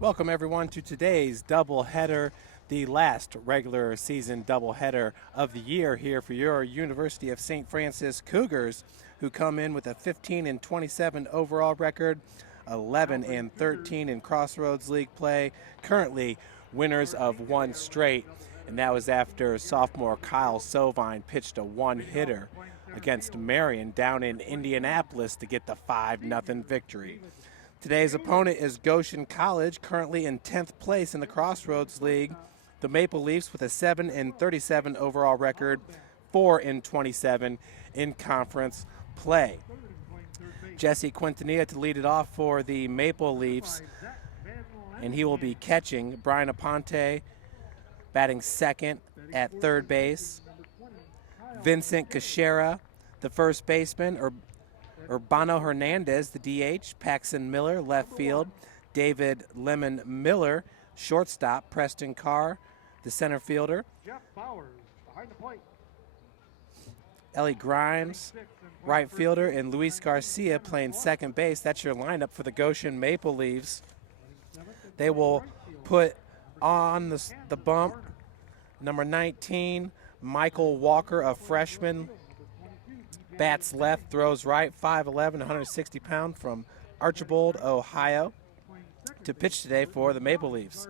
Welcome everyone to today's doubleheader, the last regular season doubleheader of the year here for your University of St. Francis Cougars, who come in with a 15-27 overall record, 11-13 in Crossroads League play, currently winners of one straight, and that was after sophomore Kyle Sovine pitched a one-hitter against Marion down in Indianapolis to get the 5-0 victory. Today's opponent is Goshen College, currently in 10th place in the Crossroads League. The Maple Leafs with a 7-37 overall record, 4-27 in conference play. Jesse Quintanilla to lead it off for the Maple Leafs, and he will be catching. Brian Aponte batting second at third base. Vincent Cachera, the first baseman, Urbano Hernandez, the DH, Paxton Miller, left field, David Lemon Miller, shortstop, Preston Carr, the center fielder, Jeff Bowers behind the plate, Ellie Grimes, right fielder, and Luis Garcia playing second base. That's your lineup for the Goshen Maple Leafs. They will put on the bump number 19, Michael Walker, a freshman. Bats left, throws right, 5'11", 160 pound from Archibald, Ohio, to pitch today for the Maple Leafs.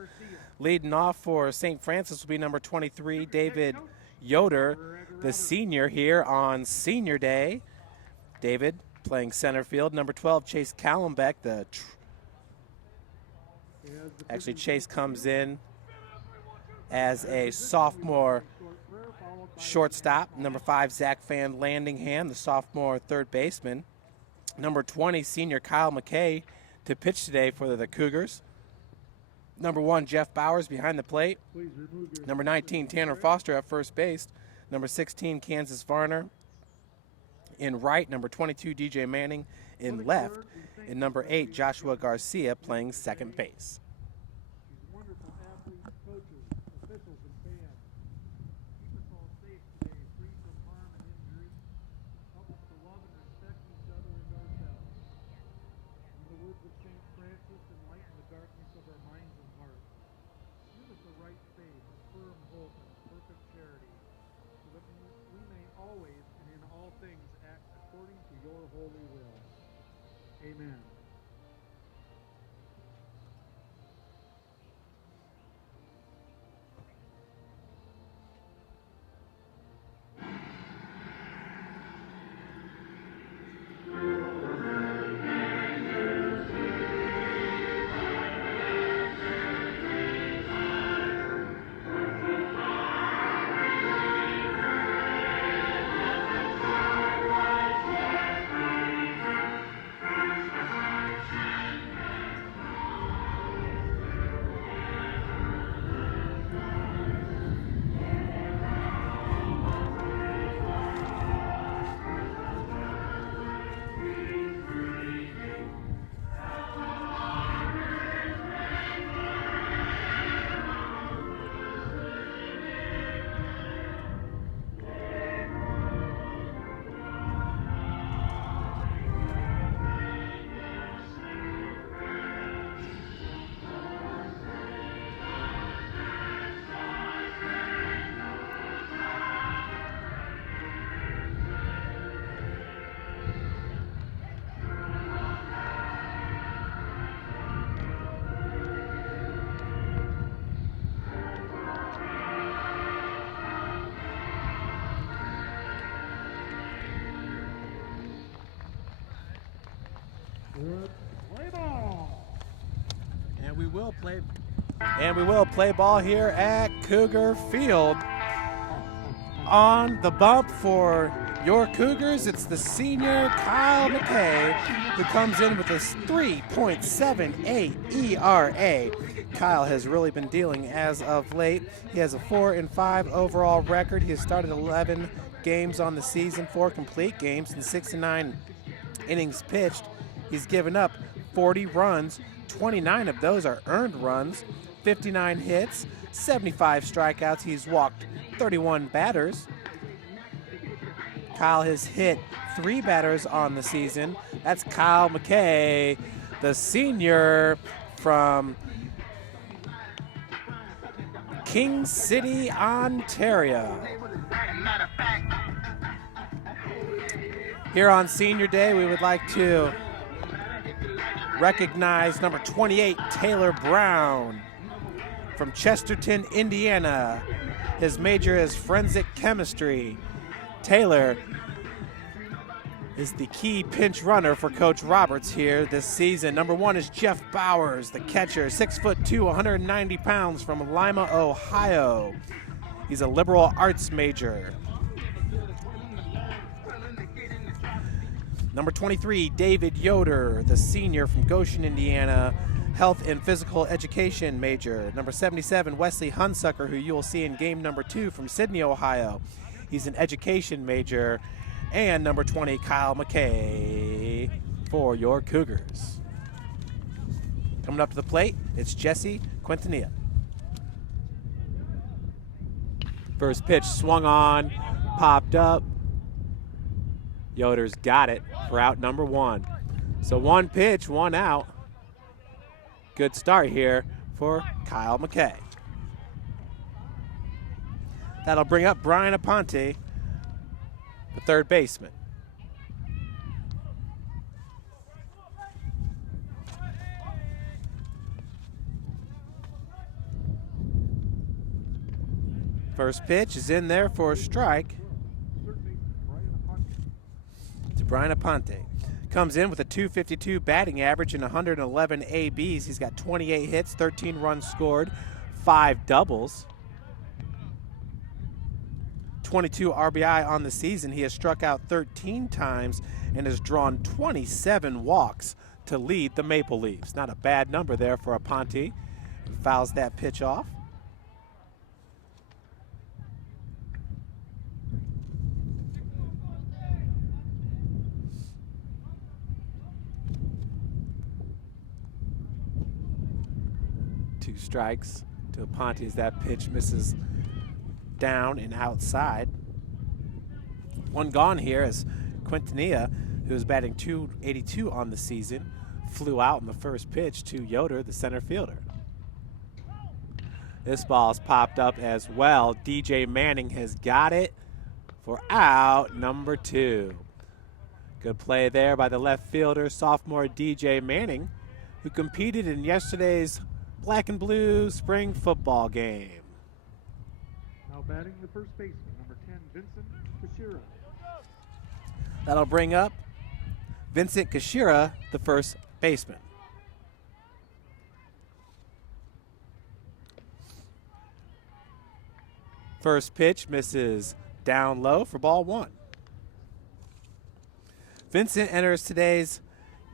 Leading off for St. Francis will be number 23, David Yoder, the senior here on Senior Day. David playing center field. Number 12, Chase Callenbeck. Actually, Chase comes in as a sophomore shortstop. Number 5, Zach Van Landingham, the sophomore third baseman. Number 20, senior Kyle McKay to pitch today for the Cougars. Number 1, Jeff Bowers behind the plate. Number 19, Tanner Foster at first base. Number 16, Kansas Varner in right. Number 22, DJ Manning in left. And number 8, Joshua Garcia playing second base. Amen. Play ball. And we will play ball here at Cougar Field. On the bump for your Cougars, it's the senior Kyle McKay, who comes in with a 3.78 ERA. Kyle has really been dealing as of late. He has a 4-5 overall record. He has started 11 games on the season, 4 complete games, and 6-9 innings pitched. He's given up 40 runs, 29 of those are earned runs, 59 hits, 75 strikeouts. He's walked 31 batters. Kyle has hit 3 batters on the season. That's Kyle McKay, the senior from King City, Ontario. Here on Senior Day, we would like to recognize number 28, Taylor Brown from Chesterton, Indiana. His major is forensic chemistry. Taylor is the key pinch runner for Coach Roberts here this season. Number 1 is Jeff Bowers, the catcher, 6'2", 190 pounds from Lima, Ohio. He's a liberal arts major. Number 23, David Yoder, the senior from Goshen, Indiana, health and physical education major. Number 77, Wesley Hunsucker, who you will see in game number 2 from Sydney, Ohio. He's an education major. And number 20, Kyle McKay for your Cougars. Coming up to the plate, it's Jesse Quintanilla. First pitch swung on, popped up. Yoder's got it for out number 1. So 1 pitch, 1 out. Good start here for Kyle McKay. That'll bring up Brian Aponte, the third baseman. First pitch is in there for a strike to Brian Aponte. Comes in with a .252 batting average and 111 ABs. He's got 28 hits, 13 runs scored, 5 doubles. 22 RBI on the season. He has struck out 13 times and has drawn 27 walks to lead the Maple Leafs. Not a bad number there for Aponte. Fouls that pitch off. Two strikes to Aponte as that pitch misses down and outside. 1 gone here as Quintanilla, who is batting .282 on the season, flew out in the first pitch to Yoder, the center fielder. This ball's popped up as well. DJ Manning has got it for out number 2. Good play there by the left fielder, sophomore DJ Manning, who competed in yesterday's Black and Blue spring football game. Now batting the first baseman, number 10, Vincent Kashira. That'll bring up Vincent Kashira, the first baseman. First pitch misses down low for ball 1. Vincent enters today's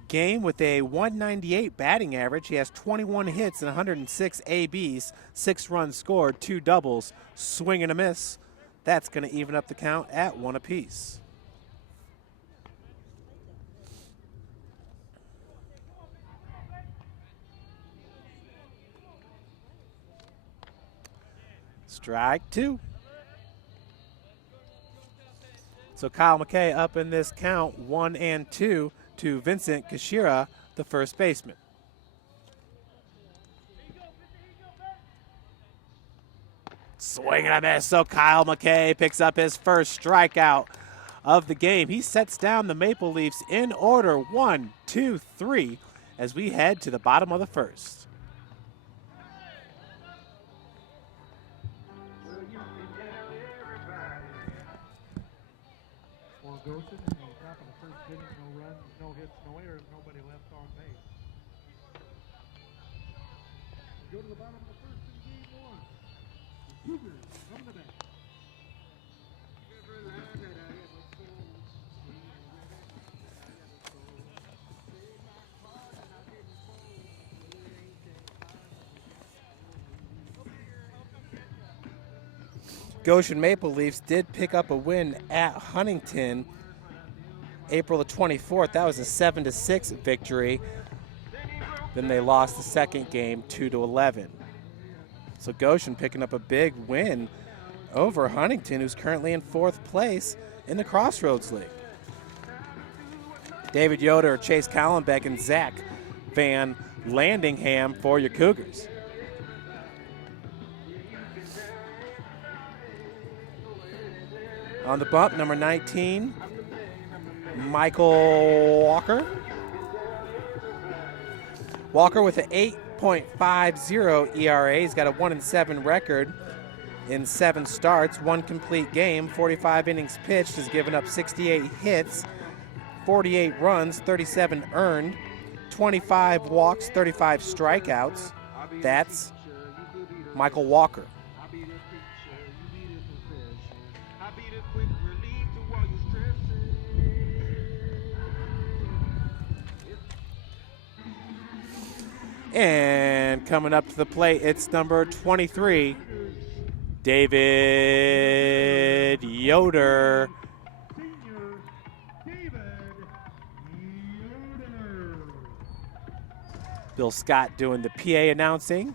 game with a .198 batting average. He has 21 hits and 106 ABs, 6 runs scored, 2 doubles, swing and a miss. That's going to even up the count at 1 apiece. Strike 2. So Kyle McKay up in this count, 1-2 to Vincent Kashira, the first baseman. Swing and a miss, so Kyle McKay picks up his first strikeout of the game. He sets down the Maple Leafs in order, 1, 2, 3, as we head to the bottom of the first. Goshen, in the top of the first inning, no runs, no hits, no errors, nobody left on base. We go to the bottom of the first in game 1. The Cougars from the back. Goshen Maple Leafs did pick up a win at Huntington April the 24th. That was a 7-6 victory. Then they lost the second game 2-11. So Goshen picking up a big win over Huntington, who's currently in 4th place in the Crossroads League. David Yoder, Chase Callenbeck, and Zach Van Landingham for your Cougars. On the bump, number 19, Michael Walker. Walker with an 8.50 ERA. He's got a 1-7 record in 7 starts, 1 complete game, 45 innings pitched, has given up 68 hits, 48 runs, 37 earned, 25 walks, 35 strikeouts. That's Michael Walker. And coming up to the plate, it's number 23, David Yoder. Bill Scott doing the PA announcing.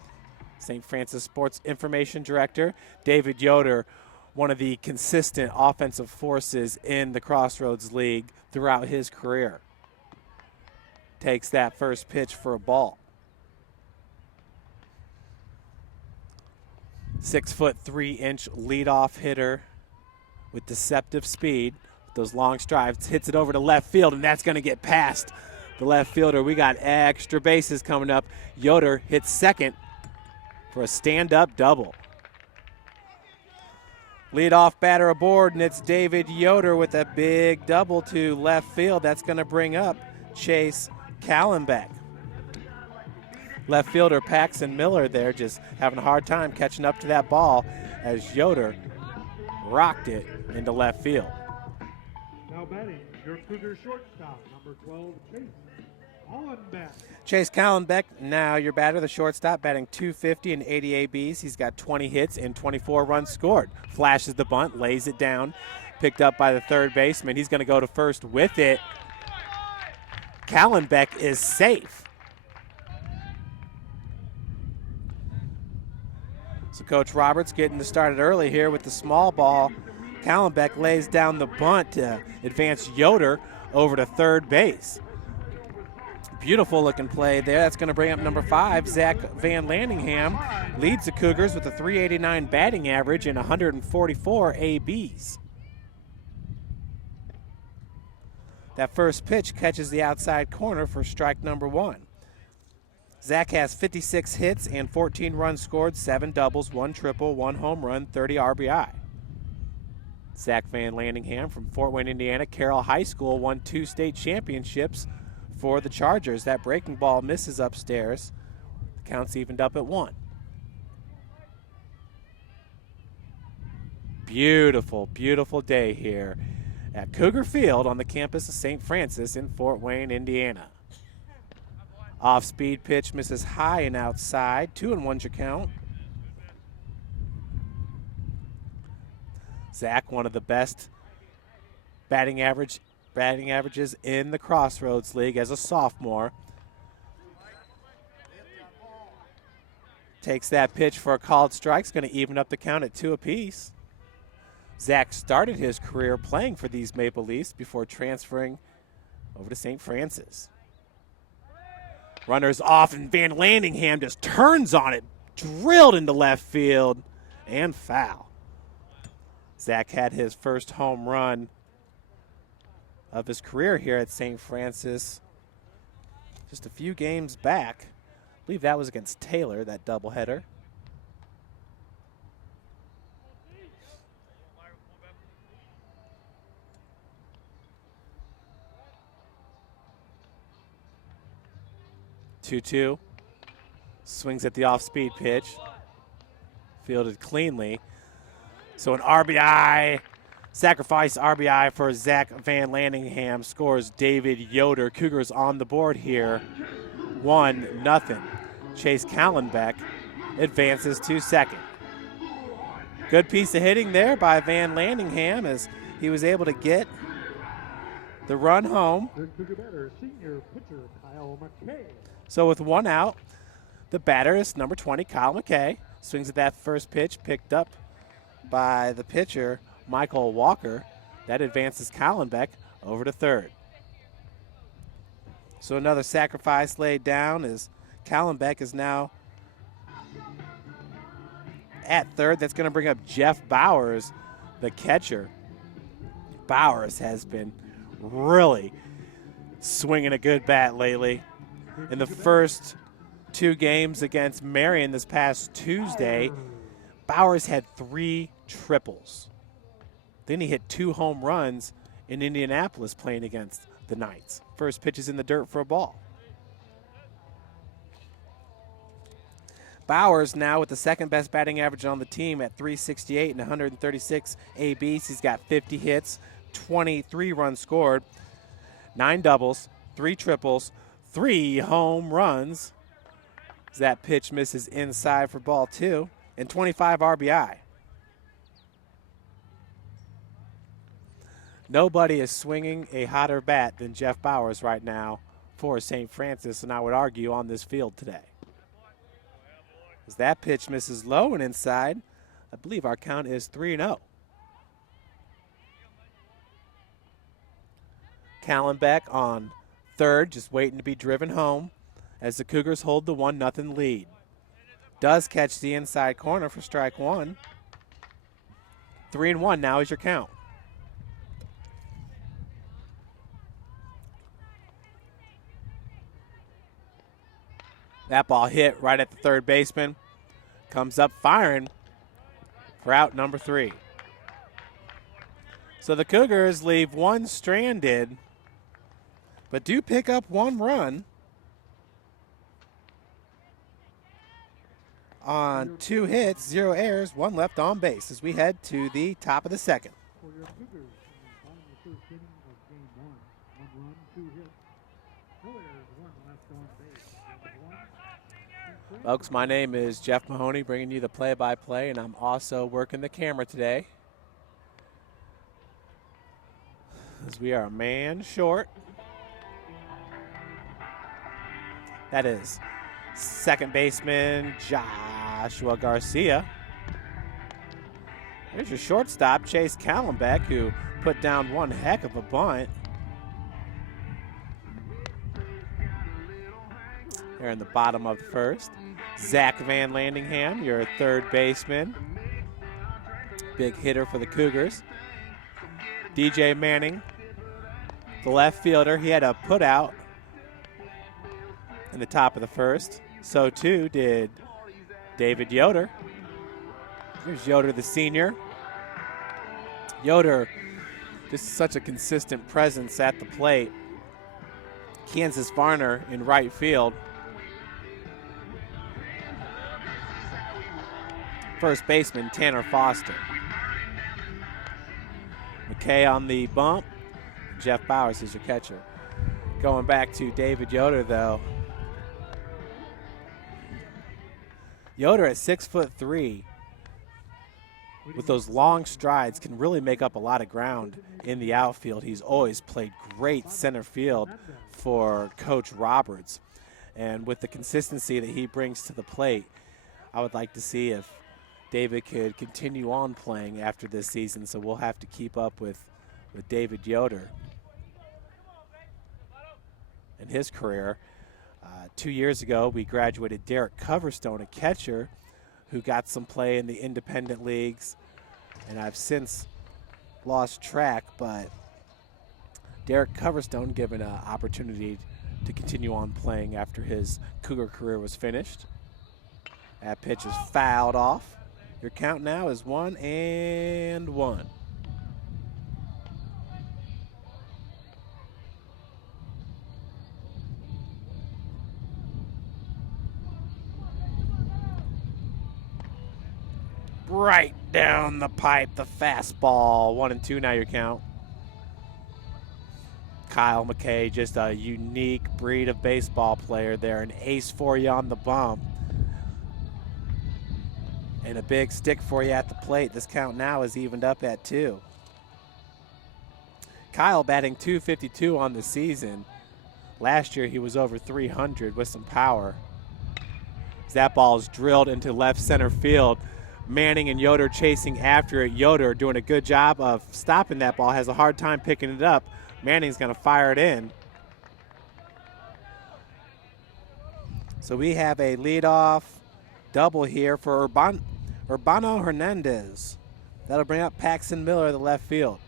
St. Francis Sports Information Director. David Yoder, one of the consistent offensive forces in the Crossroads League throughout his career. Takes that first pitch for a ball. 6'3" leadoff hitter with deceptive speed. With those long strides, hits it over to left field, and that's going to get past the left fielder. We got extra bases coming up. Yoder hits second for a stand-up double. Leadoff batter aboard, and it's David Yoder with a big double to left field. That's going to bring up Chase Callenbeck. Left fielder Paxton Miller there just having a hard time catching up to that ball as Yoder rocked it into left field. Now batting, your Cougar shortstop, number 12, Chase Callenbeck. Chase Callenbeck, now your batter, the shortstop, batting .250 and 80 ABs. He's got 20 hits and 24 runs scored. Flashes the bunt, lays it down, picked up by the third baseman. He's going to go to first with it. Callenbeck is safe. So Coach Roberts getting started early here with the small ball. Callenbeck lays down the bunt to advance Yoder over to third base. Beautiful looking play there. That's going to bring up number 5, Zach Van Landingham. Leads the Cougars with a .389 batting average and 144 ABs. That first pitch catches the outside corner for strike number 1. Zach has 56 hits and 14 runs scored, 7 doubles, 1 triple, 1 home run, 30 RBI. Zach Van Landingham from Fort Wayne, Indiana, Carroll High School, won 2 state championships for the Chargers. That breaking ball misses upstairs. The count's evened up at 1. Beautiful, beautiful day here at Cougar Field on the campus of St. Francis in Fort Wayne, Indiana. Off-speed pitch misses high and outside. 2-1 your count. Zach, one of the best batting averages in the Crossroads League as a sophomore. Takes that pitch for a called strike. It's going to even up the count at 2 apiece. Zach started his career playing for these Maple Leafs before transferring over to St. Francis. Runners off, and Van Landingham just turns on it, drilled into left field, and foul. Zach had his first home run of his career here at St. Francis just a few games back. I believe that was against Taylor, that doubleheader. Two. Swings at the off-speed pitch. Fielded cleanly. So an RBI, sacrifice RBI for Zach Van Landingham, scores David Yoder. Cougars on the board here, 1-0. Chase Callenbeck advances to second. Good piece of hitting there by Van Landingham as he was able to get the run home. Cougar batter, senior pitcher Kyle McKay. So with 1 out, the batter is number 20, Kyle McKay. Swings at that first pitch, picked up by the pitcher, Michael Walker. That advances Callenbeck over to third. So another sacrifice laid down as Callenbeck is now at third. That's going to bring up Jeff Bowers, the catcher. Bowers has been really swinging a good bat lately. In the first 2 games against Marion this past Tuesday, Bowers had 3 triples. Then he hit 2 home runs in Indianapolis playing against the Knights. First pitch is in the dirt for a ball. Bowers now with the second best batting average on the team at 368 and 136 ABs. He's got 50 hits, 23 runs scored, 9 doubles, 3 triples, 3 home runs. That pitch misses inside for ball 2, and 25 RBI. Nobody is swinging a hotter bat than Jeff Bowers right now for St. Francis, and I would argue on this field today. As that pitch misses low and inside, I believe our count is 3-0. Callenbeck on third, just waiting to be driven home as the Cougars hold the 1-0 lead. Does catch the inside corner for strike 1. 3-1 now is your count. That ball hit right at the third baseman. Comes up firing for out number 3. So the Cougars leave 1 stranded, but do pick up 1 run on 2 hits, 0 errors, 1 left on base as we head to the top of the second. For your Cougars, in the bottom of the first inning of game 1. 1 run, 2 hits, no errors, 1 left on base. Folks, my name is Jeff Mahoney, bringing you the play-by-play, and I'm also working the camera today, as we are a man short. That is second baseman Joshua Garcia. There's your shortstop, Chase Callenbeck, who put down 1 heck of a bunt. There in the bottom of the first. Zach Van Landingham, your third baseman. Big hitter for the Cougars. DJ Manning, the left fielder. He had a put out in the top of the first. So too did David Yoder. Here's Yoder, the senior. Yoder, just such a consistent presence at the plate. Kansas Varner in right field. First baseman, Tanner Foster. McKay on the bump. Jeff Bowers is your catcher. Going back to David Yoder, though. Yoder at 6'3", with those long strides, can really make up a lot of ground in the outfield. He's always played great center field for Coach Roberts. And with the consistency that he brings to the plate, I would like to see if David could continue on playing after this season, so we'll have to keep up with David Yoder in his career. 2 years ago, we graduated Derek Coverstone, a catcher who got some play in the independent leagues, and I've since lost track, but Derek Coverstone given an opportunity to continue on playing after his Cougar career was finished. That pitch is fouled off. Your count now is 1-1. Right down the pipe, the fastball. 1-2 now your count. Kyle McKay, just a unique breed of baseball player there. An ace for you on the bump. And a big stick for you at the plate. This count now is evened up at 2. Kyle batting .252 on the season. Last year he was over 300 with some power. That ball is drilled into left center field. Manning and Yoder chasing after it. Yoder doing a good job of stopping that ball. Has a hard time picking it up. Manning's going to fire it in. So we have a leadoff double here for Urbano Hernandez. That'll bring up Paxton Miller, the left field.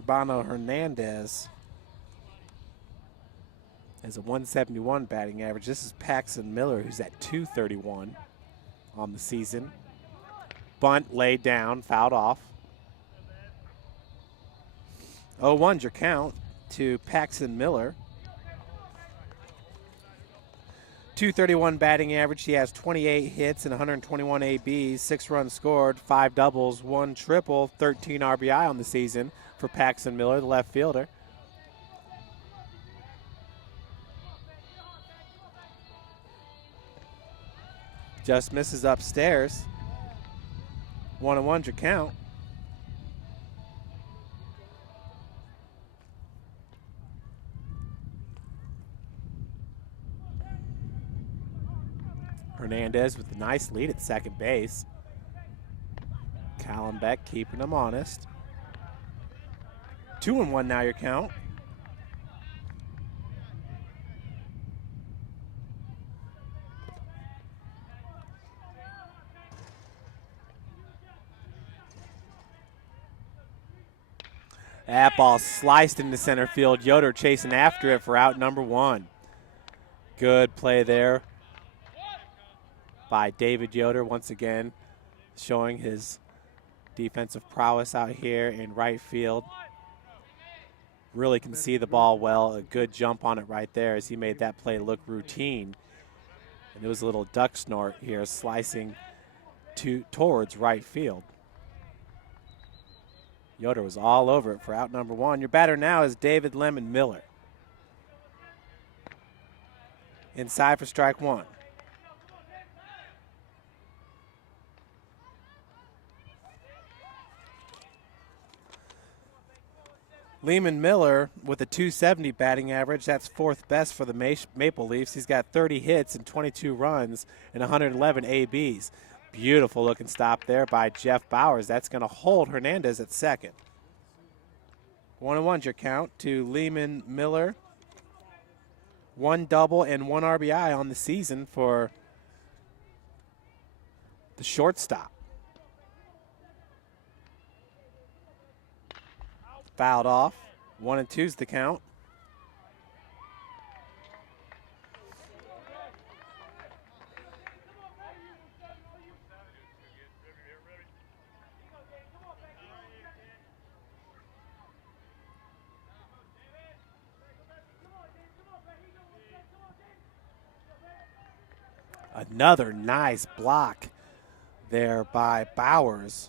Urbano Hernandez has a 171 batting average. This is Paxton Miller, who's at 231 on the season. Bunt laid down, fouled off. 0-1's your count to Paxton Miller. 231 batting average. He has 28 hits and 121 ABs, 6 runs scored, 5 doubles, 1 triple, 13 RBI on the season for Paxton Miller, the left fielder. Just misses upstairs. 1-1's your count. Hernandez with a nice lead at second base. Callum Beck keeping him honest. 2-1 now your count. That ball sliced into center field. Yoder chasing after it for out number 1. Good play there by David Yoder, once again showing his defensive prowess out here in right field. Really can see the ball well. A good jump on it right there as he made that play look routine. And there was a little duck snort here slicing towards right field. Yoder was all over it for out number 1. Your batter now is David Lemon Miller. Inside for strike 1. Lehman Miller with a 270 batting average. That's 4th best for the Maple Leafs. He's got 30 hits and 22 runs and 111 ABs. Beautiful looking stop there by Jeff Bowers. That's going to hold Hernandez at second. 1-1's your count to Lehman Miller. 1 double and 1 RBI on the season for the shortstop. Fouled off. 1-2's the count. Another nice block there by Bowers,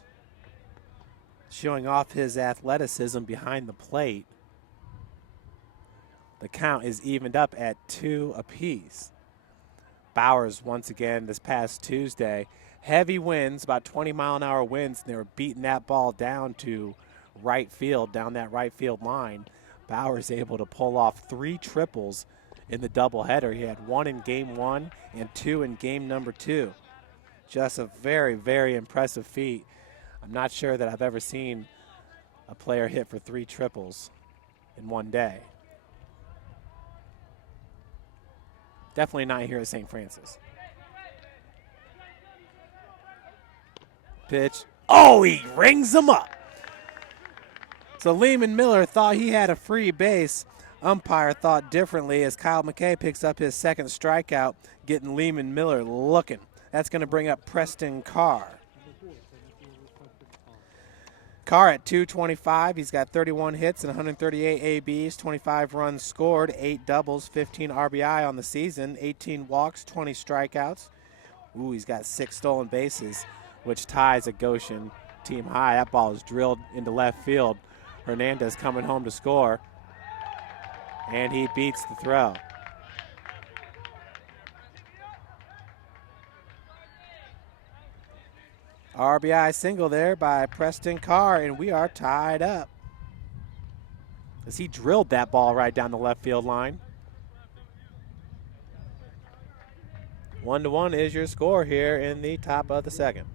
showing off his athleticism behind the plate. The count is evened up at 2 apiece. Bowers, once again, this past Tuesday, heavy winds, about 20-mile-an-hour winds, and they were beating that ball down to right field, down that right field line. Bowers able to pull off 3 triples in the doubleheader. He had 1 in game 1 and 2 in game number 2. Just a very, very impressive feat. I'm not sure that I've ever seen a player hit for 3 triples in one day. Definitely not here at St. Francis. Pitch. Oh, he rings him up. So Lehman Miller thought he had a free base. Umpire thought differently as Kyle McKay picks up his second strikeout, getting Lehman Miller looking. That's going to bring up Preston Carr. Carr at 225. He's got 31 hits and 138 ABs, 25 runs scored, 8 doubles, 15 RBI on the season, 18 walks, 20 strikeouts. Ooh, he's got 6 stolen bases, which ties a Goshen team high. That ball is drilled into left field. Hernandez coming home to score, and he beats the throw. RBI single there by Preston Carr, and we are tied up as he drilled that ball right down the left field line. 1-1 is your score here in the top of the second.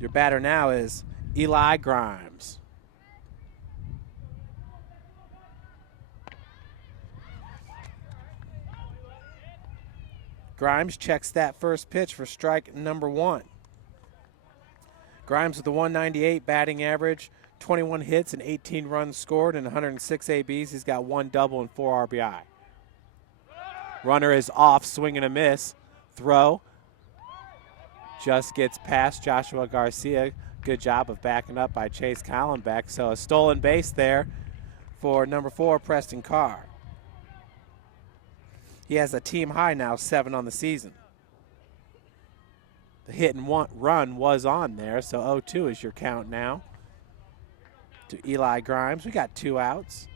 Your batter now is Eli Grimes. Grimes checks that first pitch for strike number 1. Grimes with a 198 batting average, 21 hits and 18 runs scored and 106 ABs. He's got 1 double and 4 RBI. Runner is off, swing and a miss. Throw just gets past Joshua Garcia. Good job of backing up by Chase Collenbeck. So a stolen base there for number 4, Preston Carr. He has a team high now, 7 on the season. The hit and run was on there, so 0-2 is your count now to Eli Grimes. We got 2 outs.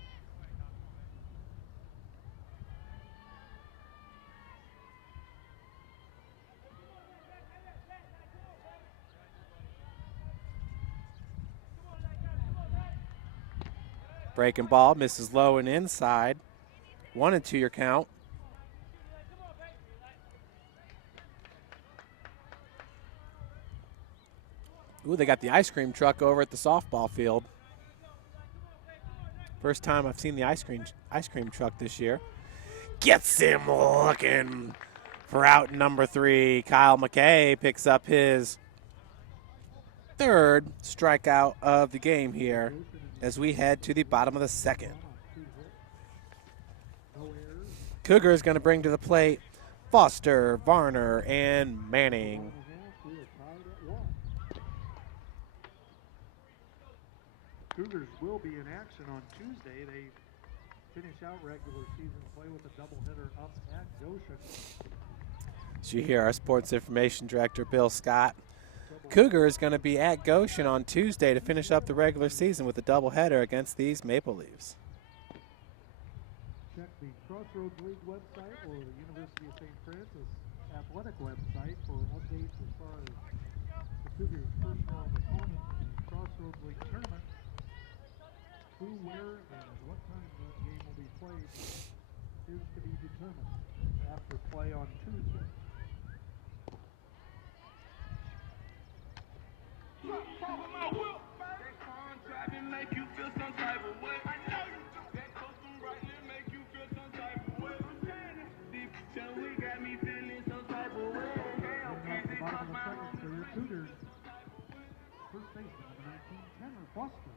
Breaking ball, misses low and inside. 1-2 your count. Ooh, they got the ice cream truck over at the softball field. First time I've seen the ice cream truck this year. Gets him looking for out number 3. Kyle McKay picks up his 3rd strikeout of the game here as we head to the bottom of the 2nd. Cougar is going to bring to the plate Foster, Varner, and Manning. Cougars will be in action on Tuesday. They finish out regular season play with a doubleheader up at Goshen. So you hear our sports information director, Bill Scott. Cougar is going to be at Goshen on Tuesday to finish up the regular season with a doubleheader against these Maple Leafs. Check the Crossroads League website or the University of St. Francis athletic website for updates as far as the Cougars' first round opponent in the Crossroads League tournament. Who, where, and what time the game will be played is to be determined after play on Tuesday. First baseman, number 19, Tanner Foster.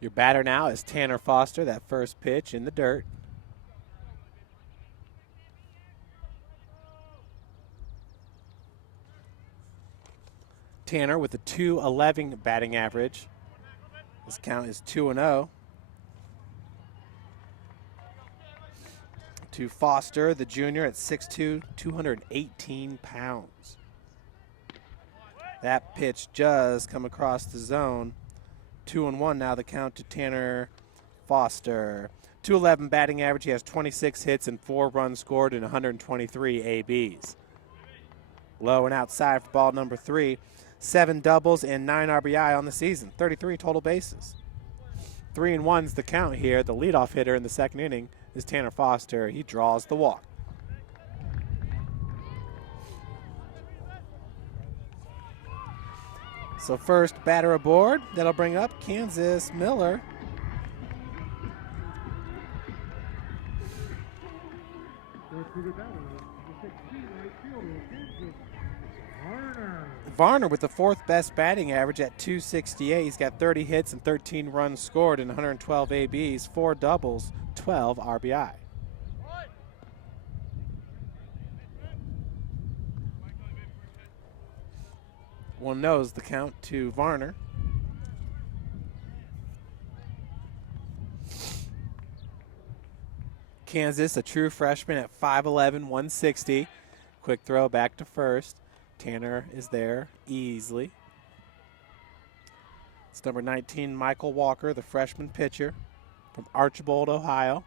Your batter now is Tanner Foster, that first pitch in the dirt. Tanner with a .211 batting average. This count is 2-0. To Foster, the junior, at 6'2", 218 pounds. That pitch does come across the zone. 2-1 now, the count to Tanner Foster. .211 batting average. He has 26 hits and 4 runs scored and 123 ABs. Low and outside for ball number 3. 7 doubles and 9 RBI on the season. 33 total bases. 3-1's the count here. The leadoff hitter in the 2nd inning is Tanner Foster. He draws the walk. So first batter aboard, that'll bring up Kansas Miller. Varner with the 4th best batting average at .268. He's got 30 hits and 13 runs scored and 112 ABs, 4 doubles, 12 RBI. One knows the count to Varner. Kansas, a true freshman at 5'11", 160. Quick throw back to first. Tanner is there easily. It's number 19, Michael Walker, the freshman pitcher from Archbold, Ohio.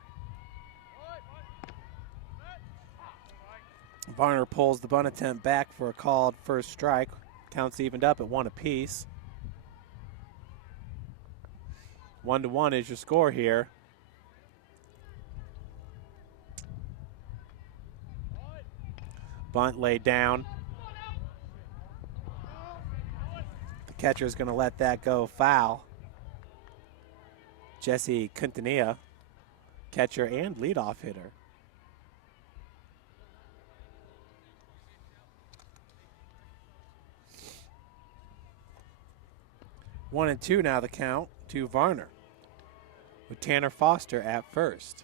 Varner pulls the bunt attempt back for a called first strike. Counts evened up at 1 apiece. 1-1 is your score here. Bunt laid down. The catcher is going to let that go foul. Jesse Quintanilla catcher and leadoff hitter. 1-2 now the count to Varner, with Tanner Foster at first.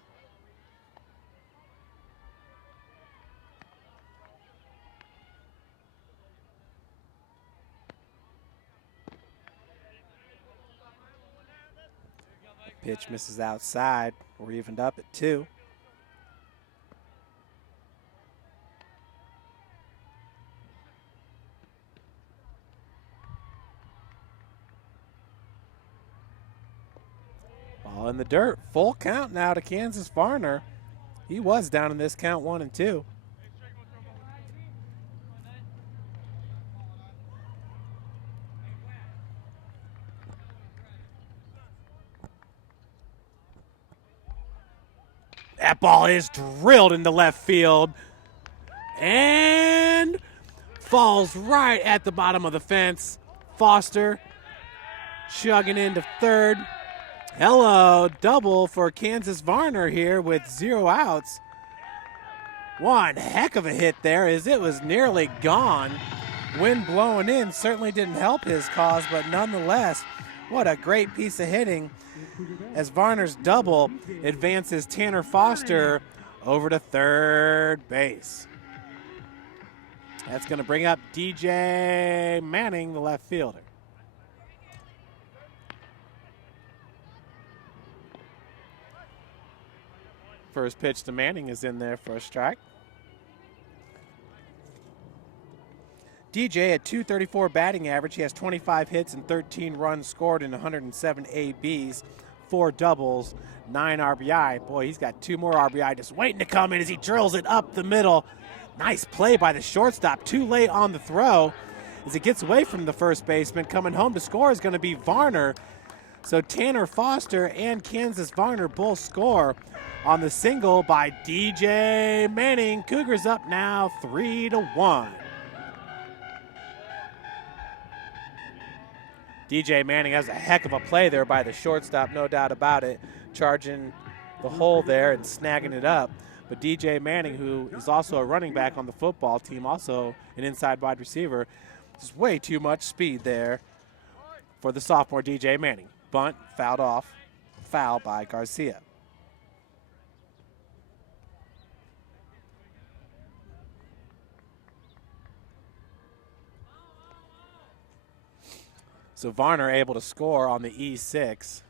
Pitch misses outside. We're evened up at 2. Ball in the dirt. Full count now to Kansas Varner. He was down in this count 1-2. That ball is drilled into left field and falls right at the bottom of the fence. Foster chugging into third. Hello, double for Kansas Varner here with 0 outs. One heck of a hit there as it was nearly gone. Wind blowing in certainly didn't help his cause, but nonetheless, what a great piece of hitting as Varner's double advances Tanner Foster over to third base. That's going to bring up DJ Manning, the left fielder. First pitch to Manning is in there for a strike. DJ at .234 batting average. He has 25 hits and 13 runs scored in 107 ABs, 4 doubles, 9 RBI. Boy, he's got 2 more RBI just waiting to come in as he drills it up the middle. Nice play by the shortstop. Too late on the throw as it gets away from the first baseman. Coming home to score is going to be Varner. So Tanner Foster and Kansas Varner both score on the single by DJ Manning. Cougars up now 3-1. DJ Manning has a heck of a play there by the shortstop, no doubt about it, charging the hole there and snagging it up. But DJ Manning, who is also a running back on the football team, also an inside wide receiver, there's way too much speed there for the sophomore DJ Manning. Bunt, fouled off, foul by Garcia. So Varner able to score on the E6.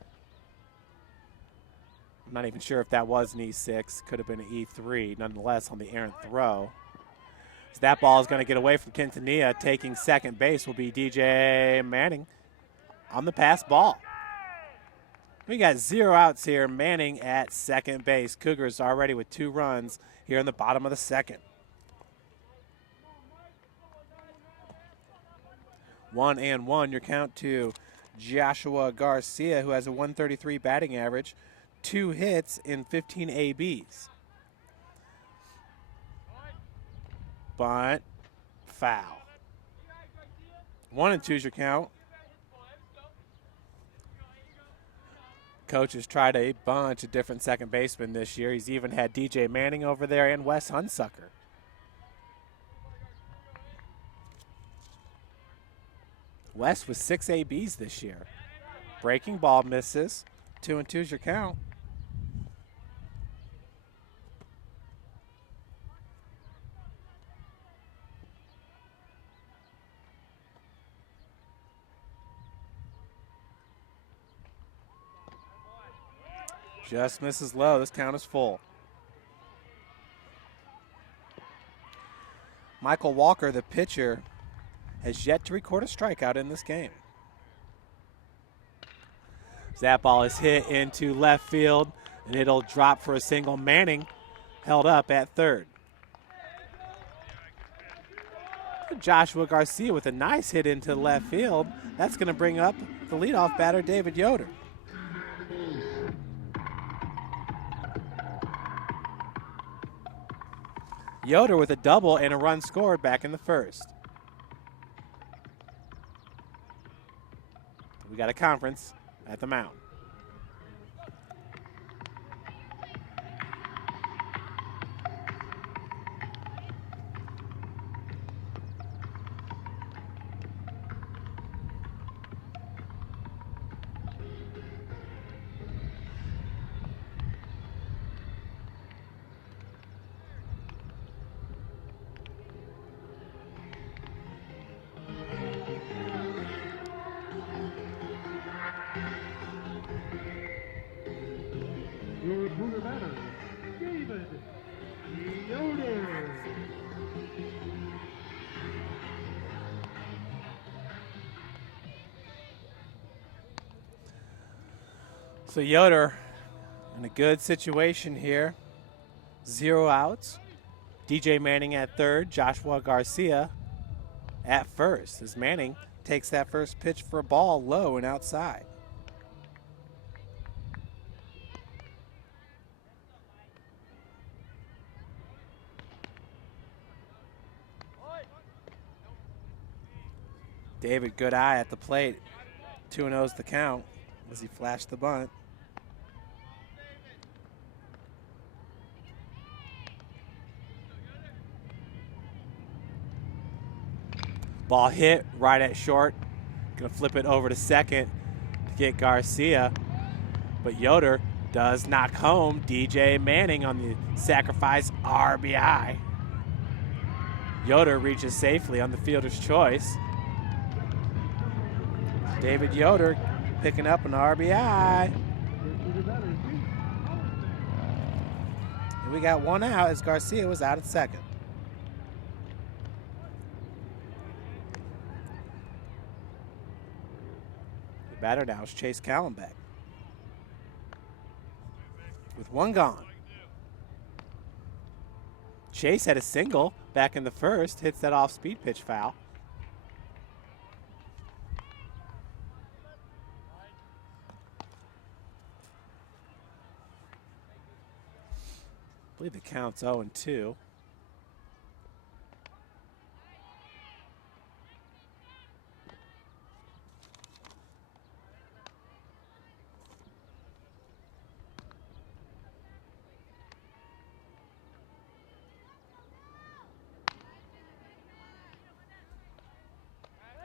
I'm not even sure if that was an E6. Could have been an E3. Nonetheless, on the errant throw. So that ball is going to get away from Quintanilla. Taking second base will be DJ Manning on the pass ball. We got 0 outs here. Manning at second base. Cougars already with 2 runs here in the bottom of the second. 1-1, your count to Joshua Garcia, who has a 133 batting average, 2 hits in 15 ABs. Bunt, foul. 1-2 is your count. Coach has tried a bunch of different second basemen this year. He's even had DJ Manning over there and Wes Hunsucker. Wes with 6 ABs this year. Breaking ball misses. 2-2 is your count. Just misses low. This count is full. Michael Walker, the pitcher, has yet to record a strikeout in this game. That ball is hit into left field, and it'll drop for a single. Manning held up at third. Joshua Garcia with a nice hit into left field. That's going to bring up the leadoff batter, David Yoder. Yoder with a double and a run scored back in the first. We got a conference at the mound. So Yoder in a good situation here. 0 outs. DJ Manning at third, Joshua Garcia at first, as Manning takes that first pitch for a ball low and outside. David, good eye at the plate. 2-0's the count as he flashed the bunt. Ball hit right at short. Gonna flip it over to second to get Garcia. But Yoder does knock home DJ Manning on the sacrifice RBI. Yoder reaches safely on the fielder's choice. David Yoder picking up an RBI. And we got 1 out as Garcia was out at second. The batter now is Chase Callenbeck. With 1 gone. Chase had a single back in the first, hits that off-speed pitch foul. I believe the count's 0-2.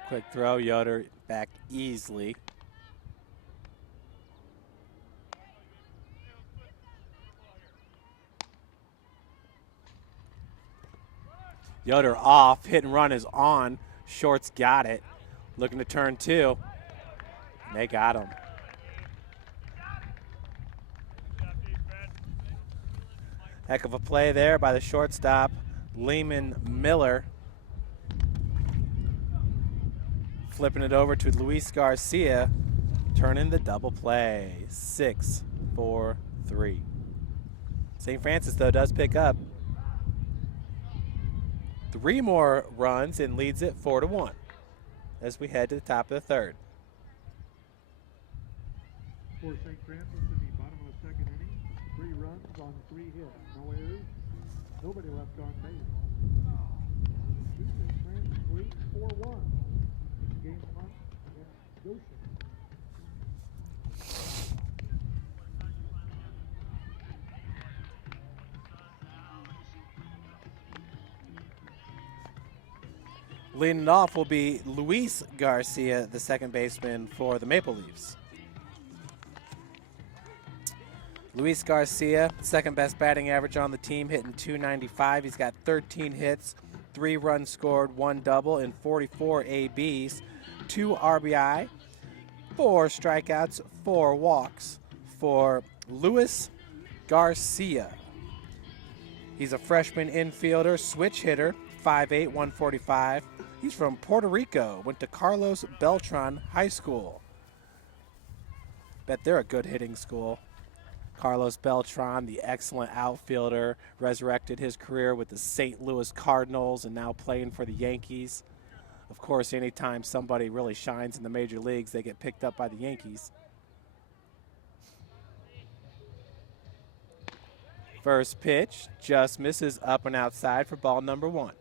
Quick throw, Yoder back easily. Yoder off, hit and run is on. Short's got it. Looking to turn 2. And they got him. Heck of a play there by the shortstop, Lehman Miller. Flipping it over to Luis Garcia, turning the double play. 6-4-3. St. Francis, though, does pick up 3 more runs and leads it 4-1 as we head to the top of the third. For St. Francis in the bottom of the second inning, 3 runs on 3 hits, no errors, nobody left on base. St. Francis leads 4-1. Game 1 against Goshen. Leading it off will be Luis Garcia, the second baseman for the Maple Leafs. Luis Garcia, second best batting average on the team, hitting .295. He's got 13 hits, 3 runs scored, 1 double, and 44 ABs, 2 RBI, 4 strikeouts, 4 walks for Luis Garcia. He's a freshman infielder, switch hitter, 5'8", 145. He's from Puerto Rico, went to Carlos Beltran High School. Bet they're a good hitting school. Carlos Beltran, the excellent outfielder, resurrected his career with the St. Louis Cardinals and now playing for the Yankees. Of course, anytime somebody really shines in the major leagues, they get picked up by the Yankees. First pitch just misses up and outside for ball number 1.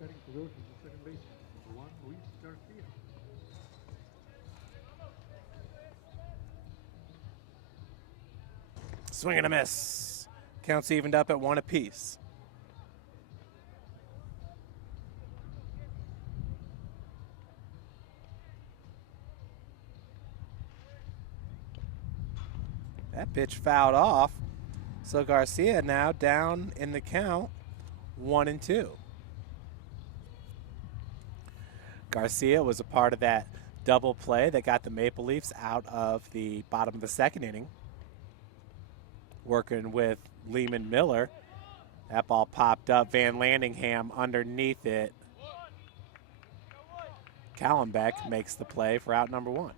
Swing and a miss. Counts evened up at 1 apiece. That pitch fouled off. So Garcia now down in the count, 1-2. Garcia was a part of that double play that got the Maple Leafs out of the bottom of the second inning. Working with Lehman Miller. That ball popped up. Van Landingham underneath it. Callenbeck makes the play for out number 1.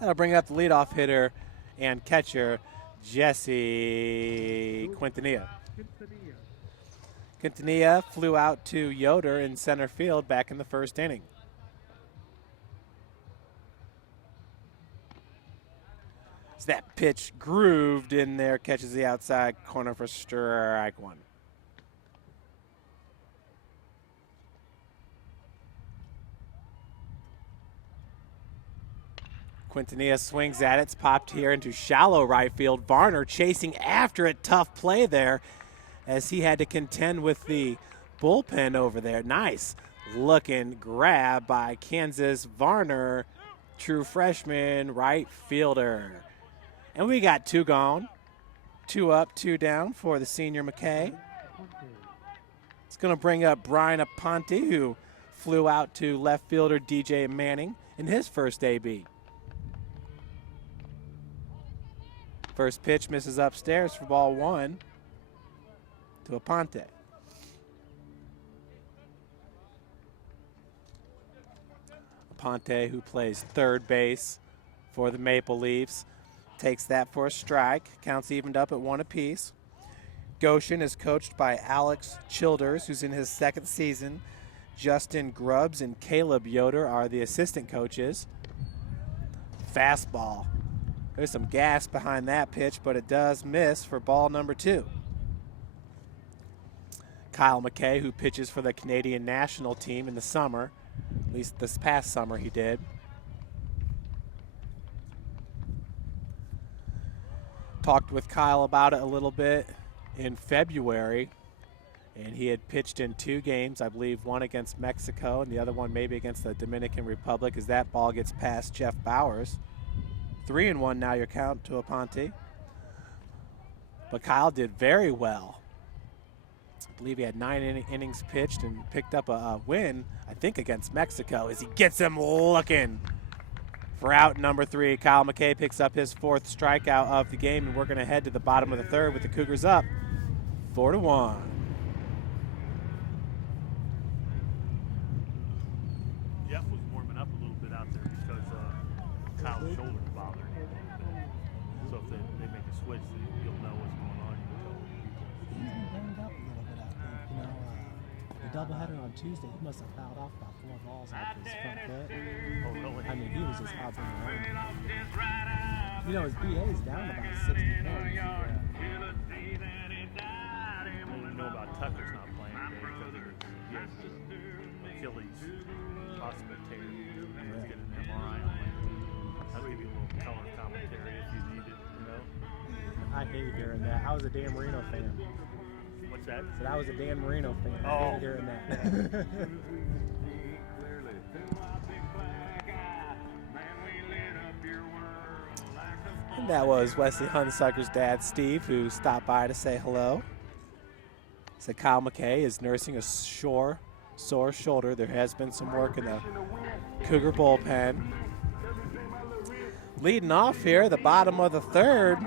That'll bring up the leadoff hitter and catcher, Jesse Quintanilla. Quintanilla flew out to Yoder in center field back in the first inning. So that pitch grooved in there, catches the outside corner for strike one. Quintanilla swings at it. It's popped here into shallow right field. Varner chasing after it. Tough play there as he had to contend with the bullpen over there. Nice looking grab by Kansas Varner, true freshman right fielder. And we got two gone. 2 up, 2 down for the senior McKay. It's going to bring up Brian Aponte, who flew out to left fielder DJ Manning in his first AB. First pitch misses upstairs for ball 1 to Aponte. Aponte, who plays third base for the Maple Leafs, takes that for a strike. Counts evened up at 1 apiece. Goshen is coached by Alex Childers, who's in his second season. Justin Grubbs and Caleb Yoder are the assistant coaches. Fastball. There's some gas behind that pitch, but it does miss for ball number 2. Kyle McKay, who pitches for the Canadian national team in the summer, at least this past summer he did. Talked with Kyle about it a little bit in February, and he had pitched in 2 games, I believe one against Mexico and the other one maybe against the Dominican Republic, as that ball gets past Jeff Bowers. 3-1 now your count to Aponte. But Kyle did very well. I believe he had 9 innings pitched and picked up a win, I think against Mexico, as he gets him looking for out number 3. Kyle McKay picks up his 4th strikeout of the game, and we're going to head to the bottom of the 3rd with the Cougars up 4-1. Jeff was warming up a little bit out there because Kyle's shoulder bothered him. So if they make a switch, you'll know what's going on. He's been banged up a little bit, I think. You know, the doubleheader on Tuesday, he must have fouled off about 4 balls off his front foot. Oh, really? I mean, he was just hopping around. You know, his BA is down about 60 points. You know about Tucker's not playing today because he has Achilles prospect tear. He's getting an MRI on it. I'll give you a little color commentary if you need it, you know? I hate hearing that. I was a Dan Marino fan. What's that? I said I was a Dan Marino fan. I Oh. hate hearing that. And that was Wesley Hunsucker's dad, Steve, who stopped by to say hello. Said Kyle McKay is nursing a sore shoulder. There has been some work in the Cougar bullpen. Leading off here, the bottom of the 3rd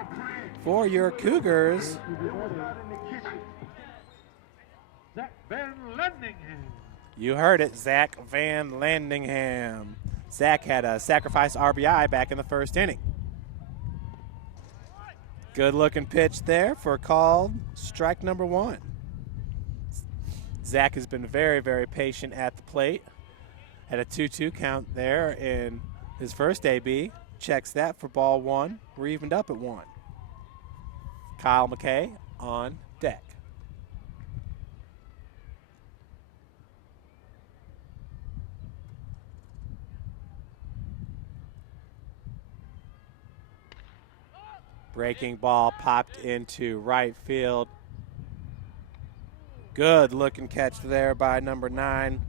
for your Cougars. Zach Van Landingham. You heard it, Zach Van Landingham. Zach had a sacrifice RBI back in the first inning. Good looking pitch there for called strike number 1. Zach has been very, very patient at the plate. Had a 2-2 count there in his first AB. Checks that for ball 1. We're evened up at 1. Kyle McKay on deck. Breaking ball popped into right field. Good looking catch there by number 9,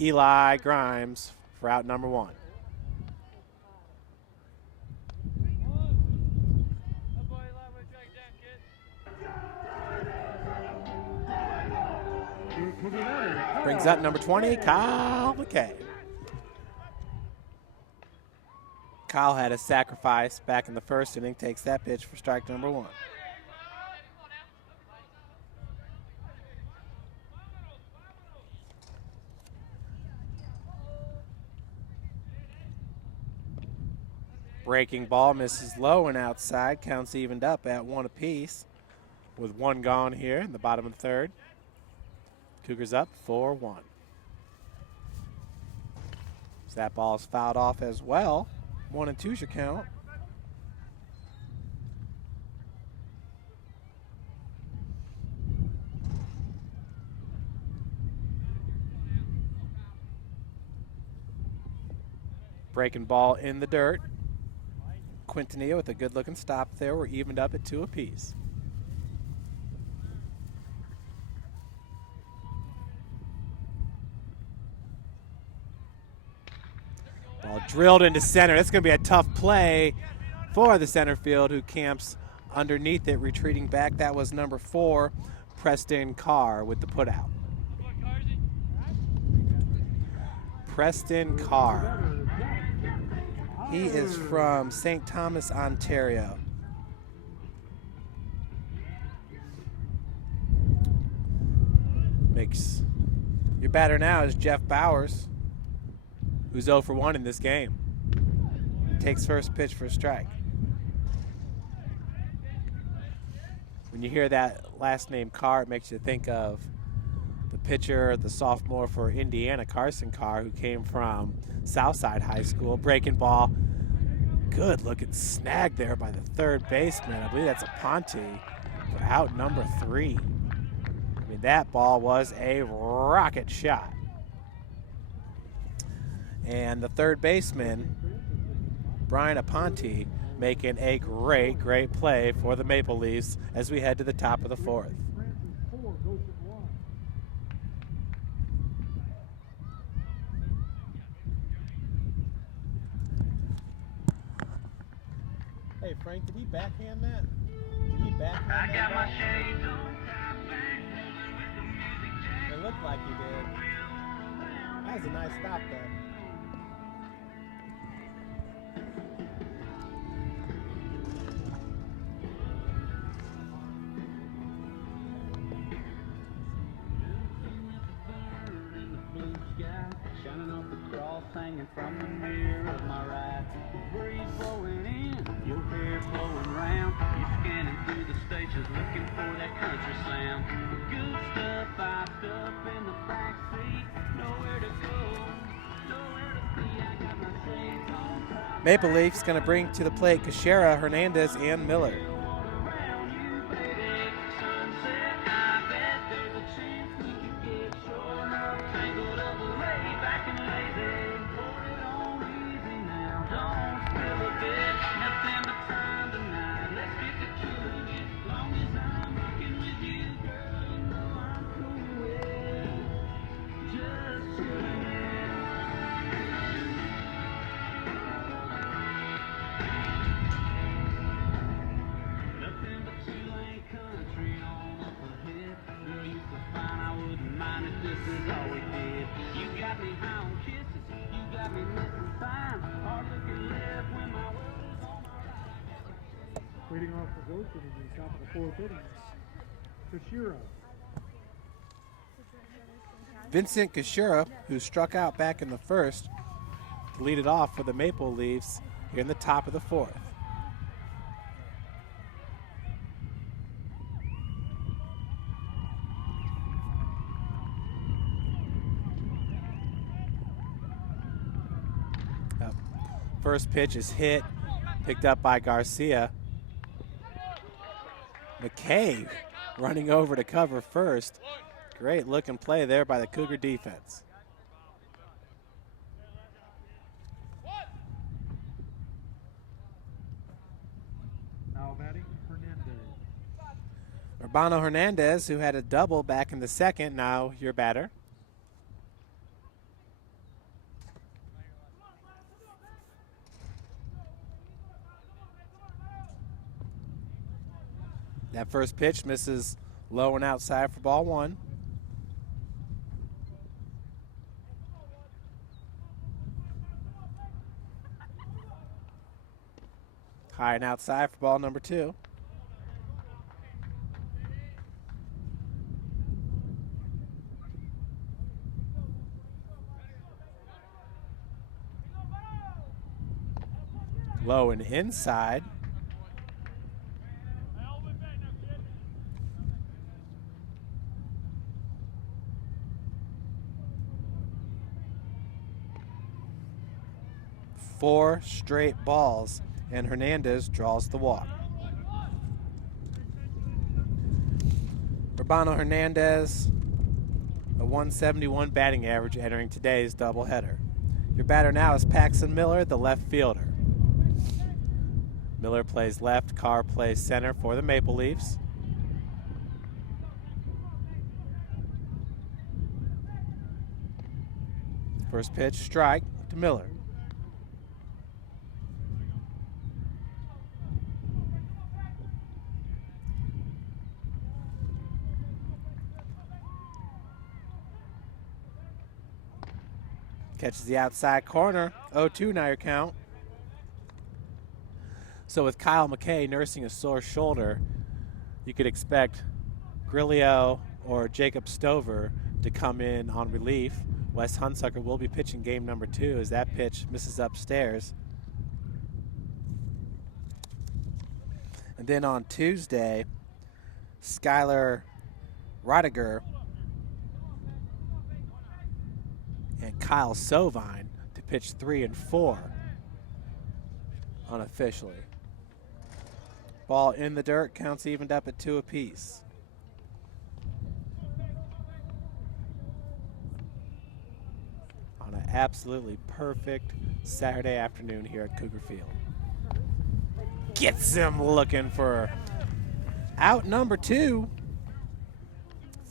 Eli Grimes, for out number 1. Brings up number 20, Kyle McKay. Kyle had a sacrifice back in the first inning, takes that pitch for strike number 1. Breaking ball misses low and outside. Counts evened up at 1 apiece with 1 gone here in the bottom of the third. Cougars up 4-1. So that ball's fouled off as well. 1 and 2's your count. Breaking ball in the dirt. Quintanilla with a good-looking stop there. We're evened up at 2 apiece. Ball drilled into center. That's going to be a tough play for the center field who camps underneath it, retreating back. That was number 4, Preston Carr with the putout. Preston Carr. He is from St. Thomas, Ontario. Your batter now is Jeff Bowers, who's 0 for 1 in this game. Takes first pitch for a strike. When you hear that last name Carr, it makes you think of the pitcher, the sophomore for Indiana, Carson Carr, who came from Southside High School. Breaking ball. Good looking snag there by the third baseman. I believe that's a Ponte for out number 3. I mean, that ball was a rocket shot. And the third baseman, Brian Aponte, making a great, great play for the Maple Leafs as we head to the top of the 4th. Hey, Frank, did he backhand that? Did he backhand that? I got my shades on. It looked like he did. That was a nice stop, though. Shining off the cross, hanging from the mirror of my right. Breeze blowing in, your hair blowing round. You scanning through the stations, looking for that country sound. Good stuff, iced up in the back seat. Nowhere to go, nowhere to be. I got my shades on. Maple Leafs going to bring to the plate Kashera, Hernandez, and Miller. Leading off for Goshen in the top of the 4th inning, Kashira. Vincent Kashira, who struck out back in the first, to lead it off for the Maple Leafs here in the top of the 4th. First pitch is hit, picked up by Garcia. McKay running over to cover first. Great looking play there by the Cougar defense. Now batting Hernandez. Urbano Hernandez, who had a double back in the second, now your batter. That first pitch misses low and outside for ball 1. High and outside for ball number 2. Low and inside. Four straight balls, and Hernandez draws the walk. Urbano Hernandez, a 171 batting average entering today's doubleheader. Your batter now is Paxton Miller, the left fielder. Miller plays left, Carr plays center for the Maple Leafs. First pitch, strike to Miller. Catches the outside corner, 0-2 now your count. So with Kyle McKay nursing a sore shoulder, you could expect Grillo or Jacob Stover to come in on relief. Wes Hunsucker will be pitching game number 2 as that pitch misses upstairs. And then on Tuesday, Skylar Rodiger and Kyle Sovine to pitch 3 and 4 unofficially. Ball in the dirt, counts evened up at 2 apiece. On an absolutely perfect Saturday afternoon here at Cougar Field. Gets him looking for out number 2.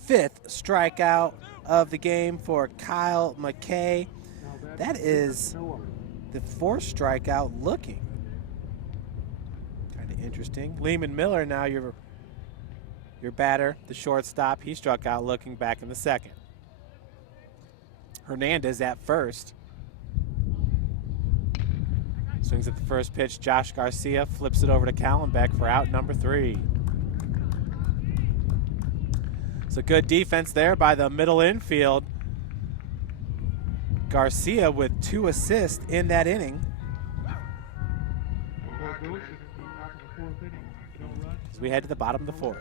5th strikeout of the game for Kyle McKay. That is the 4th strikeout looking. Kind of interesting. Lehman Miller now your batter, the shortstop. He struck out looking back in the 2nd. Hernandez at first. Swings at the first pitch. Josh Garcia flips it over to Callenbeck for out number 3. So good defense there by the middle infield. Garcia with 2 assists in that inning. As we head to the bottom of the 4th.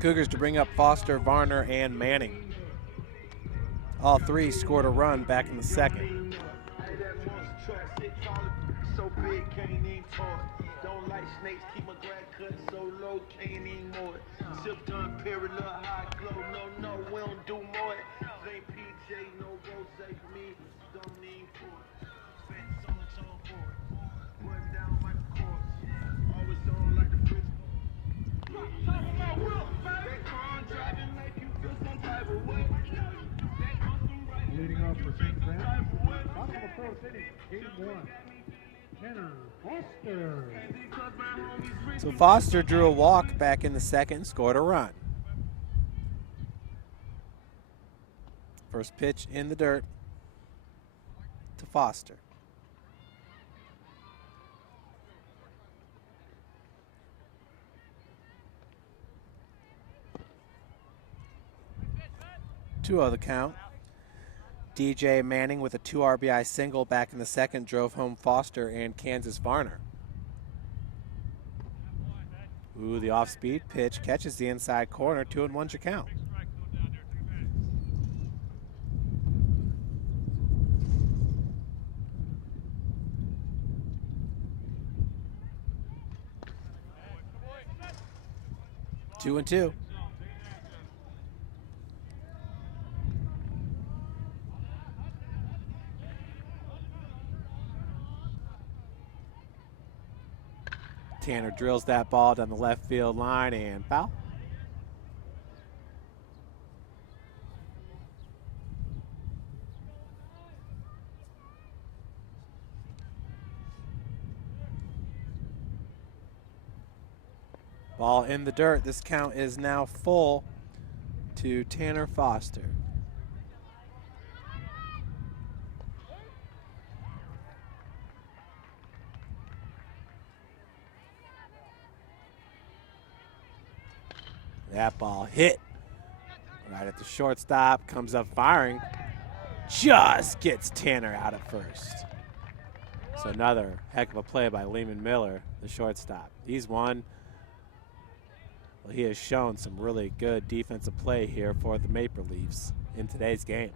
Cougars to bring up Foster, Varner, and Manning. All 3 scored a run back in the 2nd. So big, can't even talk. Don't like snakes, keep my grad cut so low, can't even more. Sip done, period, little high glow. No, we don't do more. Ain't PJ, no rose for me. Don't need for it. Fat song for it. Run down my course. Always on like a fridge. Leading off for St. Francis, bottom of the 4th inning, game 1. Tanner Foster. So Foster drew a walk back in the 2nd, scored a run. First pitch in the dirt to Foster. Two of the count. DJ Manning with a 2 RBI single back in the 2nd drove home Foster and Kansas Varner. Ooh, the off-speed pitch catches the inside corner. 2-1's your count. Two and 2. Tanner drills that ball down the left field line and foul. Ball in the dirt. This count is now full to Tanner Foster. That ball hit right at the shortstop, comes up firing, just gets Tanner out at first. So another heck of a play by Lehman Miller, the shortstop. He's won. Well, he has shown some really good defensive play here for the Maple Leafs in today's game.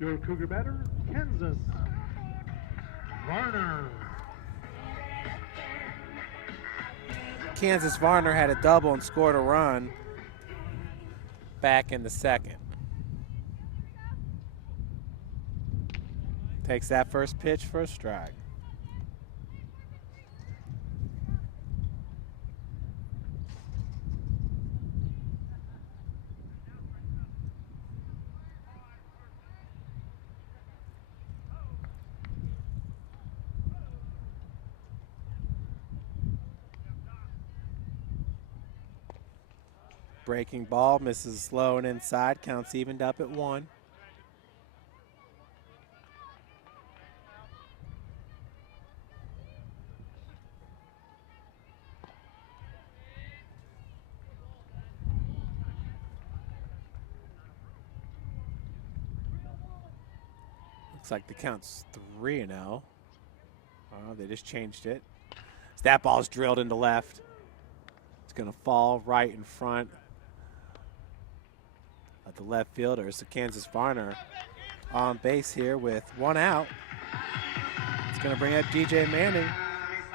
Your Cougar batter, Kansas, Varner. Kansas Varner had a double and scored a run back in the second. Takes that first pitch for a strike. Breaking ball, misses low and inside, counts evened up at 1. Looks like the count's 3-0. Oh, they just changed it. That ball's drilled into left. It's going to fall right in front of the left fielder. So Kansas Varner on base here with 1 out. It's going to bring up DJ Manning,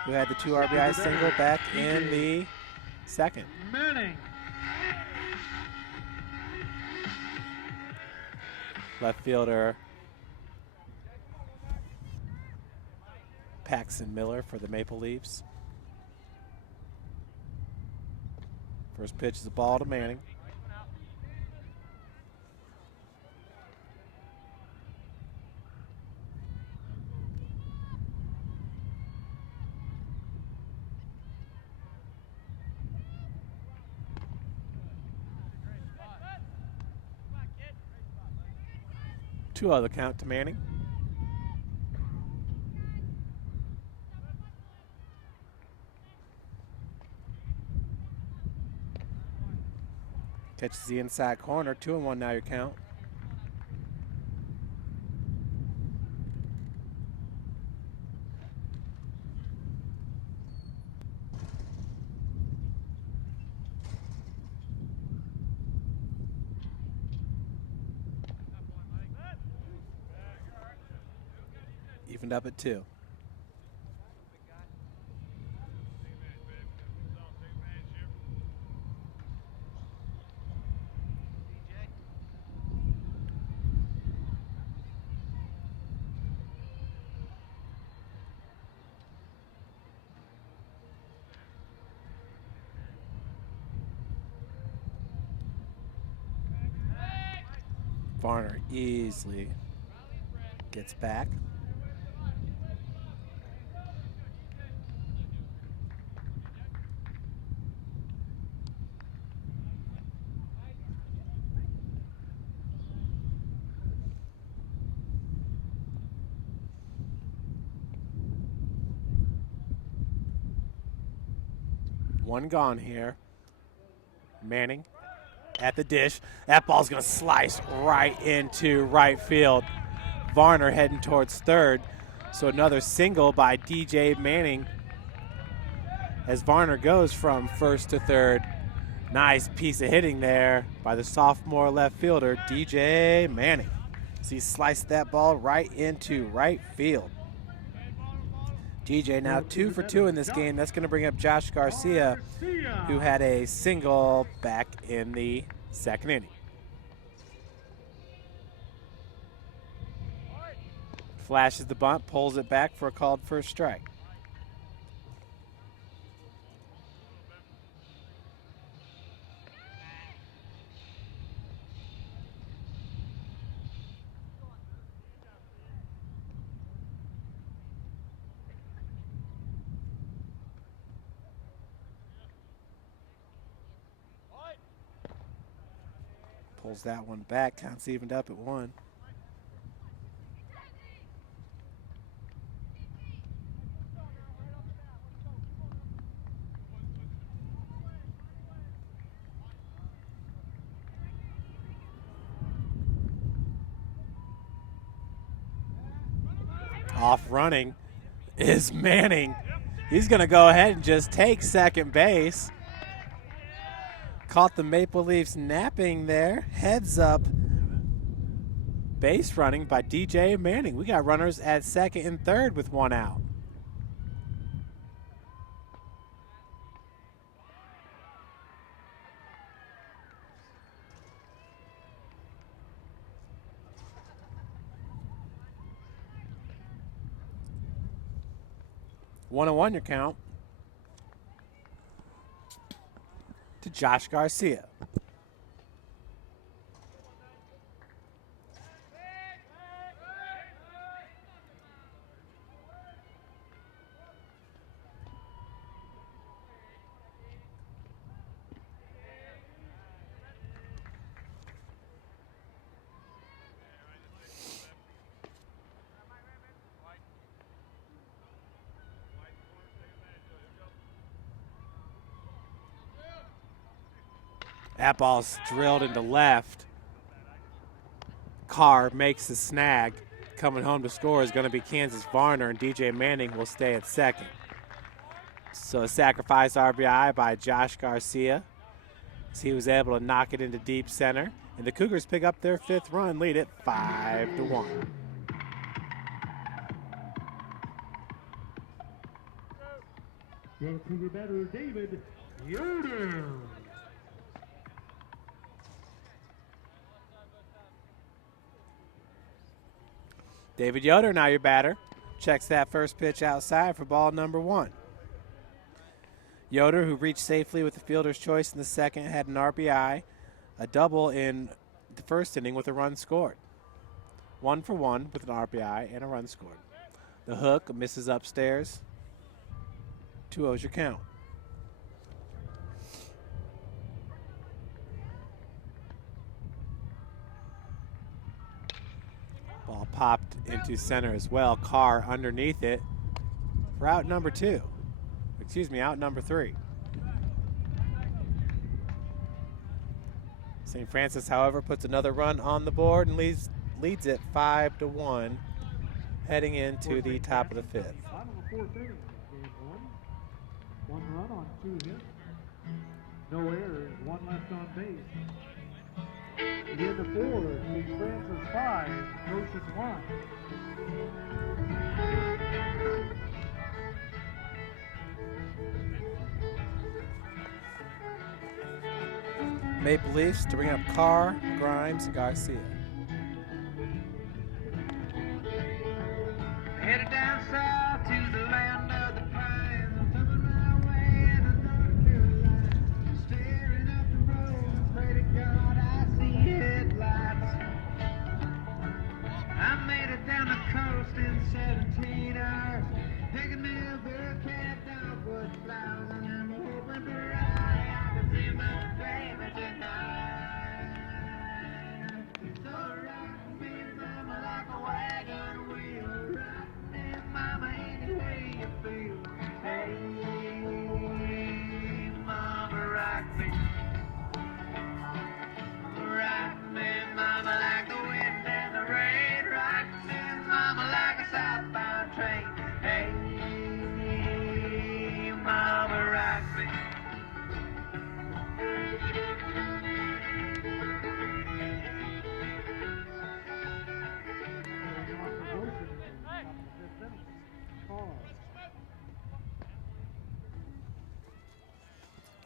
who had the 2 RBI single back in the second. Manning. Left fielder Paxton Miller for the Maple Leafs. First pitch is a ball to Manning. Two other count to Manning. Catches the inside corner. 2-1 now your count. Evened up at 2. Varner easily gets back. One gone here. Manning at the dish. That ball's going to slice right into right field. Varner heading towards third. So another single by DJ Manning as Varner goes from first to third. Nice piece of hitting there by the sophomore left fielder, DJ Manning. So he sliced that ball right into right field. DJ now 2 for 2 in this game. That's going to bring up Josh Garcia, who had a single back in the second inning. Flashes the bunt, pulls it back for a called first strike. Pulls that one back. Counts evened up at 1. Off running is Manning. He's going to go ahead and just take second base. Caught the Maple Leafs napping there. Heads up. Base running by DJ Manning. We got runners at second and third with 1 out. One and 1 your count to Josh Garcia. That ball's drilled into left. Carr makes the snag. Coming home to score is going to be Kansas Varner, and DJ Manning will stay at second. So a sacrifice RBI by Josh Garcia, as he was able to knock it into deep center. And the Cougars pick up their 5th run, lead it 5-1. Your Cougar batter, David Yoder. David Yoder, now your batter. Checks that first pitch outside for ball number 1. Yoder, who reached safely with the fielder's choice in the second, had an RBI, a double in the first inning with a run scored. 1 for 1 with an RBI and a run scored. The hook misses upstairs. 2-0's your count. Ball popped into center as well. Carr underneath it for out number 2. Excuse me, out number 3. St. Francis, however, puts another run on the board and leads it 5-1, heading into the top of the 5th. Bottom of the 4th inning, game 1. 1 run on 2 hits. No errors, 1 left on base. The end of 4, St. Francis 5, Goshen 1. Maple Leafs to bring up Carr, Grimes, and Garcia. Headed down south to the land of the pines. I'm coming my way to North Carolina. Staring up the road and pray to God I see headlights. I made it down the coast in 17 hours. Taking me a bearcat dogwood flowers, and I'm hoping for I can see my baby tonight. So rock me, mama, like a wagon wheel. Rock me, mama, any way you feel. Hey, mama, rock me. Rock me, mama, like the wind and the rain. Rock me, mama, like a southbound train. Hey, mama, rock me.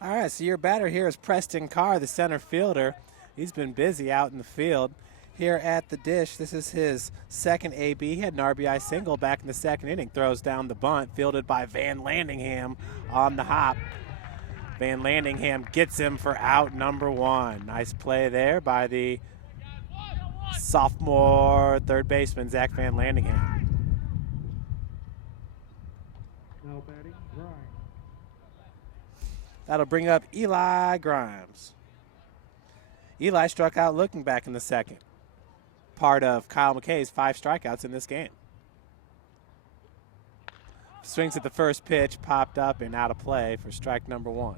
All right, so your batter here is Preston Carr, the center fielder. He's been busy out in the field. Here at the dish, this is his second AB. He had an RBI single back in the second inning. Throws down the bunt, fielded by Van Landingham on the hop. Van Landingham gets him for out number 1. Nice play there by the sophomore third baseman, Zach Van Landingham. Now batting, Grimes. That'll bring up Eli Grimes. Eli struck out looking back in the second. Part of Kyle McKay's 5 strikeouts in this game. Swings at the first pitch, popped up and out of play for strike number 1.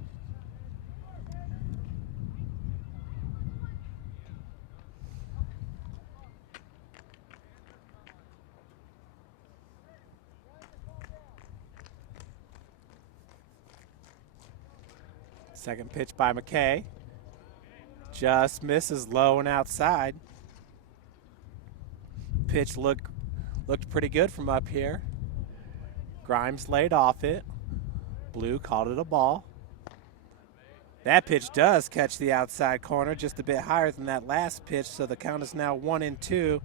Second pitch by McKay. Just misses low and outside. Pitch looked pretty good from up here. Grimes laid off it. Blue called it a ball. That pitch does catch the outside corner, just a bit higher than that last pitch, so the count is now 1-2 to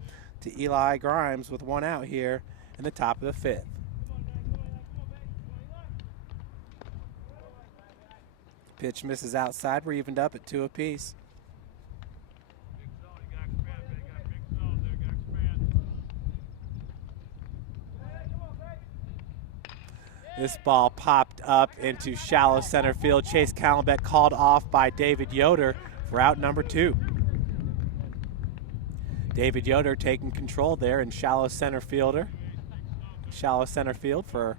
Eli Grimes with 1 out here in the top of the 5th. Pitch misses outside. We're evened up at 2 apiece. This ball popped up into shallow center field. Chase Callenbeck called off by David Yoder for out number 2. David Yoder taking control there in shallow center field for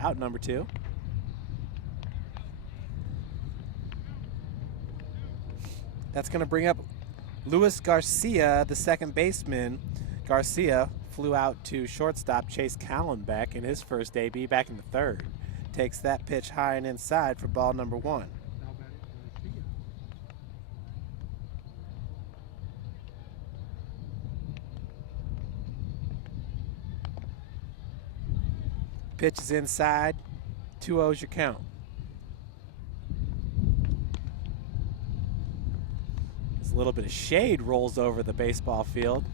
out number 2. That's going to bring up Luis Garcia, the second baseman. Garcia flew out to shortstop Chase Callenbeck in his first AB back in the 3rd. Takes that pitch high and inside for ball number 1. Now batting Garcia. Pitch is inside. 2-0's your count. As a little bit of shade rolls over the baseball field.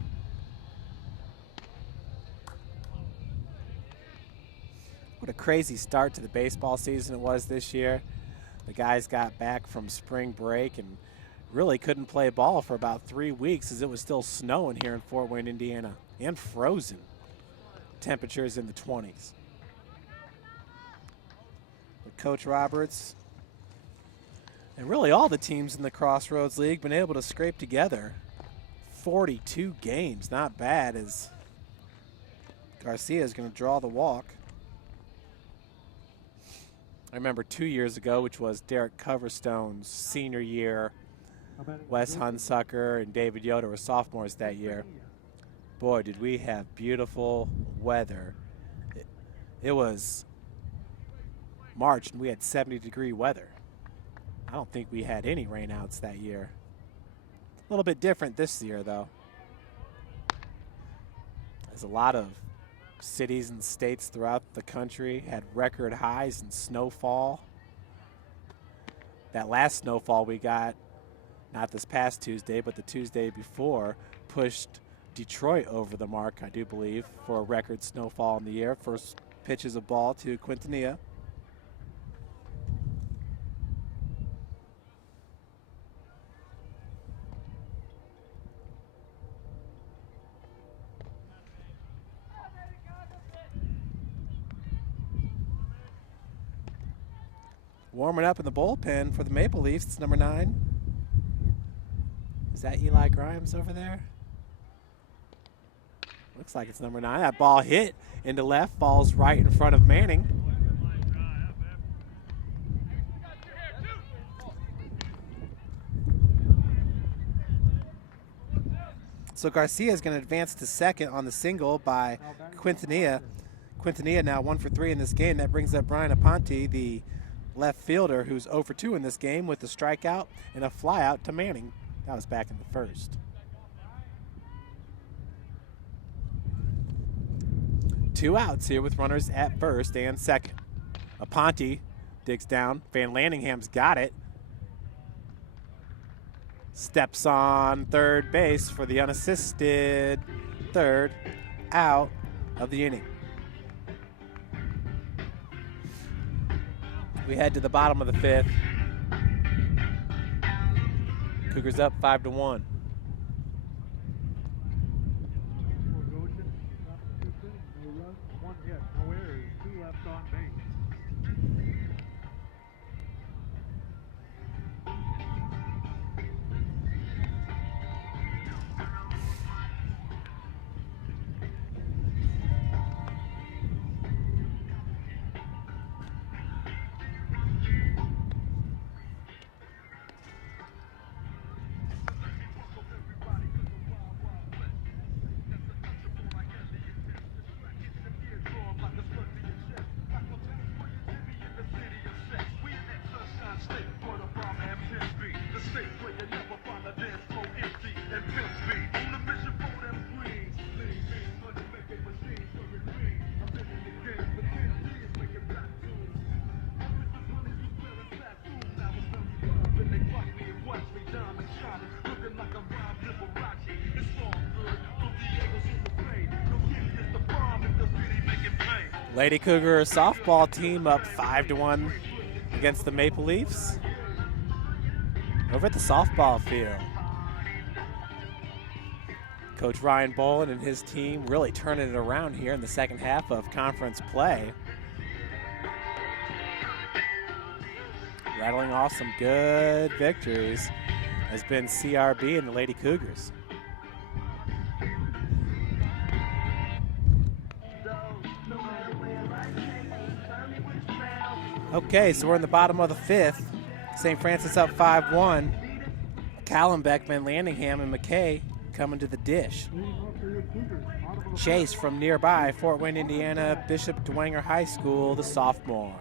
What a crazy start to the baseball season it was this year. The guys got back from spring break and really couldn't play ball for about 3 weeks as it was still snowing here in Fort Wayne, Indiana, and frozen. Temperatures in the 20s. But Coach Roberts and really all the teams in the Crossroads League been able to scrape together 42 games. Not bad, as Garcia is going to draw the walk. I remember 2 years ago, which was Derek Coverstone's senior year. Now batting Wes Goshen. Hunsucker and David Yoder were sophomores that year. Boy, did we have beautiful weather. It was March and we had 70-degree weather. I don't think we had any rainouts that year. A little bit different this year, though. There's a lot of cities and states throughout the country had record highs in snowfall. That last snowfall we got, not this past Tuesday, but the Tuesday before, pushed Detroit over the mark, I do believe, for a record snowfall in the year. First pitches of ball to Quintanilla. Warming up in the bullpen for the Maple Leafs, it's number 9. Is that Eli Grimes over there? Looks like it's number 9. That ball hit into left, falls right in front of Manning. So Garcia is going to advance to second on the single by Quintanilla. Quintanilla now 1 for 3 in this game. That brings up Brian Aponte, the left fielder, who's 0 for 2 in this game with a strikeout and a flyout to Manning. That was back in the 1st. Two outs here with runners at first and second. Aponte digs down. Van Landingham's got it. Steps on third base for the unassisted third out of the inning. We head to the bottom of the 5th. Cougars up 5-1. For Goshen, top of the 5th inning, no runs, 1 hit, no errors, 2 left on base. Lady Cougar softball team up 5-1 against the Maple Leafs over at the softball field. Coach Ryan Bolin and his team really turning it around here in the second half of conference play. Rattling off some good victories has been CRB and the Lady Cougars. Okay, so we're in the bottom of the fifth. St. Francis up 5-1. Callenbeck, Van Landingham, and McKay coming to the dish. Chase from nearby, Fort Wayne, Indiana, Bishop Dwenger High School, the sophomore.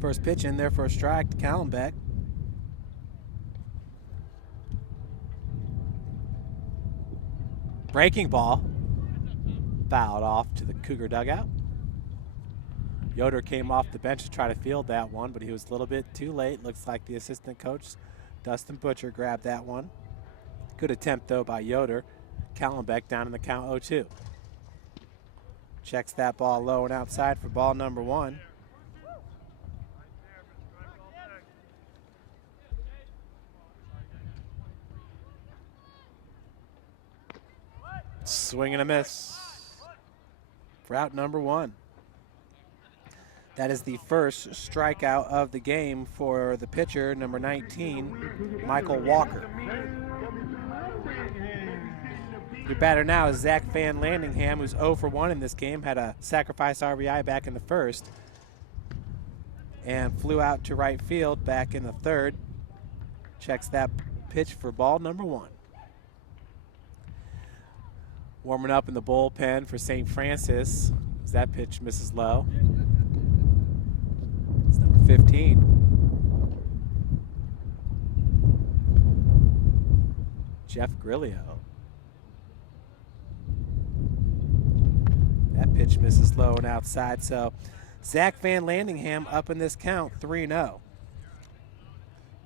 First pitch in there for a strike to Callenbeck. Breaking ball. Fouled off to the Cougar dugout. Yoder came off the bench to try to field that one, but he was a little bit too late. Looks like the assistant coach, Dustin Butcher, grabbed that one. Good attempt, though, by Yoder. Callenbeck down in the count 0-2. Checks that ball low and outside for ball number 1. Swing and a miss for out number 1. That is the first strikeout of the game for the pitcher, number 19, Michael Walker. Your batter now is Zach Van Landingham, who's 0 for 1 in this game, had a sacrifice RBI back in the first, and flew out to right field back in the third. Checks that pitch for ball number 1. Warming up in the bullpen for St. Francis as that pitch misses low. It's number 15. Jeff Grillo. That pitch misses low and outside, so Zach Van Landingham up in this count, 3-0.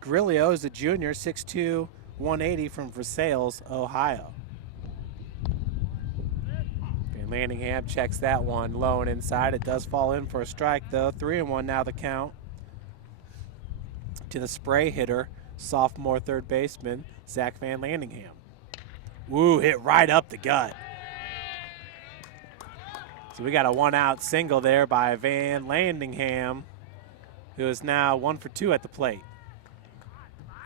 Grillo is a junior, 6'2", 180 from Versailles, Ohio. Landingham checks that one low and inside. It does fall in for a strike, though. 3-1 now the count to the spray hitter, sophomore third baseman, Zach Van Landingham. Woo, hit right up the gut. So we got a 1-out single there by Van Landingham, who is now 1 for 2 at the plate.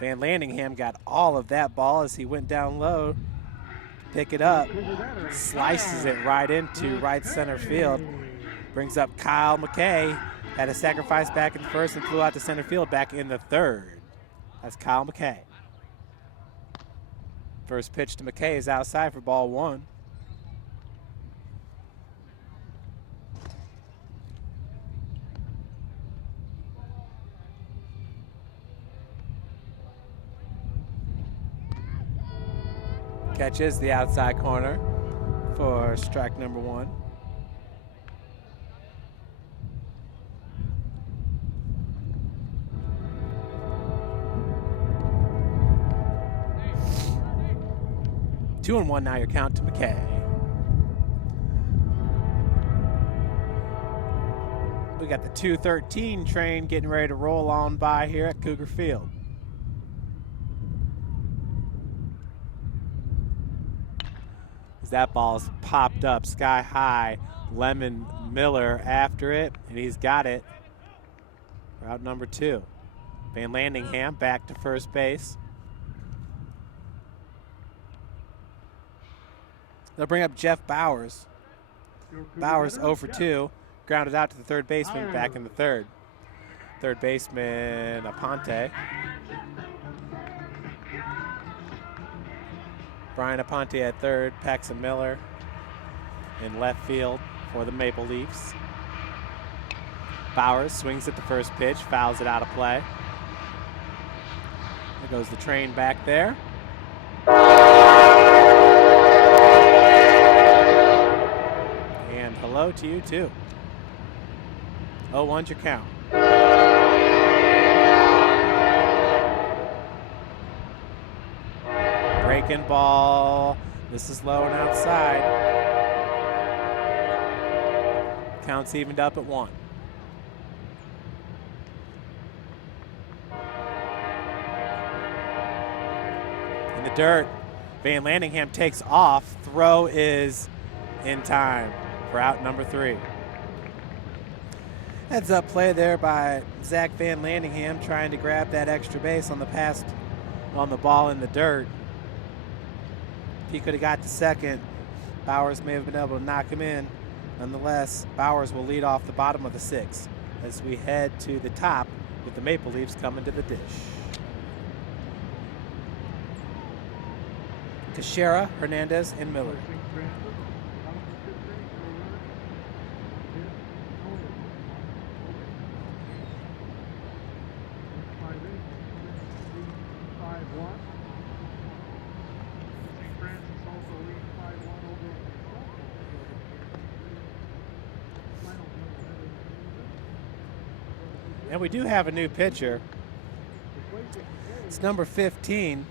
Van Landingham got all of that ball as he went down low. Pick it up, slices it right into right center field. Brings up Kyle McKay. Had a sacrifice back in the first and flew out to center field back in the third. That's Kyle McKay. First pitch to McKay is outside for ball 1. Catches the outside corner for strike number 1. Two and 1 now your count to McKay. We got the 2:13 train getting ready to roll on by here at Cougar Field. As that ball's popped up sky high, Lemon Miller after it, and he's got it. Route number 2. Van Landingham back to first base. They'll bring up Jeff Bowers. Bowers 0 for 2, grounded out to the third baseman back in the third. Third baseman Aponte. Brian Aponte at third, Paxton Miller in left field for the Maple Leafs. Bowers swings at the first pitch, fouls it out of play. There goes the train back there. And hello to you too. 0-1's your count. 1 ball. This is low and outside. Counts evened up at 1. In the dirt, Van Landingham takes off. Throw is in time for out number 3. Heads up play there by Zach Van Landingham, trying to grab that extra base on the pass on the ball in the dirt. If he could have got to second, Bowers may have been able to knock him in. Nonetheless, Bowers will lead off the bottom of the 6th as we head to the top with the Maple Leafs coming to the dish. Teixeira, Hernandez, and Miller. And we do have a new pitcher. It's number 15,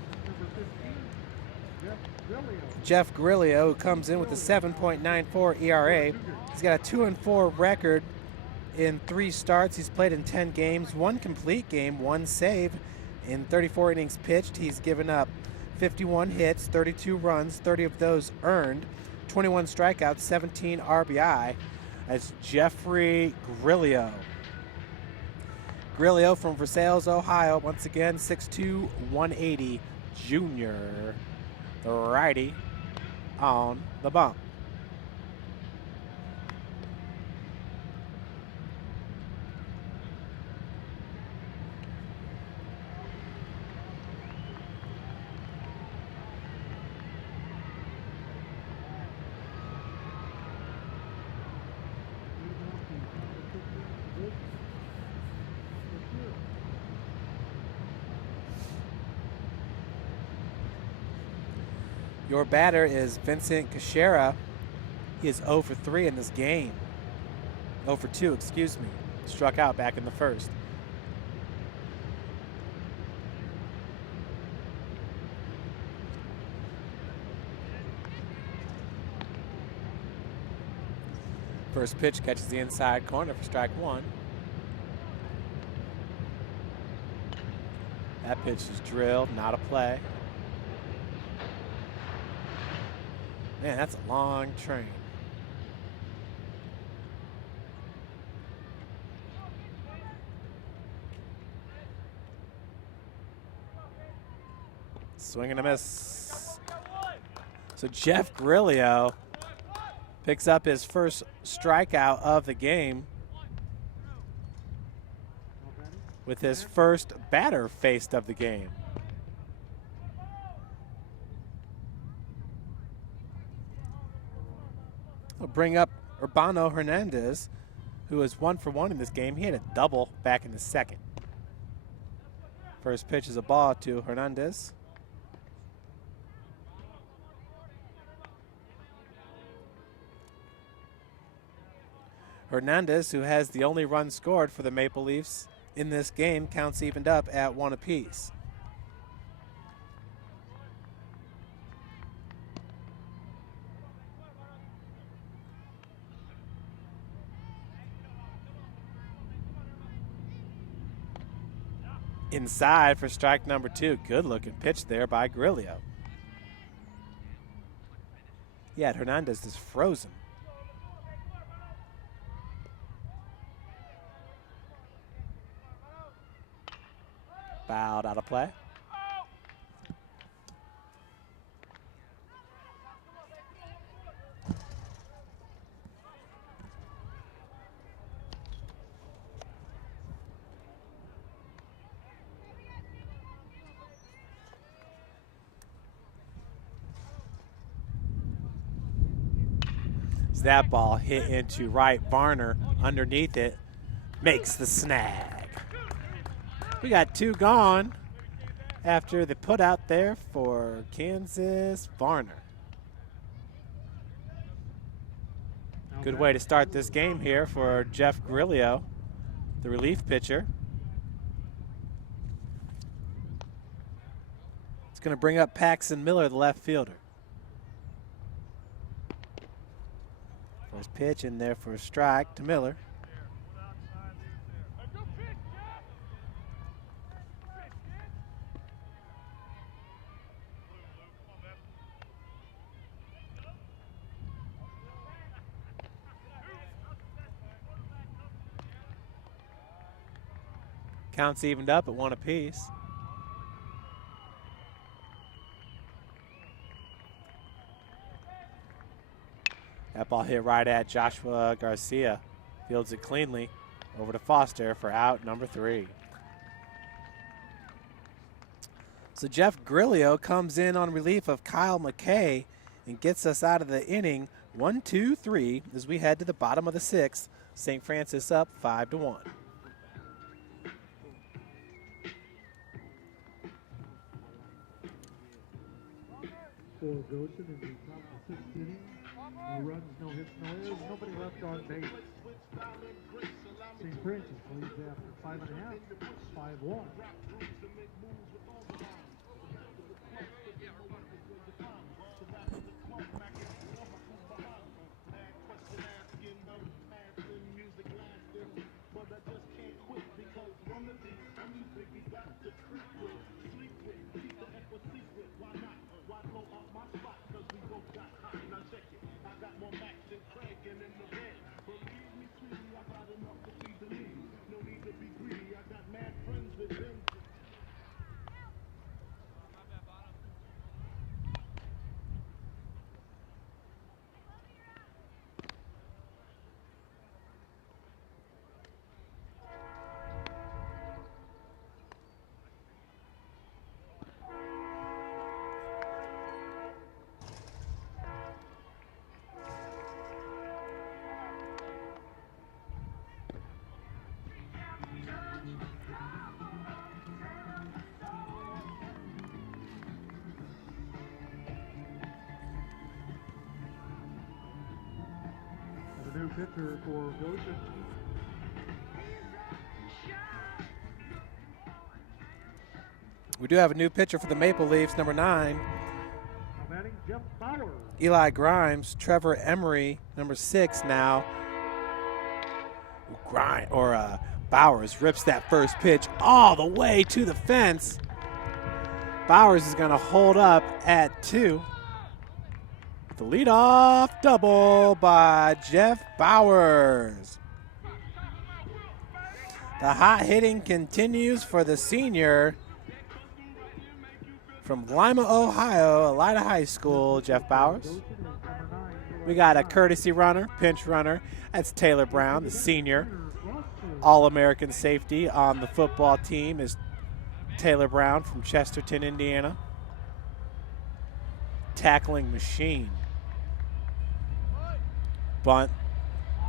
Jeff Grillo, who comes in with a 7.94 ERA. He's got a 2-4 record in 3 starts. He's played in 10 games, 1 complete game, 1 save. In 34 innings pitched, he's given up 51 hits, 32 runs, 30 of those earned, 21 strikeouts, 17 RBI. That's Jeffrey Grillo. Grillo from Versailles, Ohio, once again, 6'2", 180, junior. The righty on the bump. Your batter is Vincent Teixeira. He is 0 for 3 in this game. 0 for 2, excuse me. Struck out back in the first. First pitch catches the inside corner for strike 1. That pitch is drilled, not a play. Man, that's a long train. Swing and a miss. So Jeff Grillo picks up his first strikeout of the game with his first batter faced of the game. We'll bring up Urbano Hernandez, who is 1 for 1 in this game. He had a double back in the second. First pitch is a ball to Hernandez. Hernandez, who has the only run scored for the Maple Leafs in this game, counts evened up at 1 apiece. Inside for strike number 2. Good looking pitch there by Grillo. Yeah, Hernandez is frozen. Fouled out of play. That ball hit into right. Varner underneath it makes the snag. We got 2 gone after the put out there for Kansas. Varner. Good way to start this game here for Jeff Grillo, the relief pitcher. going to bring up Paxton Miller, the left fielder. First pitch in there for a strike to Miller. Counts evened up at 1 apiece. That ball hit right at Joshua Garcia. Fields it cleanly over to Foster for out number 3. So Jeff Grillo comes in on relief of Kyle McKay and gets us out of the inning 1-2-3 as we head to the bottom of the 6th. St. Francis up 5-1. For Goshen in the top of the 6th inning. No runs, no hits, no errors, nobody left on base. St. Francis leads after 5.5, 5-1. New pitcher for Goshen. We do have a new pitcher for the Maple Leafs, number 9. Batting, Jeff Bauer. Eli Grimes, Trevor Emery, number 6 now. Bowers rips that first pitch all the way to the fence. Bowers is going to hold up at 2. The leadoff double by Jeff Bowers. The hot hitting continues for the senior from Lima, Ohio, Elida High School, Jeff Bowers. We got a courtesy runner, pinch runner. That's Taylor Brown, the senior. All-American safety on the football team is Taylor Brown from Chesterton, Indiana. Tackling machine. Bunt,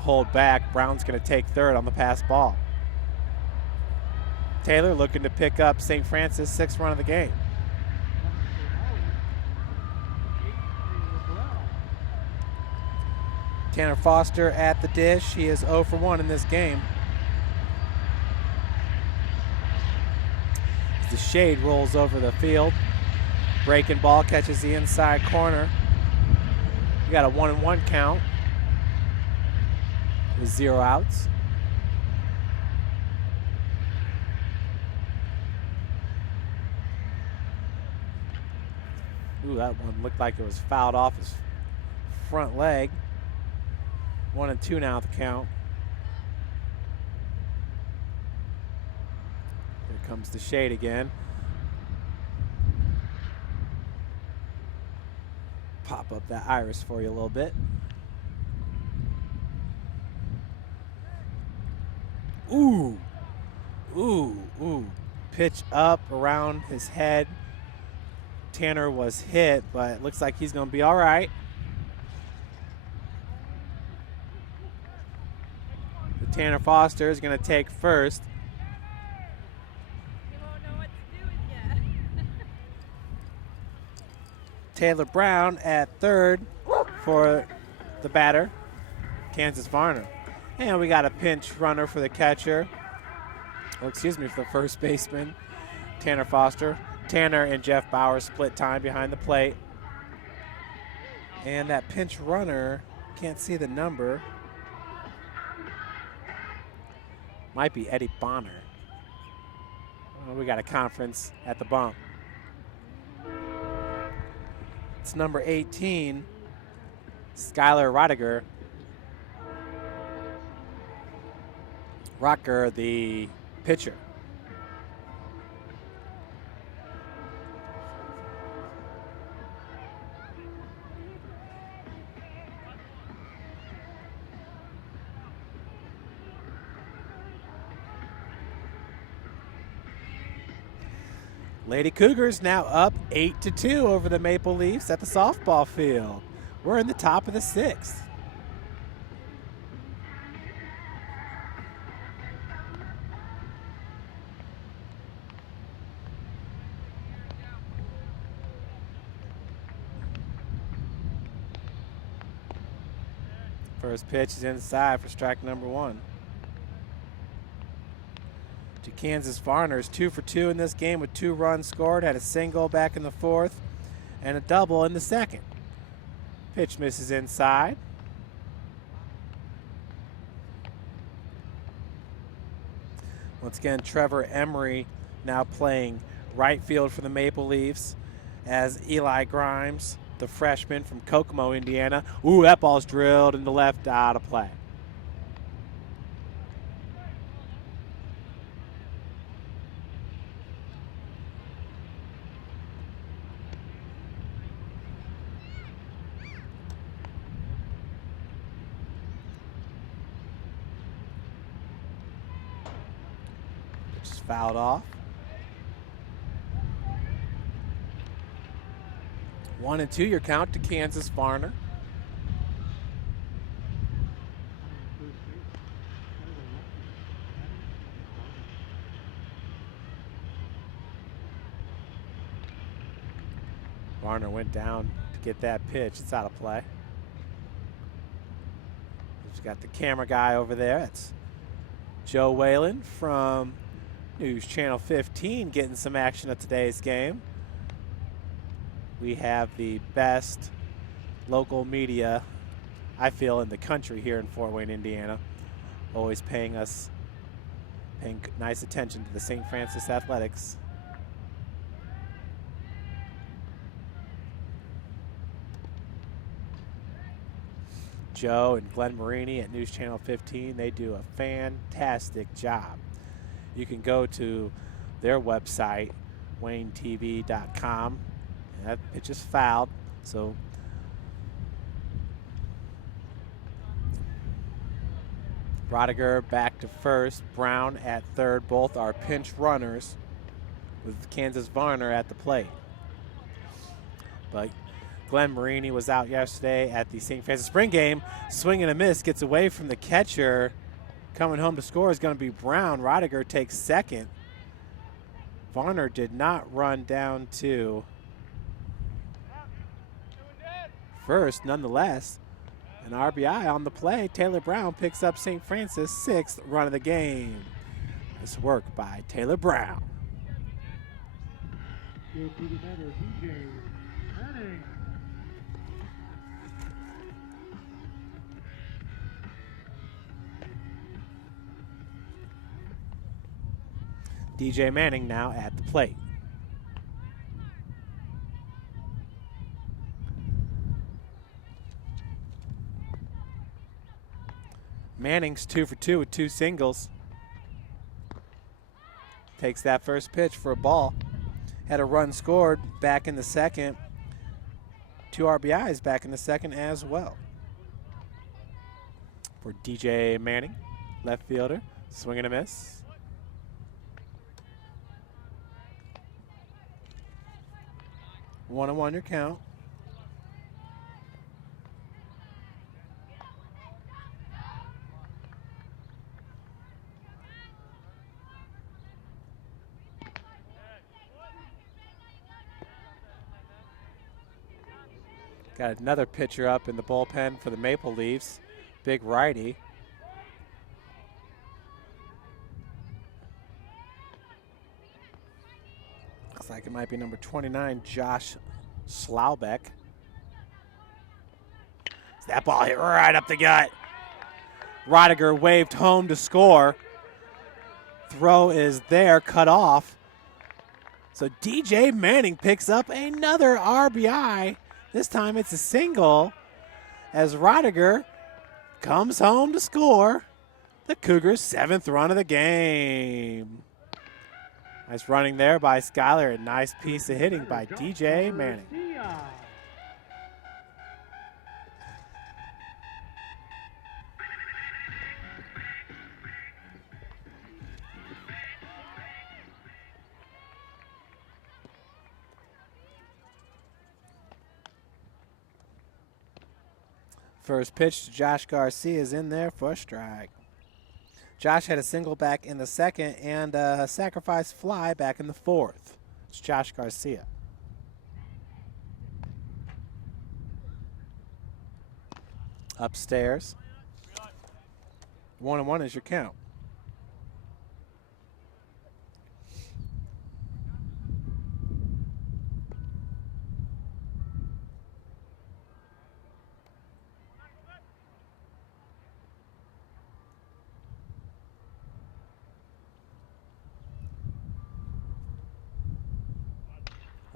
pulled back. Brown's going to take third on the pass ball. Taylor looking to pick up St. Francis' 6th run of the game. Tanner Foster at the dish. He is 0 for 1 in this game. As the shade rolls over the field. Breaking ball catches the inside corner. We got a 1-1 count with 0 outs. Ooh, that one looked like it was fouled off his front leg. 1-2 now the count. Here comes the shade again. Pop up that iris for you a little bit. Ooh. Ooh, ooh. Pitch up around his head. Tanner was hit, but it looks like he's going to be all right. Tanner Foster is going to take first. You won't know what to do with you. Taylor Brown at third for the batter, Kansas Varner. And we got a pinch runner for the catcher, or excuse me, for the first baseman, Tanner Foster. Tanner and Jeff Bauer split time behind the plate. And that pinch runner, can't see the number. Might be Eddie Bonner. Oh, we got a conference at the bump. It's number 18, Skylar Rodiger. Rocker, the pitcher. Lady Cougars now up 8-2 over the Maple Leafs at the softball field. We're in the top of the 6th. First pitch is inside for strike number 1. To Kansas Varner's 2 for 2 in this game with 2 runs scored. Had a single back in the 4th and a double in the 2nd. Pitch misses inside. Once again, Trevor Emery now playing right field for the Maple Leafs as Eli Grimes, the freshman from Kokomo, Indiana. Ooh, that ball's drilled into left, out of play. Just fouled off. 1-2 your count to Kansas Varner. Varner went down to get that pitch. It's out of play. We've got the camera guy over there. It's Joe Whalen from News Channel 15 getting some action of today's game. We have the best local media, I feel, in the country here in Fort Wayne, Indiana. Always paying nice attention to the St. Francis Athletics. Joe and Glenn Marini at News Channel 15, they do a fantastic job. You can go to their website, waynetv.com. That pitch is fouled, so Rodiger back to first, Brown at third. Both are pinch runners with Kansas Varner at the plate. But Glenn Marini was out yesterday at the St. Francis Spring game. Swing and a miss, gets away from the catcher. Coming home to score is going to be Brown. Rodiger takes second. Varner did not run down to first, nonetheless. An RBI on the play. Taylor Brown picks up St. Francis' 6th run of the game. Nice work by Taylor Brown. Go to the batter, DJ Manning. DJ Manning now at the plate. Manning's 2 for 2 with 2 singles. Takes that first pitch for a ball. Had a run scored back in the 2nd. 2 RBIs back in the 2nd as well. For DJ Manning, left fielder, swing and a miss. One and 1 your count. Got another pitcher up in the bullpen for the Maple Leafs, big righty. Looks like it might be number 29, Josh Schlaubeck. That ball hit right up the gut. Rodiger waved home to score. Throw is there, cut off. So DJ Manning picks up another RBI. This time it's a single as Rodiger comes home to score the Cougars' 7th run of the game. Nice running there by Skyler. A nice piece of hitting by DJ Manning. First pitch to Josh Garcia is in there for a strike. Josh had a single back in the second and a sacrifice fly back in the fourth. It's Josh Garcia. Upstairs. 1-1 is your count.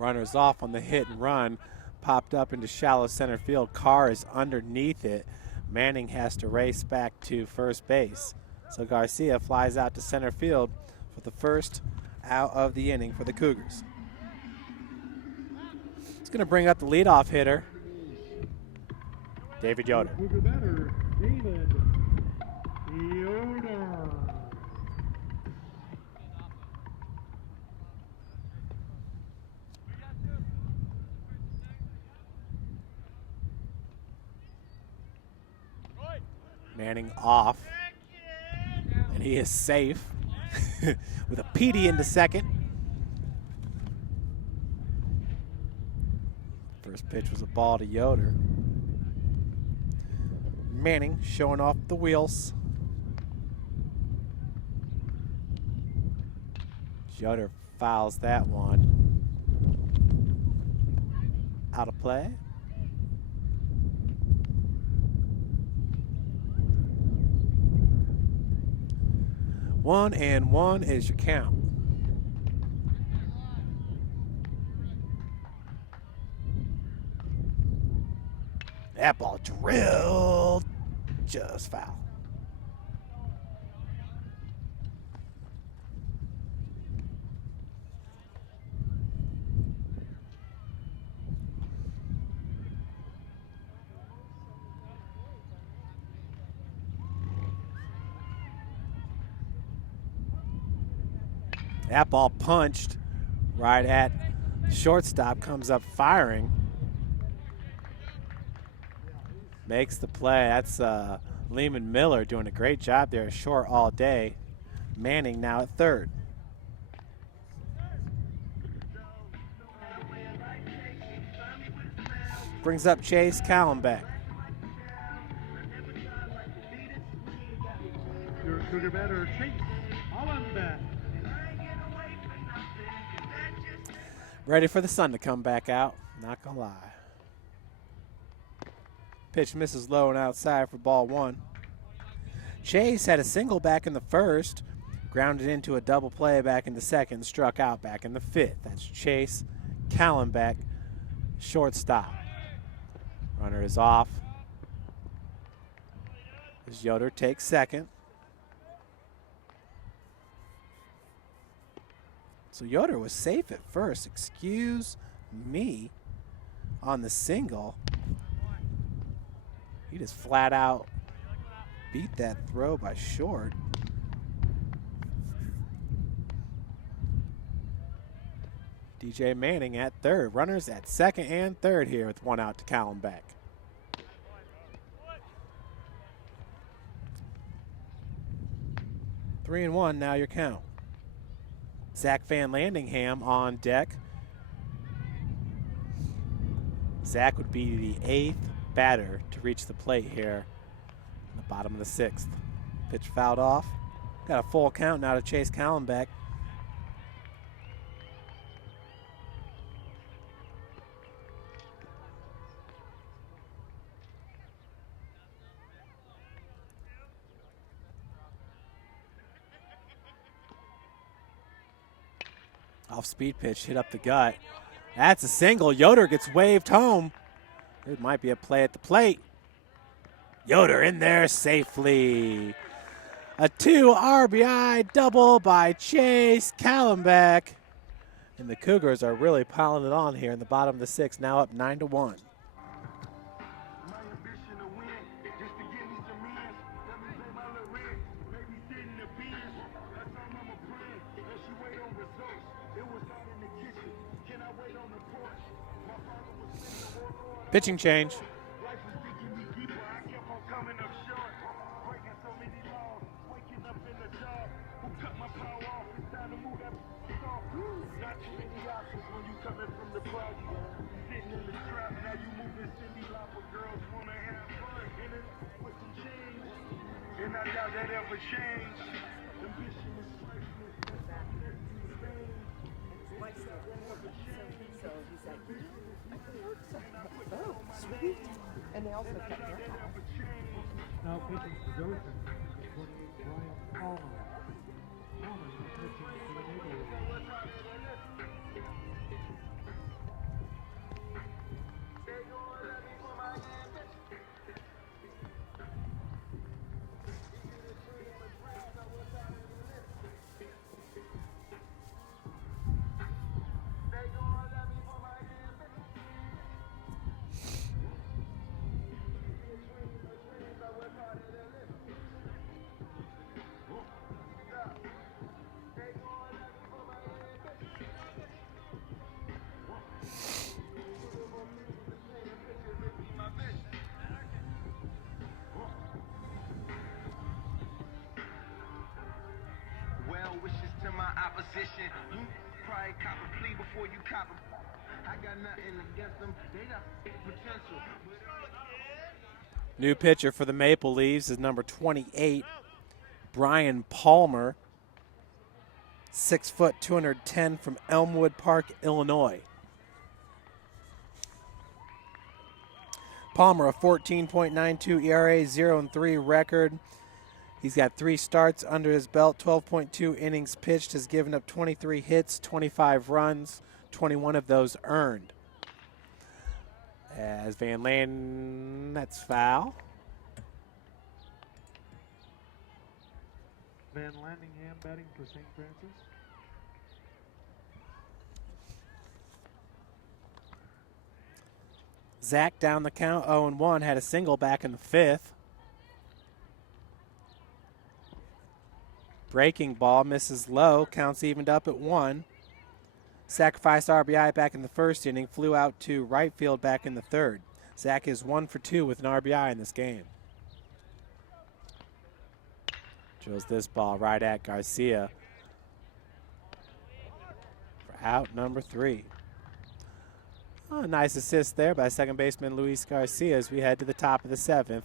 Runners off on the hit and run. Popped up into shallow center field. Carr is underneath it. Manning has to race back to first base. So Garcia flies out to center field for the first out of the inning for the Cougars. It's going to bring up the leadoff hitter, David Yoder. Cougar batter, David Yoder. Manning off, and he is safe with a PD into second. First pitch was a ball to Yoder. Manning showing off the wheels. Yoder fouls that one. Out of play. 1-1 is your count. That ball drilled, just foul. That ball punched right at shortstop, comes up firing. Makes the play. That's Lehman Miller doing a great job there, short all day. Manning now at third. Brings up Chase Callenbeck. Your Cougar batter, Chase Callenbeck. Ready for the sun to come back out, not gonna lie. Pitch misses low and outside for ball one. Chase had a single back in the first, grounded into a double play back in the second, struck out back in the fifth. That's Chase Callenbeck, shortstop. Runner is off. As Yoder takes second. So Yoder was safe at first. Excuse me on the single. He just flat out beat that throw by short. DJ Manning at third. Runners at second and third here with one out to Callenbeck. Three and one, now your count. Zach Van Landingham on deck. Zach would be the 8th batter to reach the plate here in the bottom of the 6th. Pitch fouled off. Got a full count now to Chase Callenbeck. Off speed pitch, hit up the gut. That's a single. Yoder gets waved home. It might be a play at the plate. Yoder in there safely. A 2 RBI double by Chase Callenbeck. And the Cougars are really piling it on here in the bottom of the 6th, now up 9-1. My ambition to win, just to give me some ends. Let me pay my little rent, maybe sit in the bench. That's all mama praying, as she wait on results. It was hot in the kitchen, can I wait on the porch? My father was spending the war on. Pitching change. Life was digging me deeper, I kept on coming up short. Breaking so many laws, waking up in the dark. Who cut my power off? It's time to move that off. Not too many options when you coming from the project. Sitting in the trap, now you moving Cindy Lauper. Girls wanna have fun, and it with some change. And I doubt that ever change. Ambition is priceless, that's how it makes you change. Oh, sweet. And they also cut their house. Now pitching for Goshen, 28, Brian Palmer. Palmer is pitching for the Maple Leafs. Well wishes to my opposition. You probably cop a plea before you cop a. I got nothing against them. They got potential. New pitcher for the Maple Leafs is number 28, Brian Palmer. 6 foot, 210 from Elmwood Park, Illinois. Palmer, a 14.92 ERA, 0-3 record. He's got 3 starts under his belt, 12.2 innings pitched, has given up 23 hits, 25 runs, 21 of those earned. As Van Landen, that's foul. Van Landingham batting for St. Francis. Zach down the count, 0-1, had a single back in the 5th. Breaking ball misses low, counts evened up at 1. Sacrificed RBI back in the 1st inning, flew out to right field back in the 3rd. Zach is 1 for 2 with an RBI in this game. Drills this ball right at Garcia for out number 3. Oh, nice assist there by second baseman Luis Garcia as we head to the top of the 7th.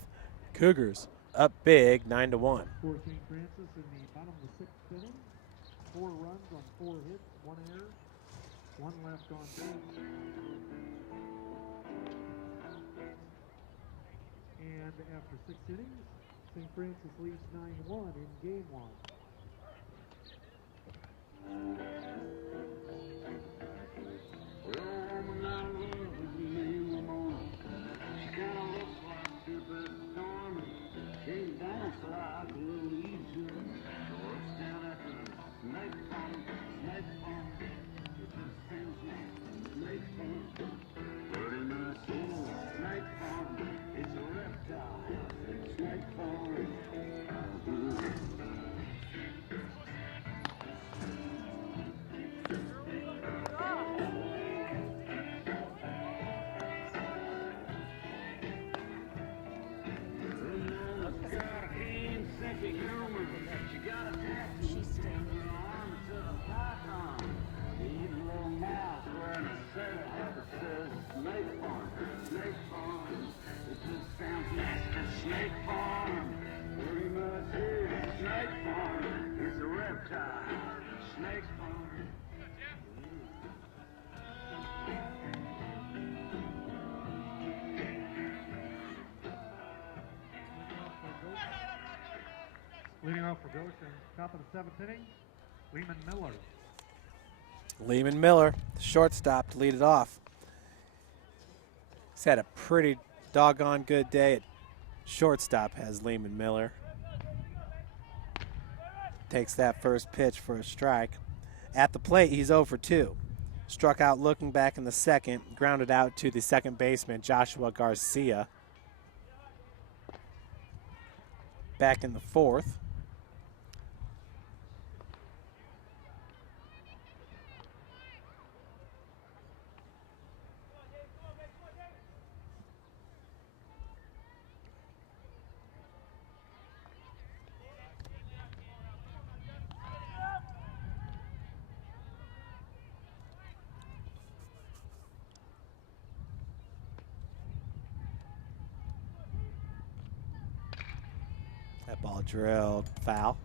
Cougars up big, 9-1. For St. Francis in the bottom of the 6th inning. 4 runs on 4 hits, 1 error, 1 left on base. And after 6 innings, St. Francis leads 9-1 in game 1. Leading off for Goshen, top of the 7th inning, Lehman Miller. Lehman Miller, the shortstop, to lead it off. He's had a pretty doggone good day at shortstop, has Lehman Miller. Takes that first pitch for a strike. At the plate, he's 0 for 2. Struck out looking back in the second, grounded out to the second baseman, Joshua Garcia. Back in the fourth. That ball drilled foul.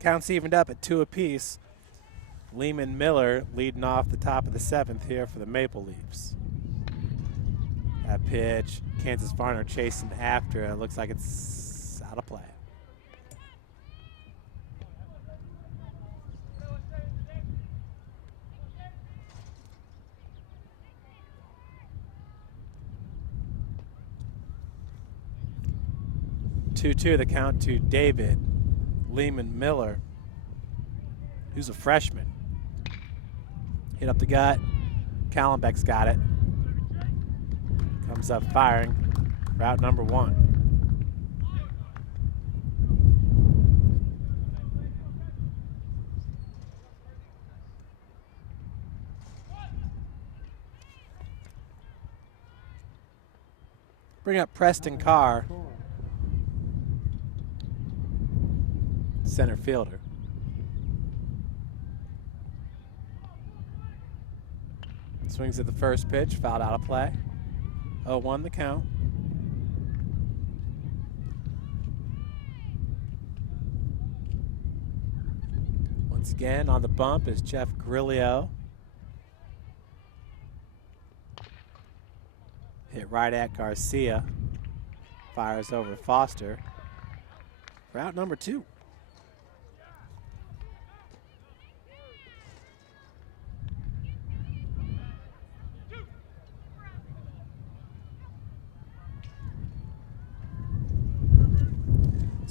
Count's evened up at 2 apiece. Lehman Miller leading off the top of the 7th here for the Maple Leafs. That pitch, Kansas Varner chasing after it. Looks like it's out of play. Two the count to David Lehman Miller, who's a freshman. Hit up the gut. Callenbeck's got it. Comes up firing. Route number 1. Bring up Preston Carr, center fielder. Swings at the first pitch, fouled out of play. 0-1 the count. Once again on the bump is Jeff Grillo. Hit right at Garcia. Fires over Foster. Route number 2.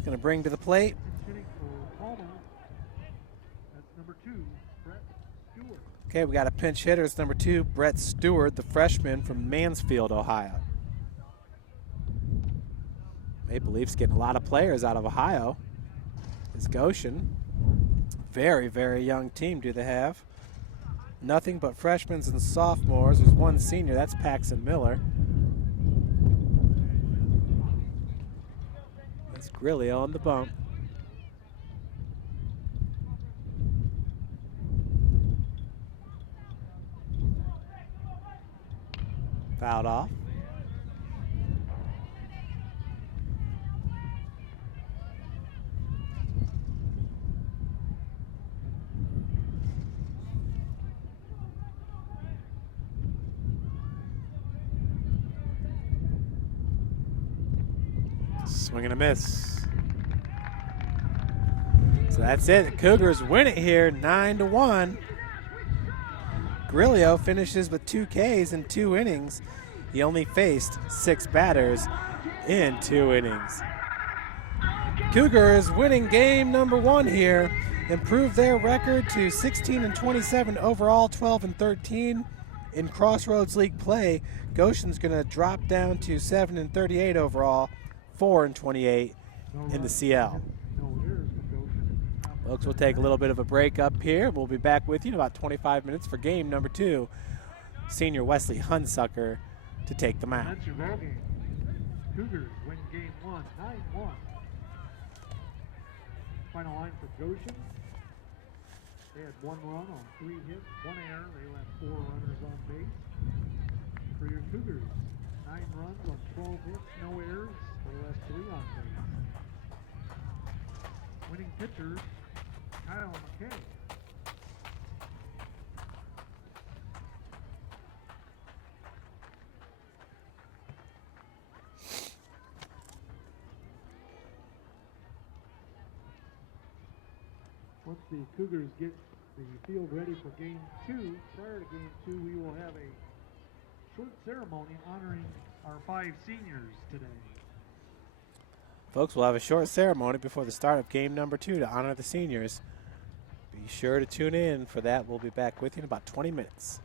Going to bring to the plate. Hitting for Palmer. That's number 2, Brett Stewart. Okay, we got a pinch hitter. It's number 2, Brett Stewart, the freshman from Mansfield, Ohio. Maple Leafs getting a lot of players out of Ohio. It's Goshen. Very, very young team do they have. Nothing but freshmen and sophomores. There's one senior, that's Paxton Miller. Grillo on the bump. Fouled off. Swing and a miss. So that's it. The Cougars win it here, 9-1. Grillo finishes with 2 Ks in 2 innings. He only faced 6 batters in 2 innings. Cougars winning game number 1 here. Improve their record to 16-27 overall, 12-13 in Crossroads League play. Goshen's going to drop down to 7-38 overall, 4-28 in the CL. Folks, we'll take a little bit of a break up here. We'll be back with you in about 25 minutes for game number 2. Senior Wesley Hunsucker to take the mound. That's your ball game. Cougars win game 1, 9-1. Final line for Goshen. They had 1 run on 3 hits, 1 error. They left 4 runners on base. For your Cougars, 9 runs on 12 hits, no errors. They left 3 on base. Winning pitchers, Kyle McKay. once the Cougars get the field ready for game 2, prior to game 2, we will have a short ceremony honoring our 5 seniors today. Folks, we'll have a short ceremony before the start of game number 2 to honor the seniors. Be sure to tune in for that. We'll be back with you in about 20 minutes.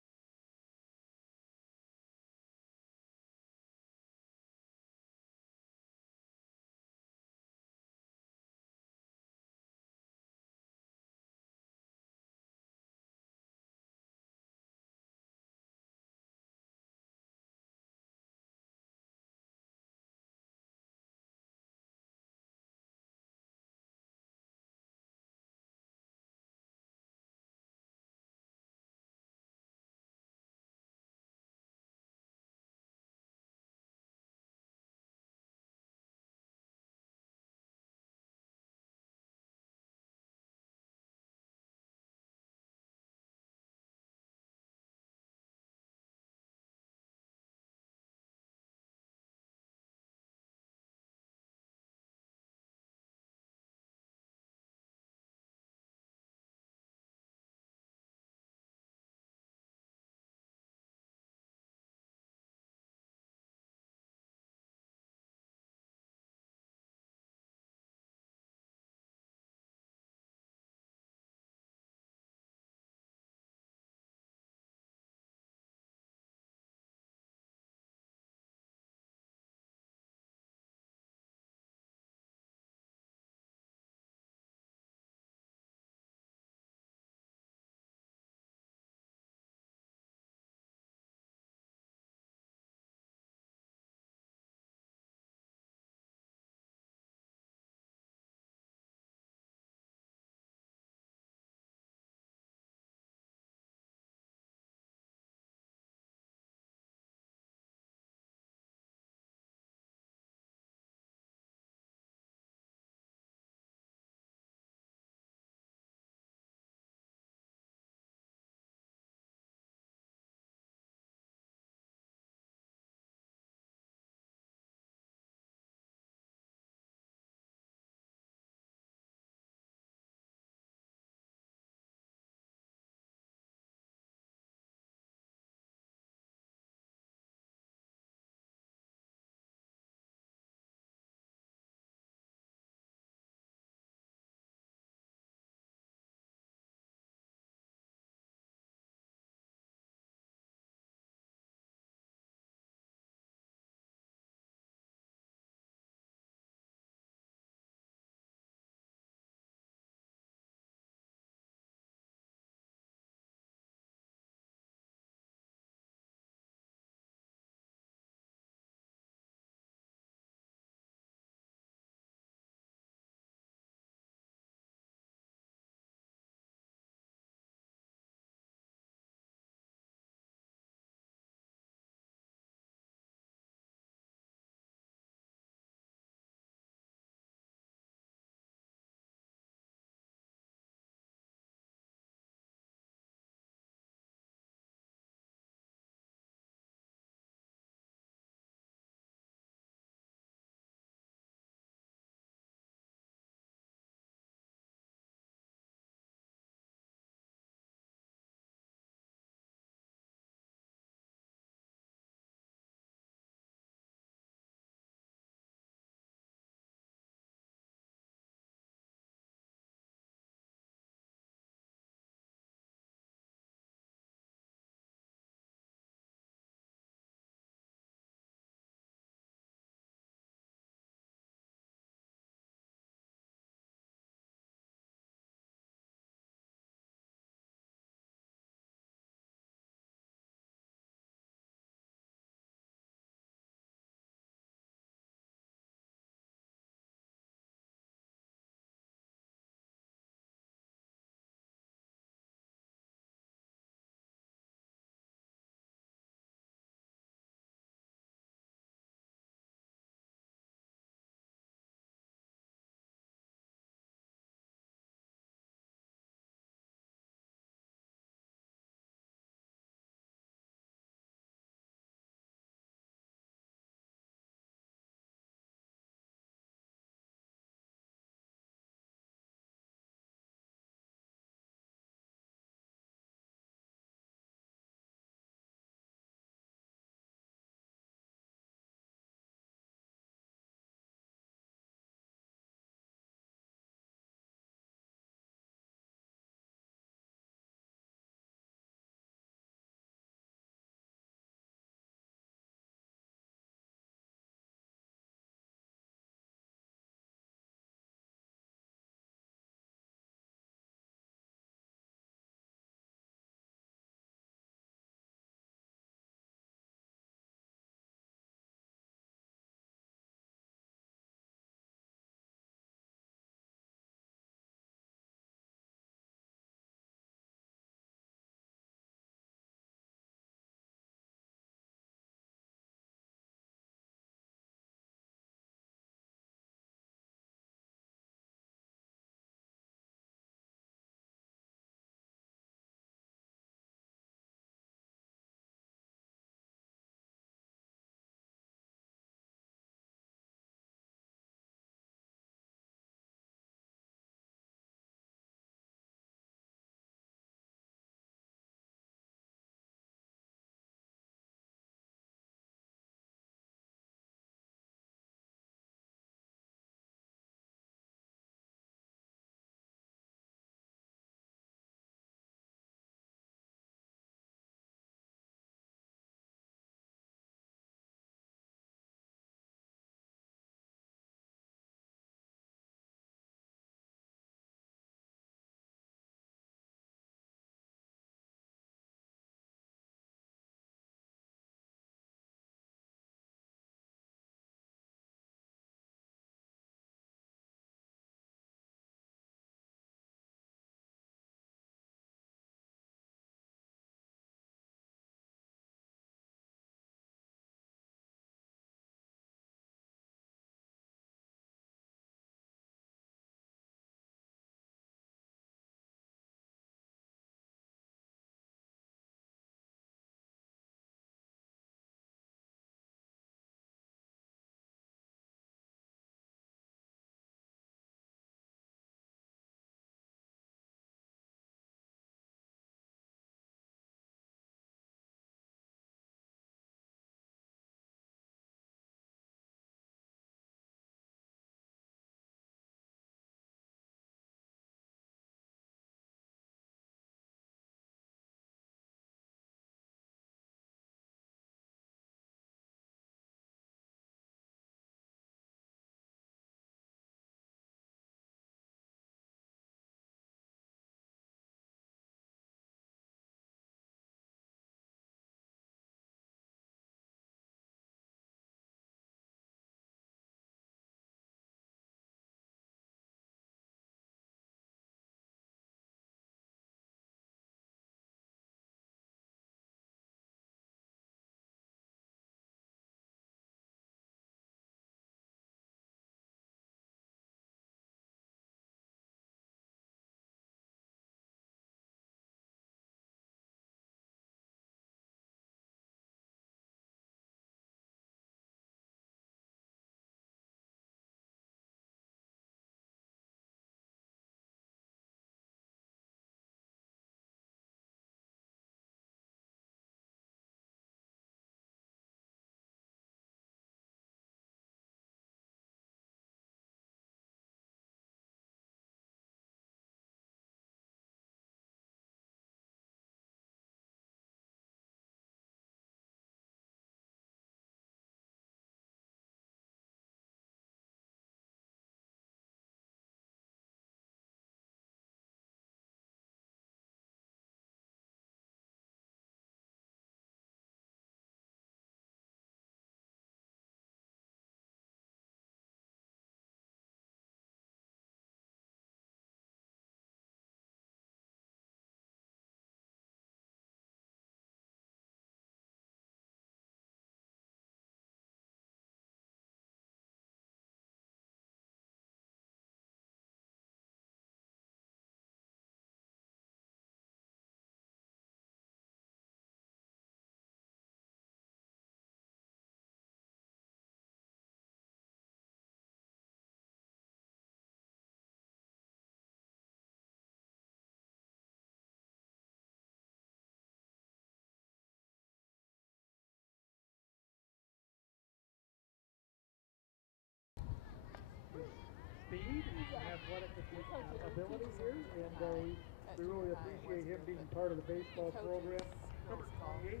and we really appreciate him being part of the baseball program. Number 28,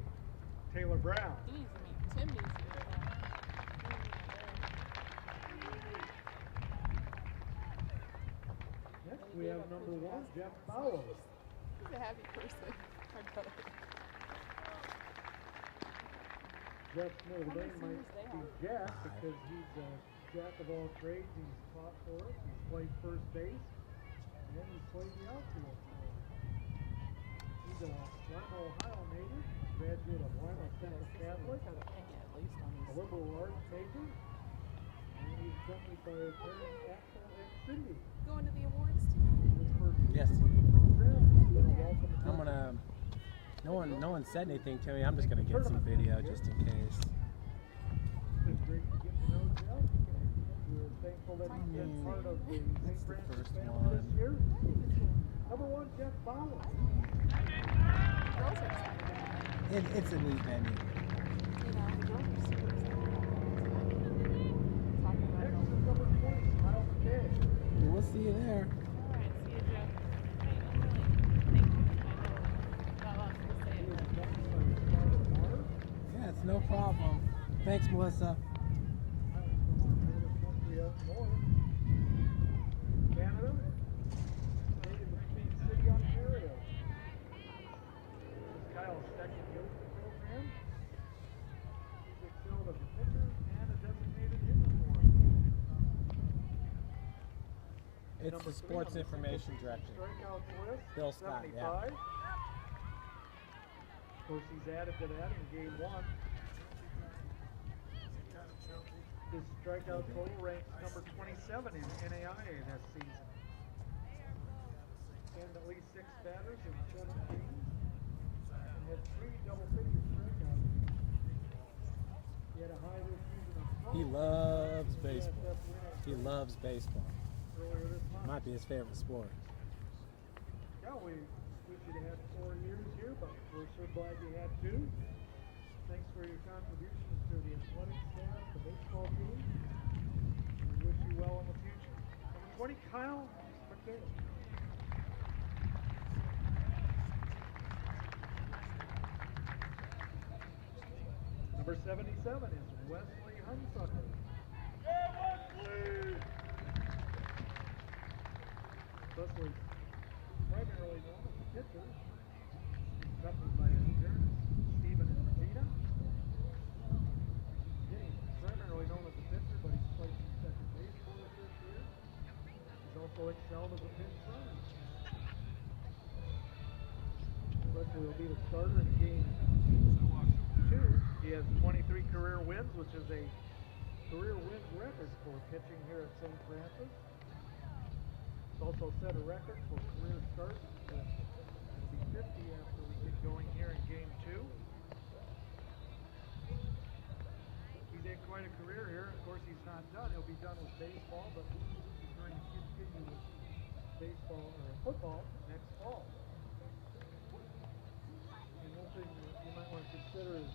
Taylor Brown. He needs to meet Tim needs to meet him. Next, we have number 1, Jeff Bowles. He's a happy person. My brother. Jeff's middle How many name might seniors they be have? Jack because he's a jack of all trades. He's fought for us. He's played first base, and he's played the outfield for us. He's a Lima, Ohio native, graduate of Lima Central Catholic, At least on a liberal arts major, and he's accompanied by his parents Axel and Cindy. Going to the awards too? His first Yes. season with the program. He's been a welcome I'm gonna. No one said anything to me. I'm just gonna get some video just in case. It's been great to get to know Jeff. We're thankful that he's been part of the St. That's the Francis first family this one. year. Number 1, Jeff Bowles. Girls are excited. It's a neat venue. You know, the girls are super excited. Talking about Next it. is number 20, Kyle McKay. We'll see you there. All right, see you, Jeff. Hey, I'm really, thank you. I know not lots to say He it, is but accompanied by his father, Marv. Yeah, it's no problem. Thanks, Melissa. Kyle's from our native country up north. Canada. Native of Queen City, Ontario. This is Kyle's second year with the program. He's excelled as a pitcher and a designated hitter for us. It's Number the 3 sports on the information single director. strikeouts list, Bill Scott, 75. yeah. Of course, he's added to that in game 1. His strikeout total ranks number 27 in NAIA this season. And at least 6 batters in 7 games. And had 3 double-figure strikeouts. He had a high this season of 12. He loves USF baseball. win He loves baseball. earlier this month. Might be his favorite sport. Yeah, we wish you'd had 4 years here, but we're so glad you had 2. Thanks for your contributions to the athletic staff, the baseball team. We wish you well in the future. Number 20, Kyle McKay. Number 77 is Wesley Hunsucker. Wesley's primarily known as a pitcher, accompanied by his parents, Stephen and Regina. He's primarily known as a pitcher, but he's played some second base for us this year. He's also excelled as a pinch runner. Wesley will be the starter in game 2. He has 23 career wins, which is a career wins record for pitching here at St. Francis. He's also set a record for career starts. It'll be 50 after we get going here in game 2. He's had quite a career here. Of course, he's not done. He'll be done with baseball, but he's going to continue with baseball or football next fall. And one thing that you might want to consider is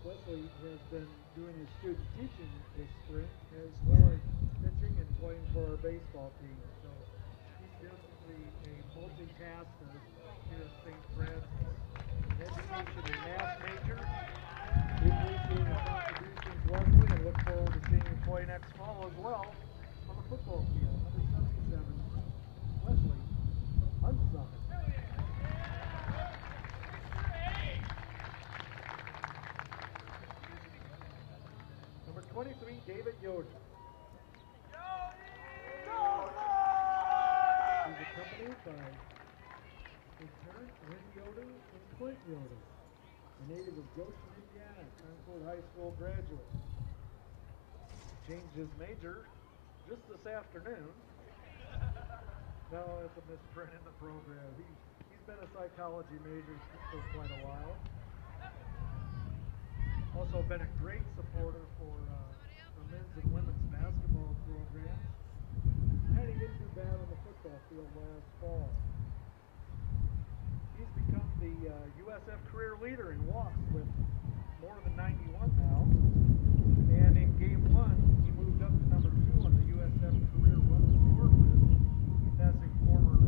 Wesley has been doing his student teaching this spring as well as pitching and playing for our baseball team. So he's definitely a multitasker here at St. Francis. An education and math major. We appreciate your contributions, Wesley, and look forward to seeing you play next fall as well on the football field. Number 77, Wesley Hunsucker. Number 23, David Yoder. He's accompanied by his parents, Lynn Yoder and Clint Yoder, a native of Goshen, Indiana, Concord High School graduate. Changed his major just this afternoon. No, it's a misprint in the program. He's been a psychology major for quite a while. Also been a great supporter for men's and women's basketball programs. And he didn't do bad on the football field last fall. He's become the USF career leader in walks with more than 91 now. And in game 1, he moved up to number 2 on the USF career run scored list, passing former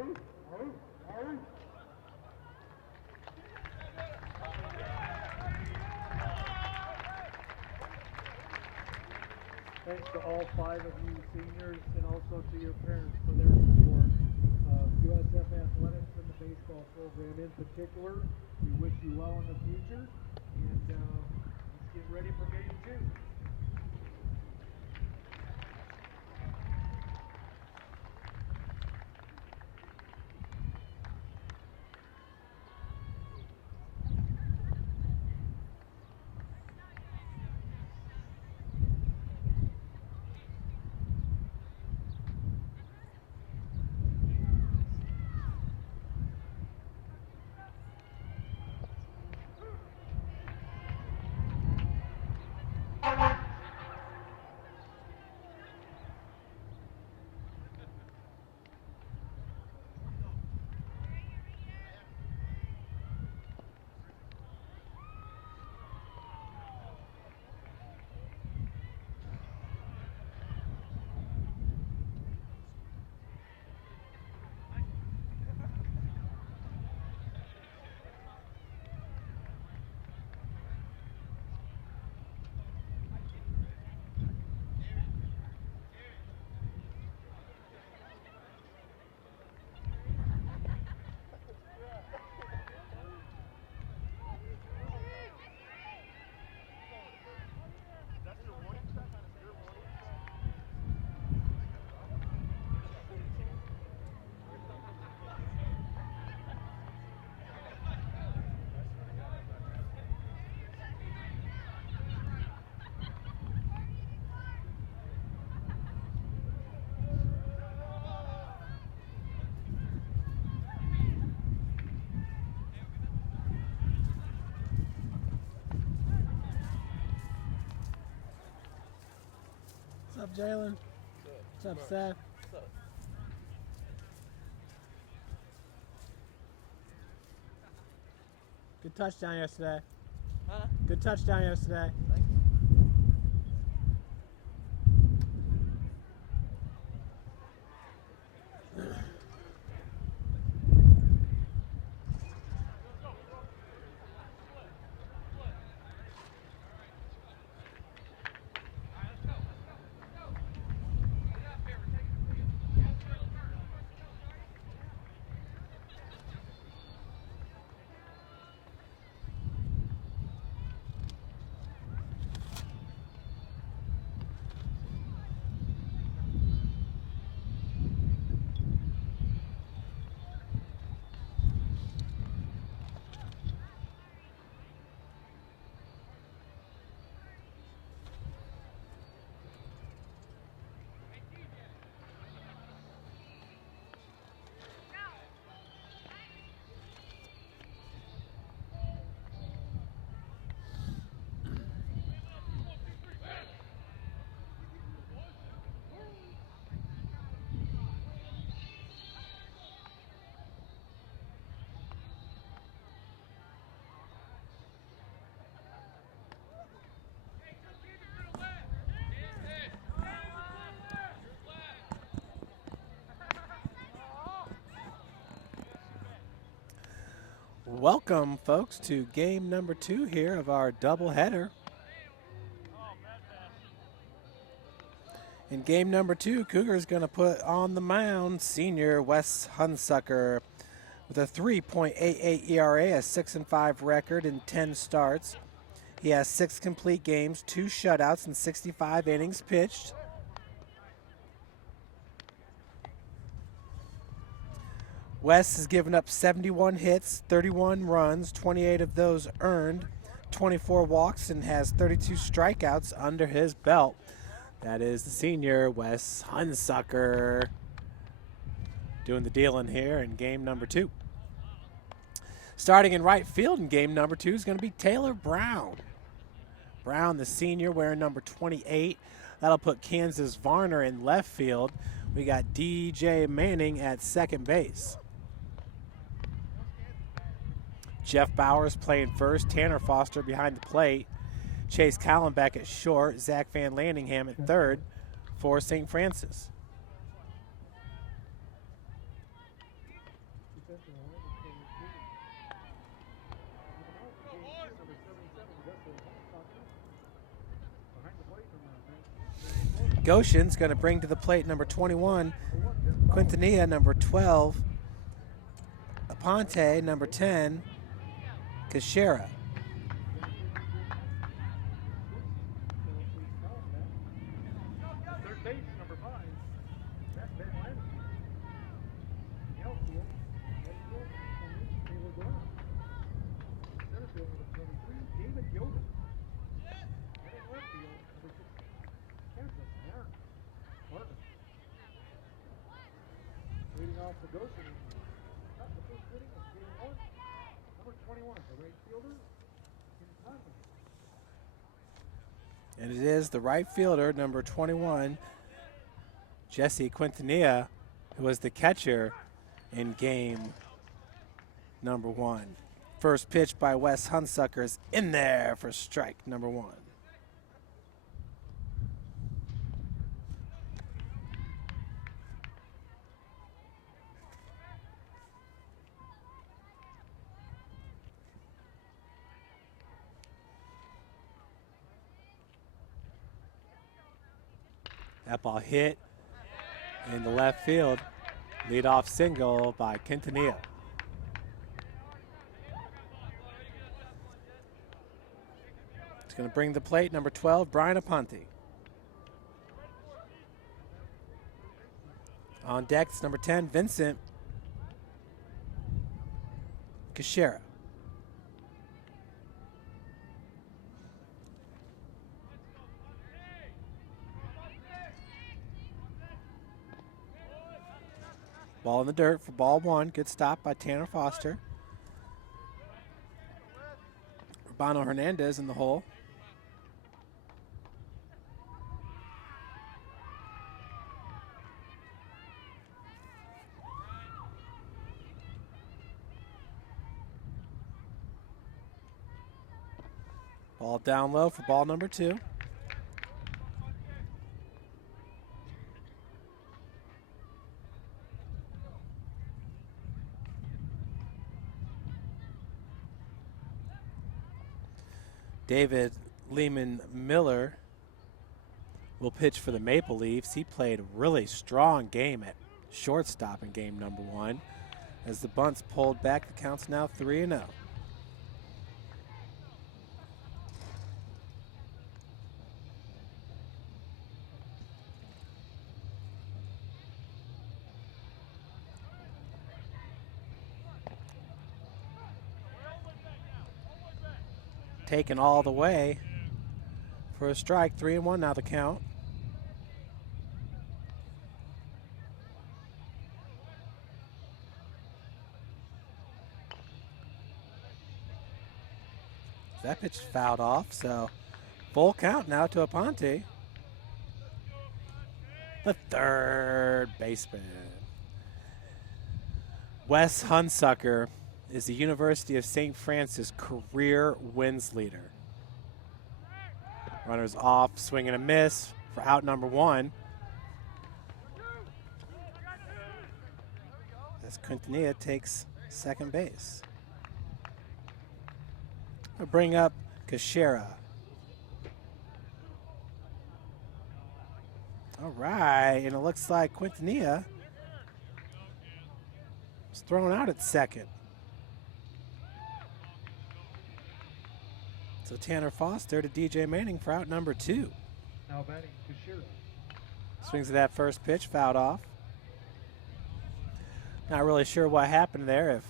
Thanks to all 5 of you seniors and also to your parents for their support. USF Athletics and the baseball program in particular, we wish you well in the future, and let's get ready for game 2. What's up, Jalen? What's up, Seth? Good touchdown yesterday. Huh? Good touchdown yesterday. Welcome, folks, to game number 2 here of our doubleheader. In game number 2, Cougar's going to put on the mound senior Wes Hunsucker with a 3.88 ERA, a 6-5 record in 10 starts. He has 6 complete games, 2 shutouts, and 65 innings pitched. Wes has given up 71 hits, 31 runs, 28 of those earned, 24 walks, and has 32 strikeouts under his belt. That is the senior, Wes Hunsucker, doing the dealing here in game number 2. Starting in right field in game number 2 is going to be Taylor Brown. Brown, the senior, wearing number 28. That'll put Kansas Varner in left field. We got DJ Manning at second base. Jeff Bowers playing first, Tanner Foster behind the plate, Chase Callenbeck at short, Zach Van Landingham at third for St. Francis. Goshen's going to bring to the plate number 21, Quintanilla, number 12, Aponte, number 10, Kashera. Third base, number 5, Matt Van Lannister. The outfield, right field, Taylor Brown. Center field, number 23, David Yoder. And in left field, number 6, Kansas Aaron Martin. Leading off the Goshen, got the first inning of game 1, number 21, the right fielder, in Conley. And it is the right fielder, number 21, Jesse Quintanilla, who was the catcher in game number 1. First pitch by Wes Hunsucker is in there for strike number 1. That ball hit in the left field. Leadoff single by Quintanilla. It's going to bring the plate number 12, Brian Aponte. On deck, it's number 10, Vincent Kashera. Ball in the dirt for ball 1. Good stop by Tanner Foster. Urbano Hernandez in the hole. Ball down low for ball number 2. David Lehman Miller will pitch for the Maple Leafs. He played a really strong game at shortstop in game number 1. As the bunts pulled back, the count's now 3-0. Taken all the way for a strike. 3-1 now the count. That pitch fouled off, so full count now to Aponte. The third baseman. Wes Hunsucker is the University of St. Francis career wins leader. Runners off, swing and a miss for out number 1. As Quintanilla takes second base. We'll bring up Kashera. All right, and it looks like Quintanilla was thrown out at second. So Tanner Foster to DJ Manning for out number 2. Now batting Kashira. Swings at that first pitch, fouled off. Not really sure what happened there, if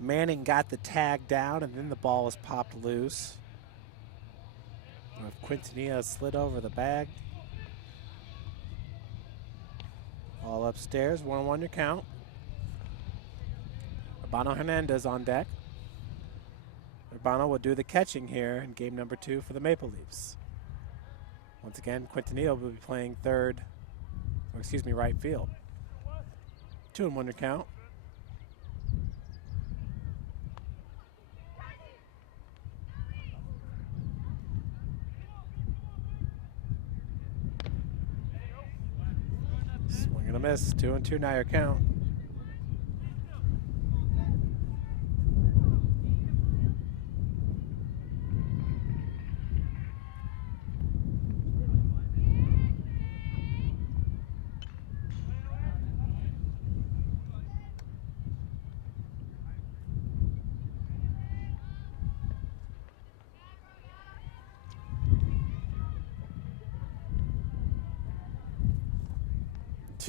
Manning got the tag down and then the ball was popped loose, or if Quintanilla slid over the bag. All upstairs, 1-1 your count. Urbano Hernandez on deck. Urbano will do the catching here in game number 2 for the Maple Leafs. Once again, Quintanilla will be playing right field. 2-1 your count. Swing and a miss. 2-2 now your count.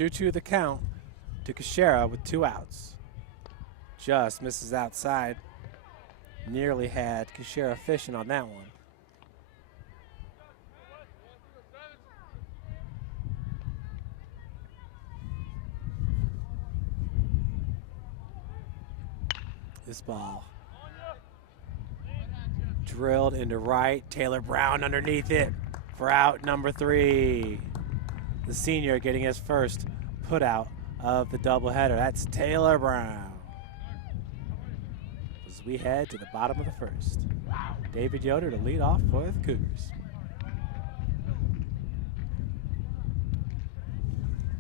2-2 the count to Kashera with 2 outs. Just misses outside. Nearly had Kashera fishing on that one. This ball drilled into right. Taylor Brown underneath it for out number 3. The senior getting his first put out of the doubleheader. That's Taylor Brown. As we head to the bottom of the first. David Yoder to lead off for the Cougars.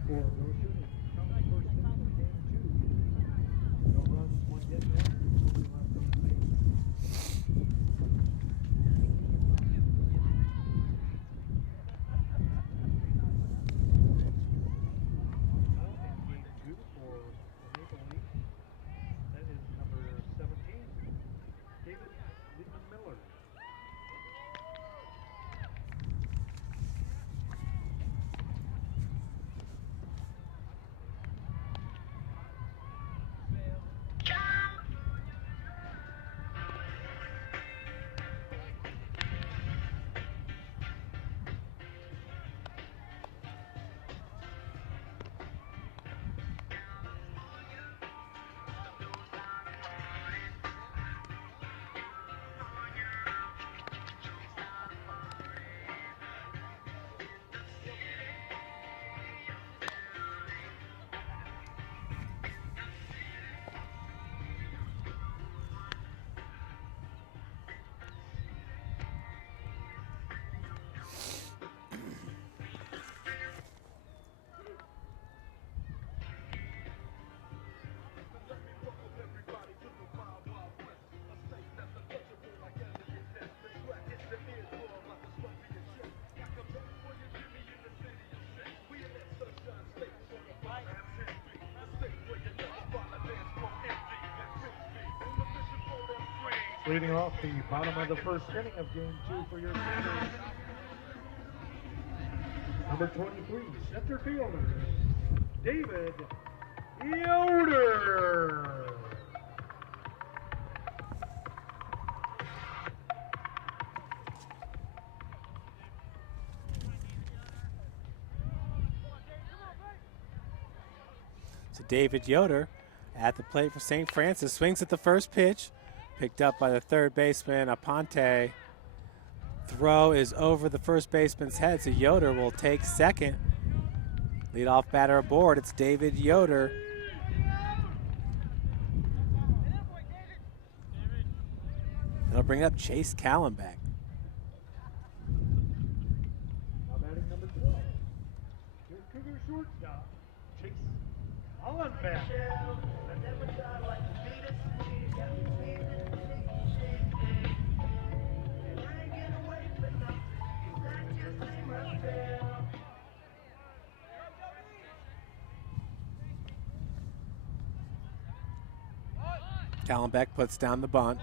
For Goshen, it's come the first inning of game 2. No runs, 1 hit, no errors, nobody left on base. Now in game 2 for the Maple Leafs, that is number 17, David Liebman Miller. Leading off the bottom of the first inning of game 2 for your Cougars. Number 23, center fielder, David Yoder. So David Yoder at the plate for St. Francis, swings at the first pitch. Picked up by the third baseman, Aponte. Throw is over the first baseman's head, so Yoder will take second. Leadoff batter aboard, it's David Yoder. It'll bring up Chase Callenbeck. Now batting number 12, your Cougar shortstop, Chase Callenbeck. Callenbeck puts down the bunt.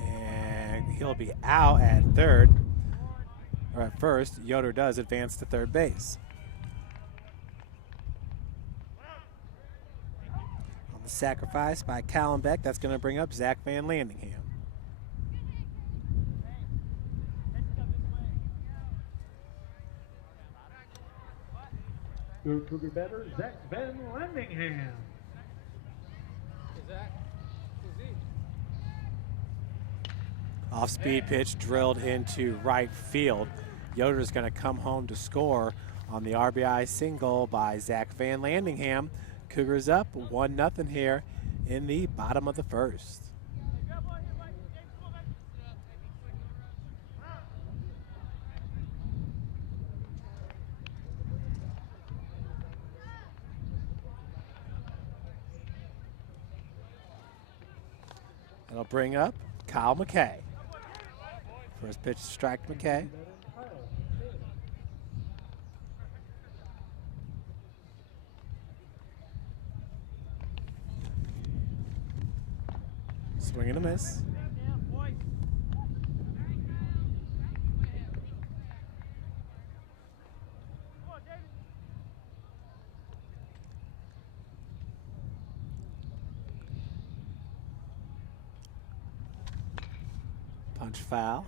And he'll be out at third. Or at first, Yoder does advance to third base. On the sacrifice by Callenbeck, that's going to bring up Zach Van Landingham. Your Cougar batter, Zach Van Landingham. Off-speed pitch drilled into right field. Yoder's going to come home to score on the RBI single by Zach Van Landingham. Cougars up 1-0 here in the bottom of the first. It'll bring up Kyle McKay. First pitch to strike McKay. Swing and a miss. Punch foul.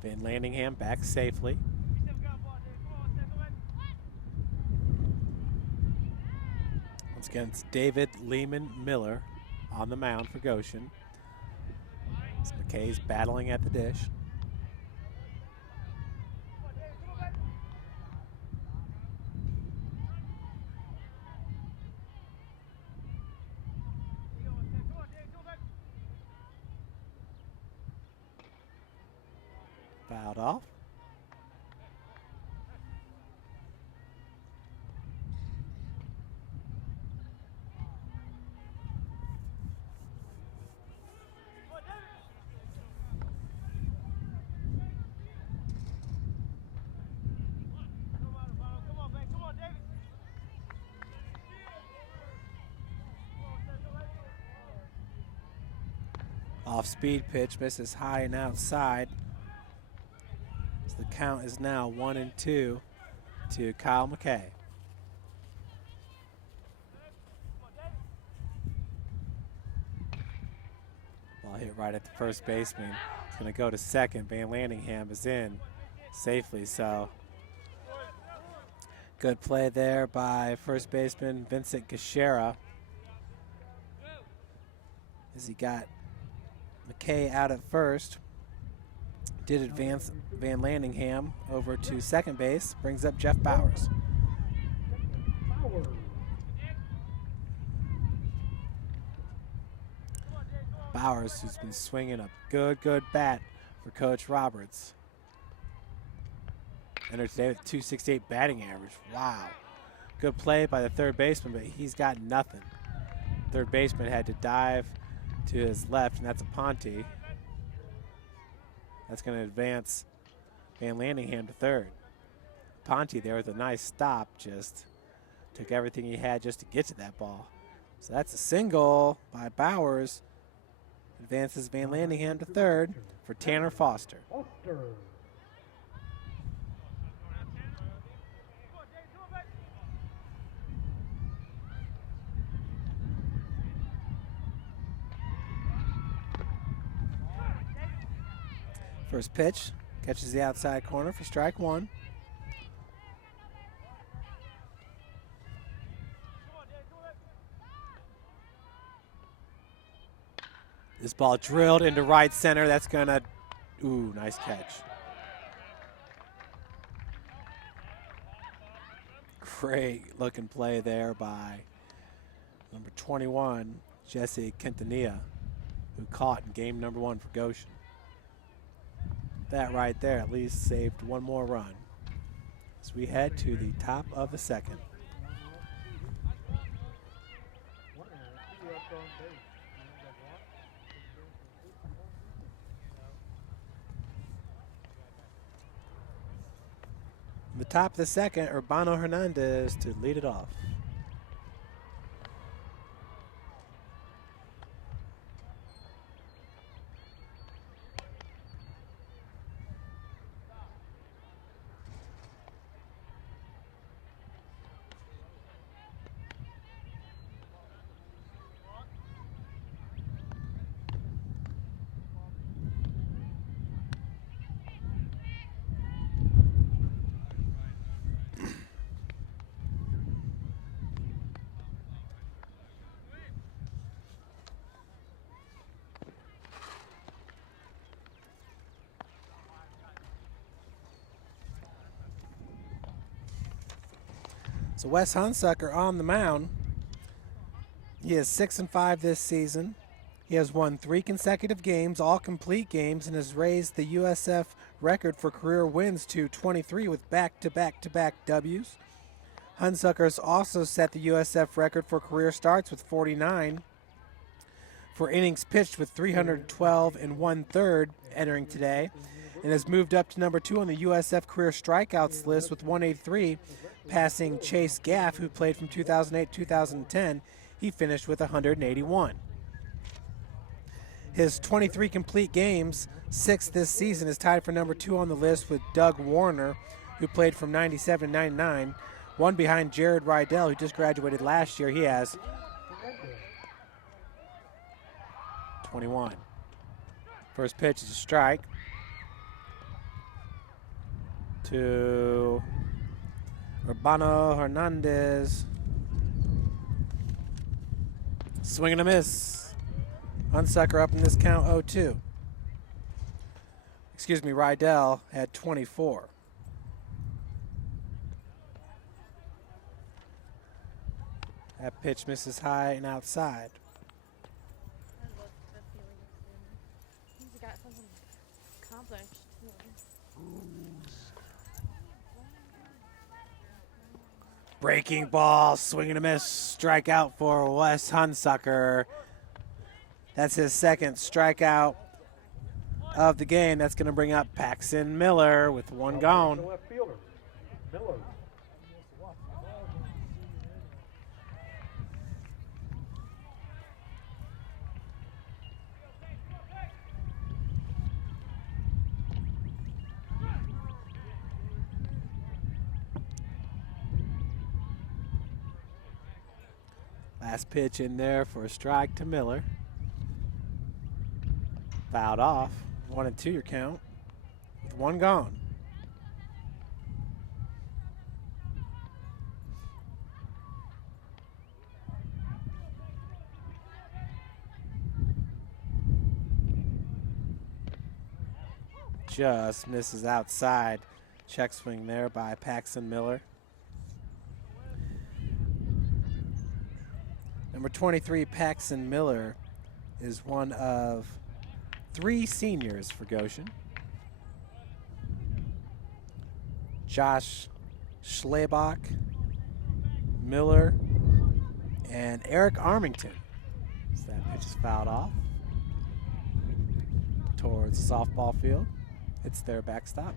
Van Landingham back safely. Once again, it's David Lehman Miller on the mound for Goshen. So McKay's battling at the dish. Fouled off. Off-speed pitch, misses high and outside. So the count is now 1-2 to Kyle McKay. Ball hit right at the first baseman. It's going to go to second. Van Landingham is in safely, so good play there by first baseman Vincent Gashera as he got McKay out at first. Did advance Van Landingham over to second base, brings up Jeff Bowers. Bowers, who's been swinging a good bat for Coach Roberts. Entered today with .268 batting average. Wow. Good play by the third baseman, but he's got nothing. Third baseman had to dive to his left, and that's a Ponte. That's going to advance Van Landingham to third. Ponte there with a nice stop, just took everything he had just to get to that ball. So that's a single by Bowers. Advances Van Landingham to third for Tanner Foster. First pitch, catches the outside corner for strike one. This ball drilled into right center. That's gonna, ooh, nice catch. Great looking play there by number 21, Jesse Quintanilla, who caught in game number 1 for Goshen. That right there at least saved one more run as we head to the top of the second. The top of the second, Urbano Hernandez to lead it off. So Wes Hunsucker on the mound. He is 6-5 this season. He has won 3 consecutive games, all complete games, and has raised the USF record for career wins to 23 with back-to-back-to-back W's. Hunsucker's also set the USF record for career starts with 49. For innings pitched with 312 and 1/3 entering today, and has moved up to number 2 on the USF career strikeouts list with 183, passing Chase Gaff, who played from 2008-2010. He finished with 181. His 23 complete games, 6 this season, is tied for number 2 on the list with Doug Warner, who played from 97 to 99. One behind Jared Rydell, who just graduated last year. He has 21. First pitch is a strike to Urbano Hernandez. Swing and a miss. Hunsucker up in this count 0-2. Excuse me, Rydell had 24. That pitch misses high and outside. I love the feeling of him. He's got something accomplished. Breaking ball, swing and a miss, strikeout for Wes Hunsucker. That's his second strikeout of the game. That's going to bring up Paxton Miller with one gone. The left fielder, Miller. Last pitch in there for a strike to Miller. Fouled off. 1-2 your count with one gone. Just misses outside. Check swing there by Paxton Miller. Number 23, Paxton Miller, is one of 3 seniors for Goshen. Josh Schlebach, Miller, and Eric Armington. So that pitch is fouled off towards the softball field. It's their backstop.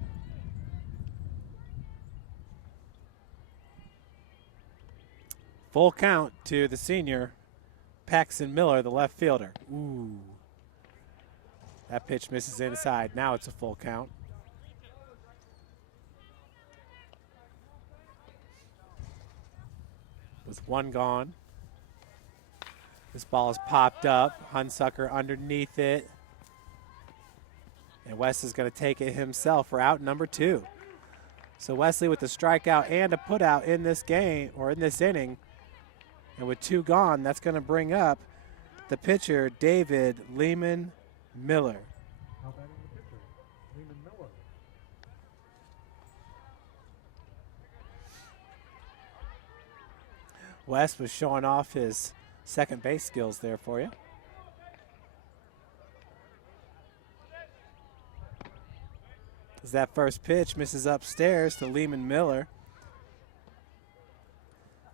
Full count to the senior, Paxton Miller, the left fielder. Ooh. That pitch misses inside. Now it's a full count. With one gone. This ball is popped up. Hunsucker underneath it. And Wes is going to take it himself for out number 2. So Wesley with the strikeout and a putout in this game, or in this inning. And with 2 gone, that's going to bring up the pitcher, David Lehman Miller. How about the pitcher, Lehman Miller? Wes was showing off his second base skills there for you. As that first pitch misses upstairs to Lehman Miller.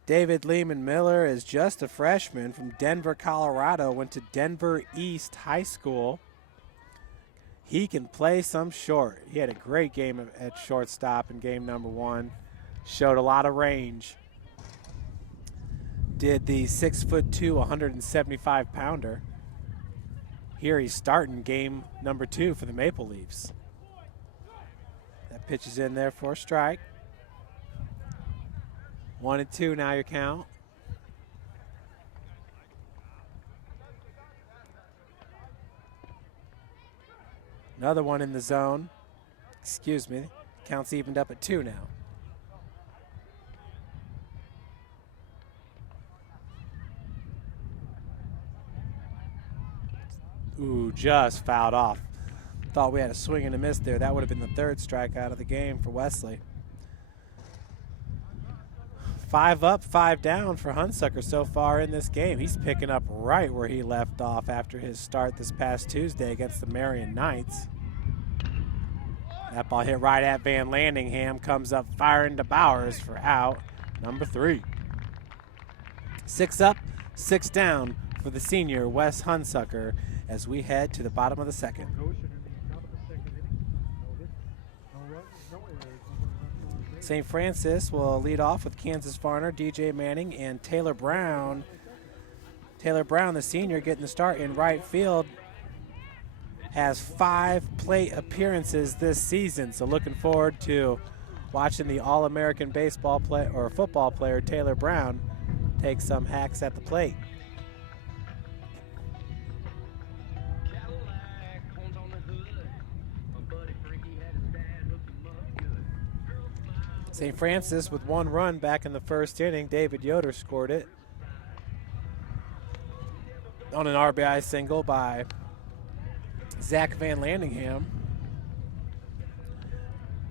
David Lehman Miller is just a freshman from Denver, Colorado, went to Denver East High School. He can play some short. He had a great game at shortstop in game number 1. Showed a lot of range. Did the 6'2", 175-pounder. Here he's starting game number 2 for the Maple Leafs. That pitch is in there for a strike. 1-2 now your count. Another one in the zone. Excuse me. Count's evened up at 2 now. Ooh, just fouled off. Thought we had a swing and a miss there. That would have been the 3rd strikeout of the game for Wesley. 5 up, 5 down for Hunsucker so far in this game. He's picking up right where he left off after his start this past Tuesday against the Marion Knights. That ball hit right at Van Landingham, comes up firing to Bowers for out number 3. 6 up, 6 down for the senior Wes Hunsucker as we head to the bottom of the 2nd. Goshen in the top of the 2nd inning. No hits, no runs, no errors. St. Francis will lead off with Kansas Farner, DJ Manning, and Taylor Brown Taylor Brown, the senior, getting the start in right field, has 5 plate appearances this season. So looking forward to watching the All-American baseball play or football player Taylor Brown take some hacks at the plate. St. Francis with 1 run back in the first inning. David Yoder scored it on an RBI single by Zach Van Landingham.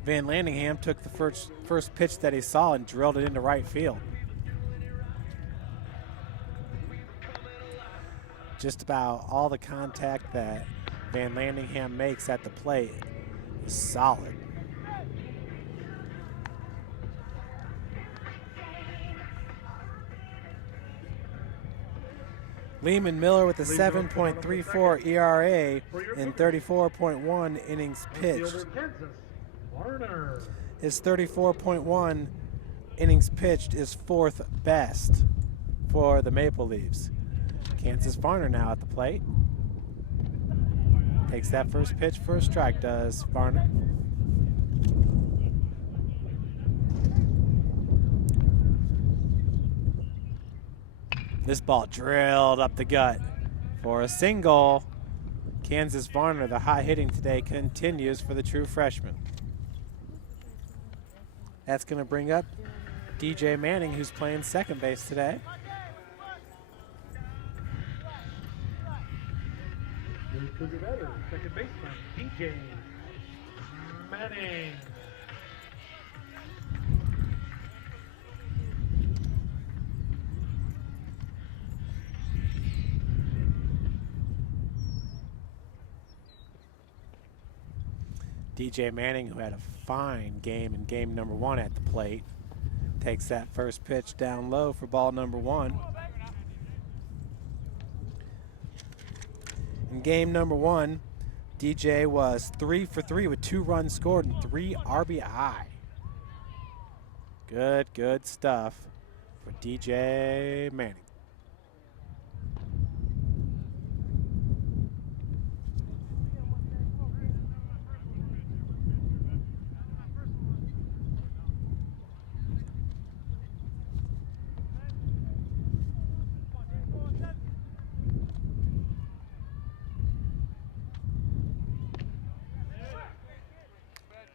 Van Landingham took the first pitch that he saw and drilled it into right field. Just about all the contact that Van Landingham makes at the plate is solid. Lehman Miller with a 7.34 ERA in 34.1 innings pitched. His 34.1 innings pitched is 4th best for the Maple Leafs. Kansas Varner now at the plate. Takes that first pitch for a strike, does Varner. This ball drilled up the gut for a single. Kansas Varner, the hot hitting today, continues for the true freshman. That's going to bring up DJ Manning, who's playing second base today. Cougar batter, second baseman, DJ Manning. DJ Manning, who had a fine game in game number 1 at the plate, takes that first pitch down low for ball number 1. In game number 1, DJ was 3 for 3 with 2 runs scored and 3 RBI. Good stuff for DJ Manning.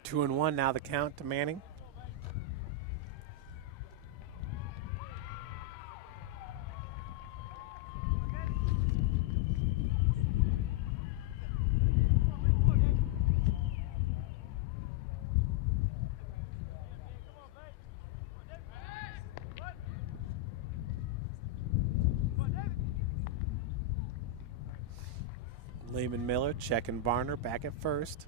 Two and one now the count to Manning. Lehman Miller checking Varner back at first.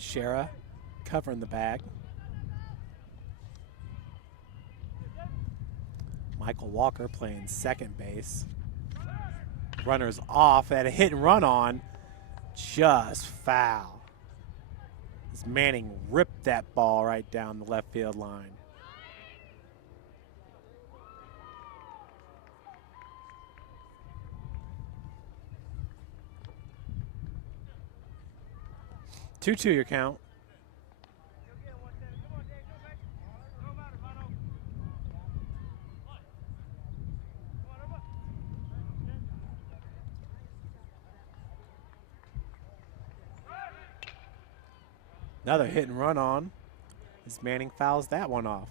Shera covering the bag. Michael Walker playing second base. Runners off, had a hit and run on. Just foul. As Manning ripped that ball right down the left field line. Two your count. Another hit and run on as Manning fouls that one off.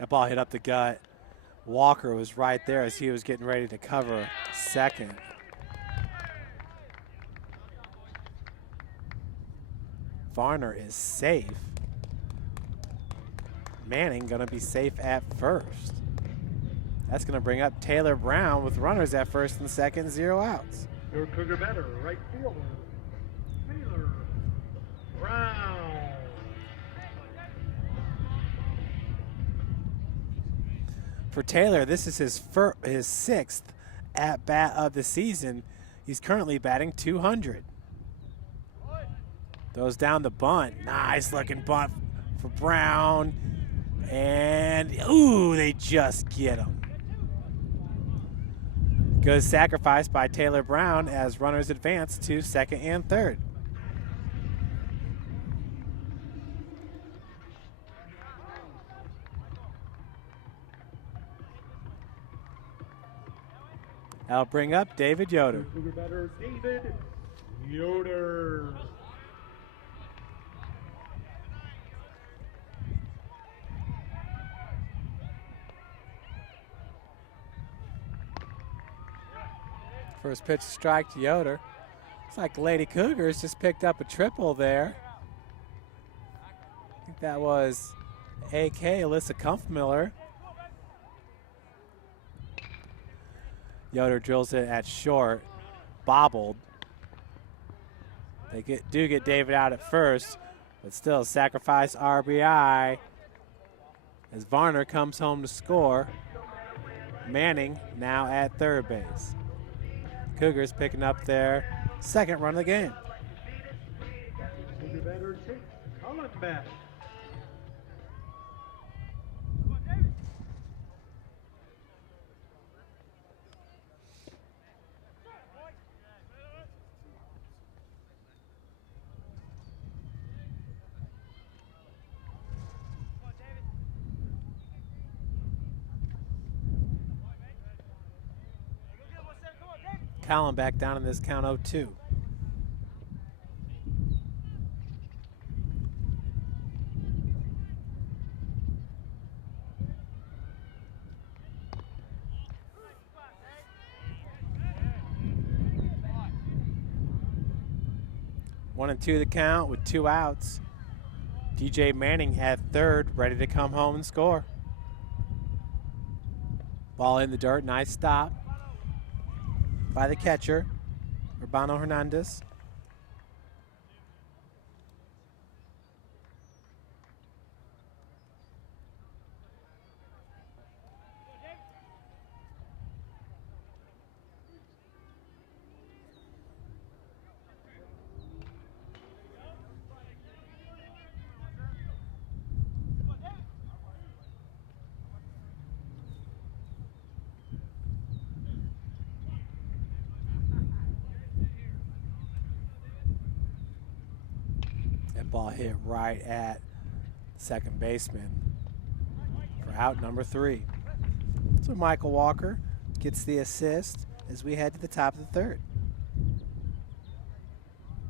That ball hit up the gut. Walker was right there as he was getting ready to cover second. Varner is safe. Manning gonna be safe at first. That's gonna bring up Taylor Brown with runners at first and second, 0 outs. Your Cougar batter, right fielder, Taylor Brown. For Taylor, this is his sixth at-bat of the season. He's currently batting .200. Throws down the bunt. Nice looking bunt for Brown. And, ooh, they just get him. Good sacrifice by Taylor Brown as runners advance to second and third. That'll bring up David Yoder. Cougar batter, David Yoder. First pitch strike to Yoder. Looks like the Lady Cougars just picked up a triple there. I think that was AK Alyssa Kumpfmiller. Yoder drills it at short, bobbled. They do get David out at first, but still sacrifice RBI as Varner comes home to score. Manning now at third base. Cougars picking up their second run of the game. Cougar batter, Chase Hollenbeck. Collin back down in this count 0-2. One and two the count with 2 outs. DJ Manning at third, ready to come home and score. Ball in the dirt, nice stop by the catcher, Urbano Hernandez. Ball hit right at second baseman for out number 3. So Michael Walker gets the assist as we head to the top of the third.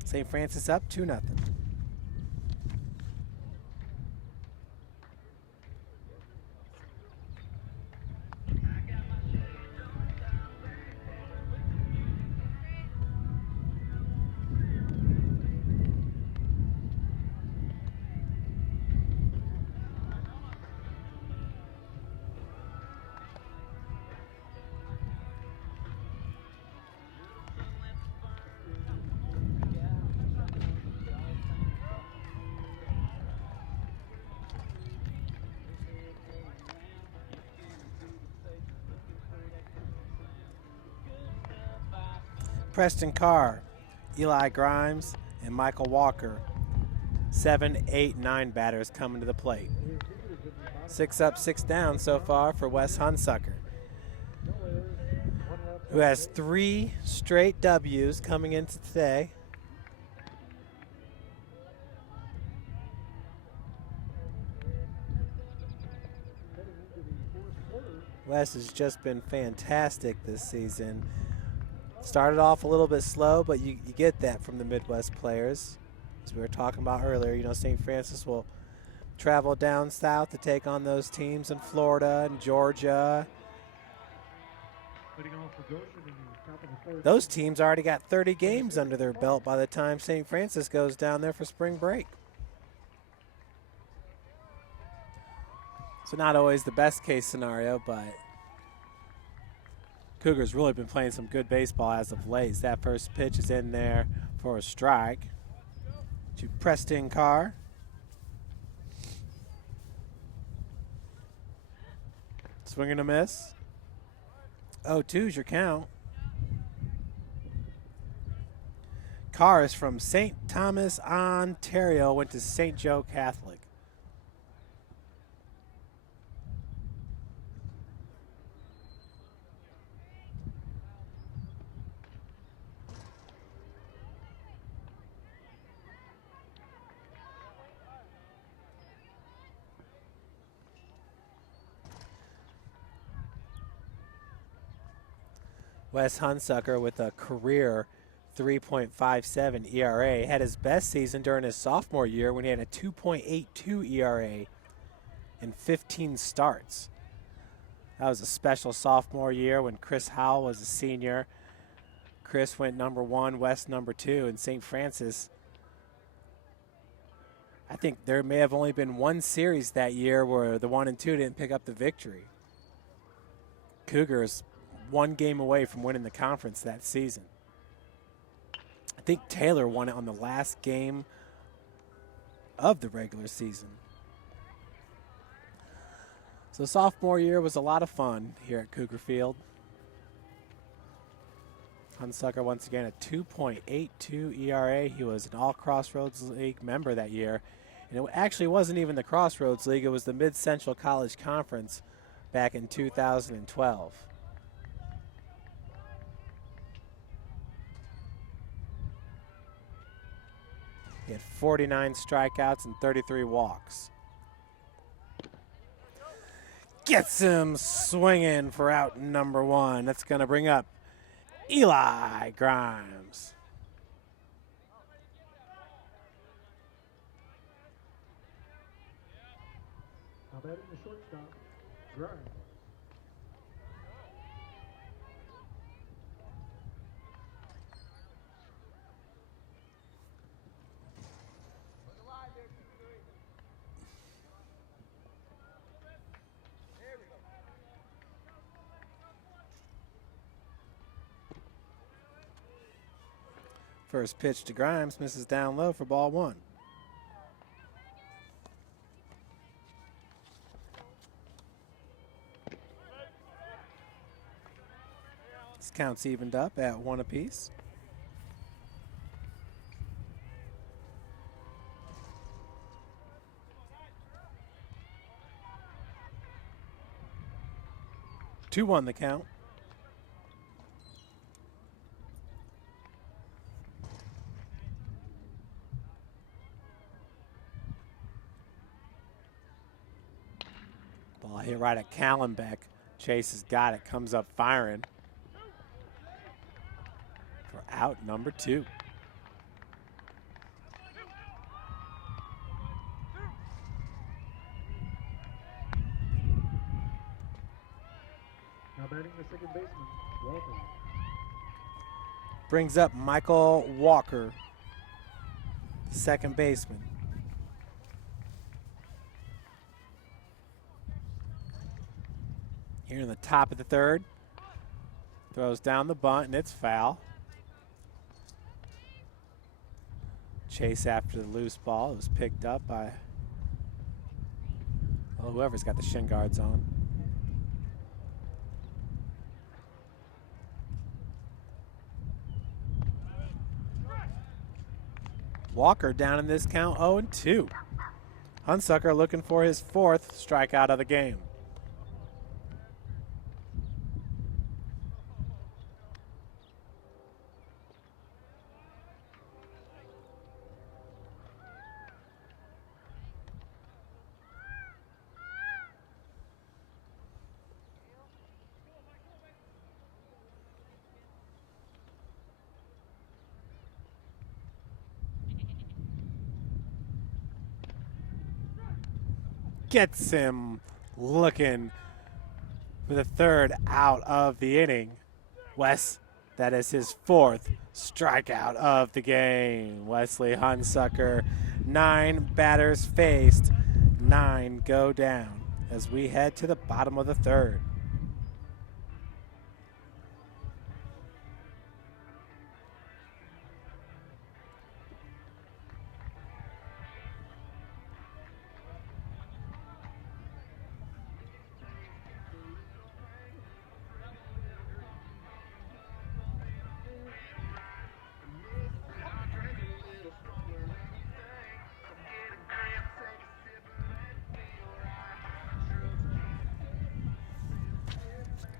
St. Francis up 2-0. Preston Carr, Eli Grimes, and Michael Walker. 7, 8, 9 batters coming to the plate. 6 up, 6 down so far for Wes Hunsucker, who has 3 straight W's coming into today. Wes has just been fantastic this season. Started off a little bit slow, but you get that from the Midwest players. As we were talking about earlier, you know, St. Francis will travel down south to take on those teams in Florida and Georgia. Those teams already got 30 games under their belt by the time St. Francis goes down there for spring break. So not always the best case scenario, but Cougars really been playing some good baseball as of late. That first pitch is in there for a strike to Preston Carr. Swing and a miss. 0-2's your count. Carr is from St. Thomas, Ontario, went to St. Joe Catholic. Wes Hunsucker with a career 3.57 ERA. Had his best season during his sophomore year when he had a 2.82 ERA in 15 starts. That was a special sophomore year when Chris Howell was a senior. Chris went number 1, Wes number 2, and St. Francis. I think there may have only been one series that year where the 1 and 2 didn't pick up the victory. Cougars one game away from winning the conference that season. I think Taylor won it on the last game of the regular season. So sophomore year was a lot of fun here at Cougar Field. Hunsucker once again a 2.82 ERA. He was an All-Crossroads League member that year. And it actually wasn't even the Crossroads League. It was the Mid-Central College Conference back in 2012. He had 49 strikeouts and 33 walks. Gets him swinging for out number 1. That's going to bring up Eli Grimes. Now batting the shortstop, Grimes. First pitch to Grimes, misses down low for ball 1. This count's evened up at 1 apiece. Two on the count. Ball hit right at Callenbeck. Chase has got it, comes up firing for out number 2. Now batting the second baseman, Walker. Brings up Michael Walker, second baseman. Here in the top of the 3rd. Throws down the bunt, and it's foul. Chase after the loose ball. It was picked up by, well, whoever's got the shin guards on. Walker down in this count 0-2. Hunsucker looking for his 4th strikeout of the game. Gets him looking for the 3rd out of the inning. Wes, that is his 4th strikeout of the game. Wesley Hunsucker, 9 batters faced, 9 go down as we head to the bottom of the 3rd.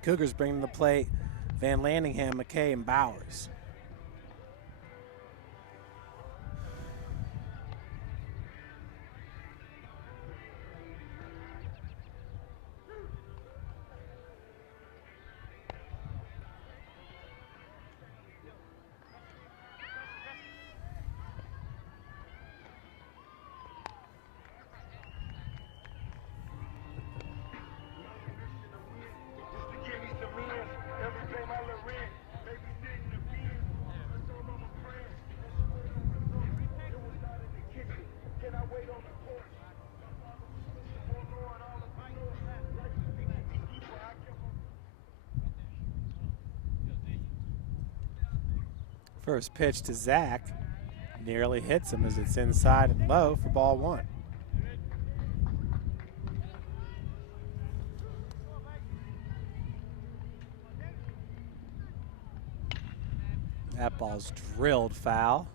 Cougars bringing to the plate Van Landingham, McKay, and Bowers. First pitch to Zach nearly hits him as it's inside and low for ball one. That ball's drilled foul.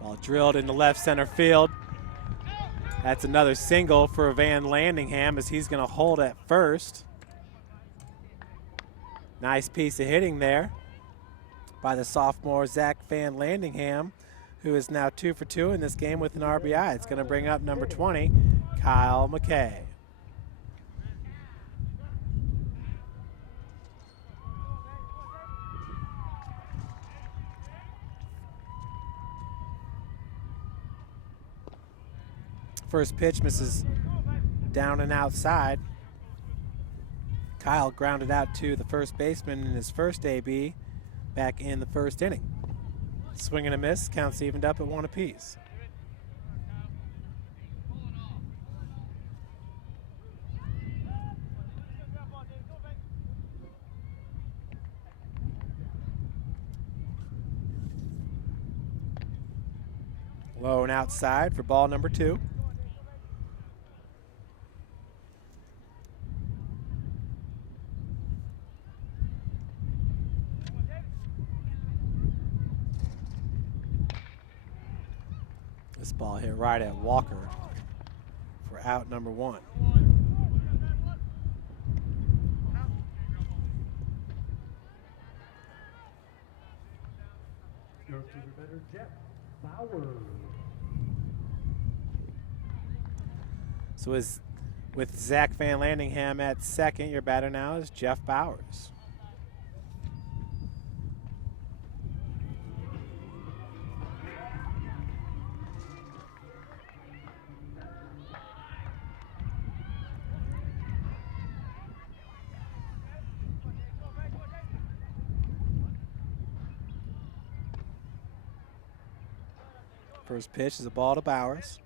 Ball drilled into left center field. That's another single for Van Landingham as he's going to hold at first. Nice piece of hitting there by the sophomore Zach Van Landingham, who is now 2 for 2 in this game with an RBI. It's going to bring up number 20, Kyle McKay. First pitch misses down and outside. Kyle grounded out to the first baseman in his first AB back in the first inning. Swing and a miss, counts evened up at 1 apiece. Low and outside for ball number 2. This ball hit right at Walker for out number 1. Goes to the better Jeff Bowers. So with Zach Van Landingham at second, your batter now is Jeff Bowers. First pitch is a ball to Bowers.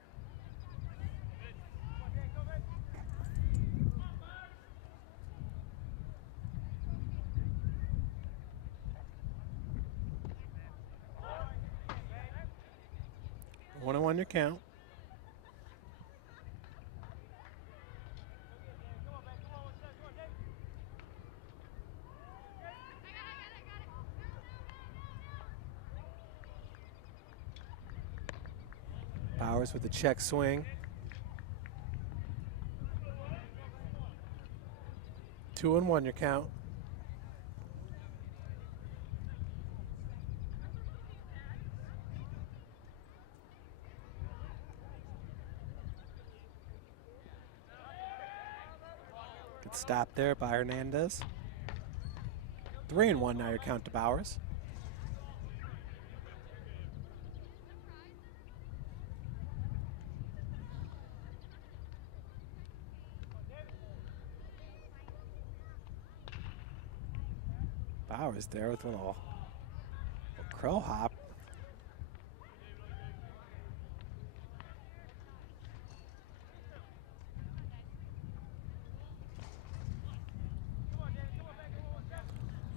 One and one your count. Bowers with a check swing. 2-1 your count. Good stop there by Hernandez. 3-1 now your count to Bowers. Bowers there with a little crow hop.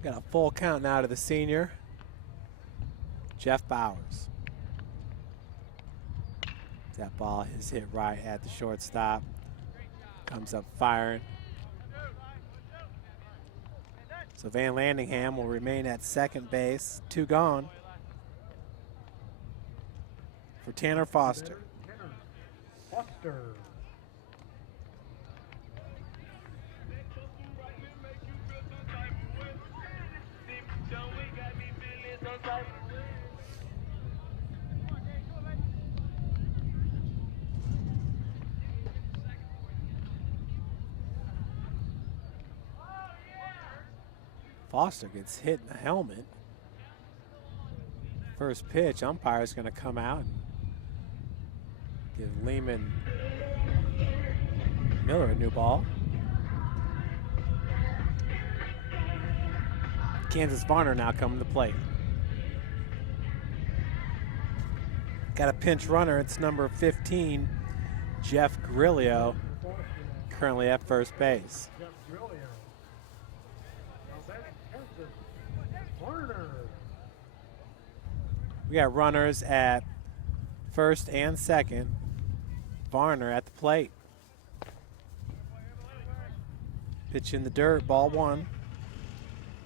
Got a full count now to the senior, Jeff Bowers. That ball is hit right at the shortstop. Comes up firing. So Van Landingham will remain at second base. 2 gone for Tanner Foster. Tanner Foster. Foster gets hit in the helmet. First pitch, umpire's going to come out and give Lehman Miller a new ball. Kansas Varner now coming to plate. Got a pinch runner. It's number 15, Jeff Grillo, currently at first base. Jeff Grillo. Now batting Kansas, Varner. We got runners at first and second. Varner at the plate. Pitch in the dirt, ball 1.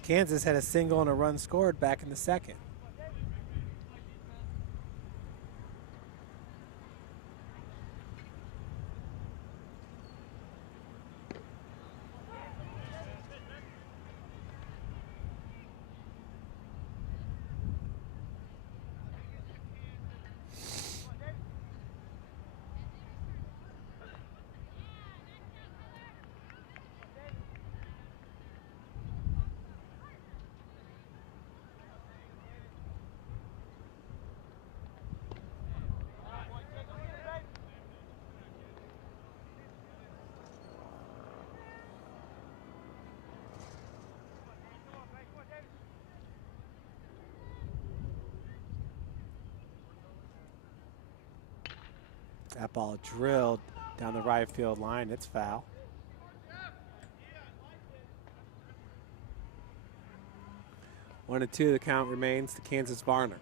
Kansas had a single and a run scored back in the second. That ball drilled down the right field line. It's foul. One and 2, the count remains to Kansas Varner.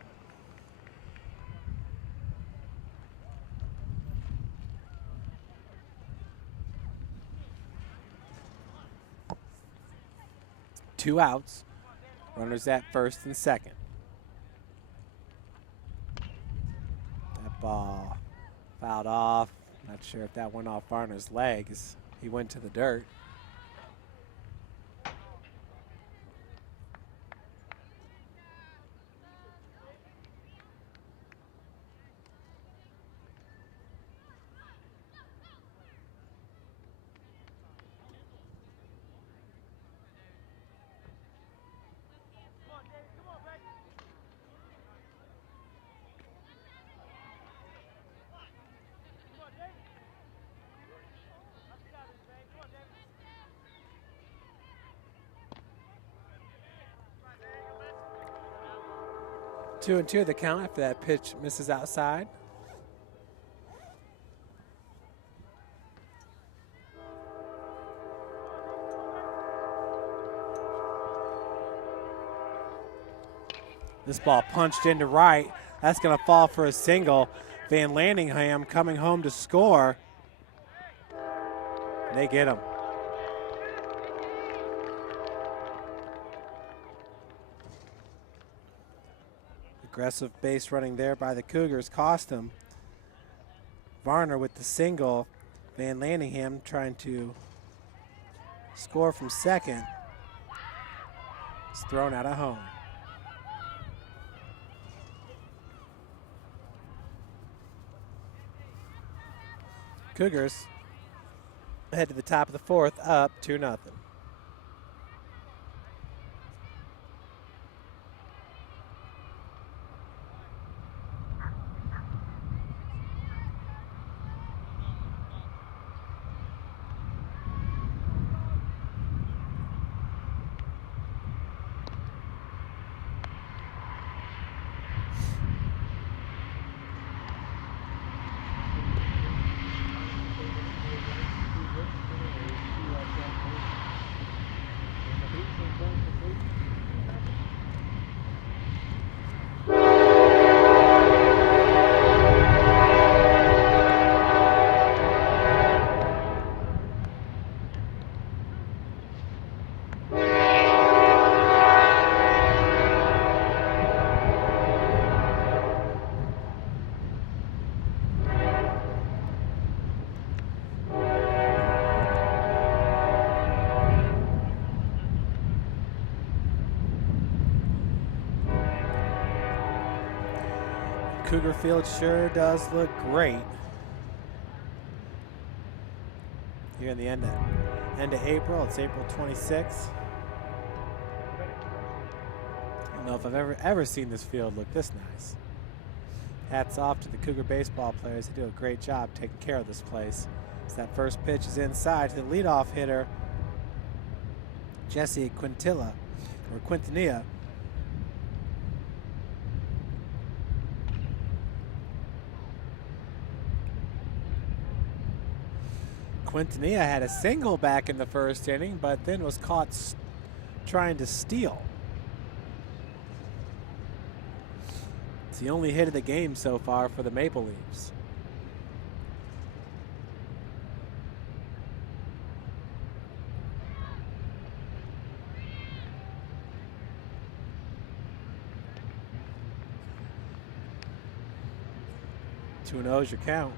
Two outs. Runners at first and second. That ball fouled off. Not sure if that went off Varner's legs. He went to the dirt. Two and 2 the count after that pitch misses outside. This ball punched into right. That's going to fall for a single. Van Landingham coming home to score. They get him. Aggressive base running there by the Cougars cost him. Varner with the single. Van Landingham trying to score from second. It's thrown out of home. Cougars head to the top of the fourth, up 2-0. Cougar Field sure does look great. Here in the end of April, it's April 26th. I don't know if I've ever seen this field look this nice. Hats off to the Cougar baseball players. They do a great job taking care of this place. As that first pitch is inside to the leadoff hitter, Jesse Quintanilla. Quintanilla had a single back in the first inning, but then was caught trying to steal. It's the only hit of the game so far for the Maple Leafs. Two and 0 is your count.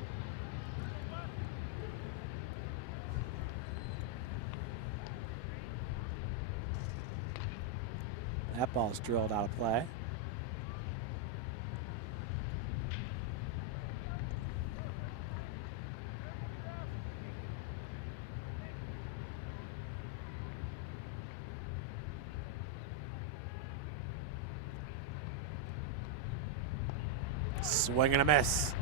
That ball's drilled out of play. Swing and a miss.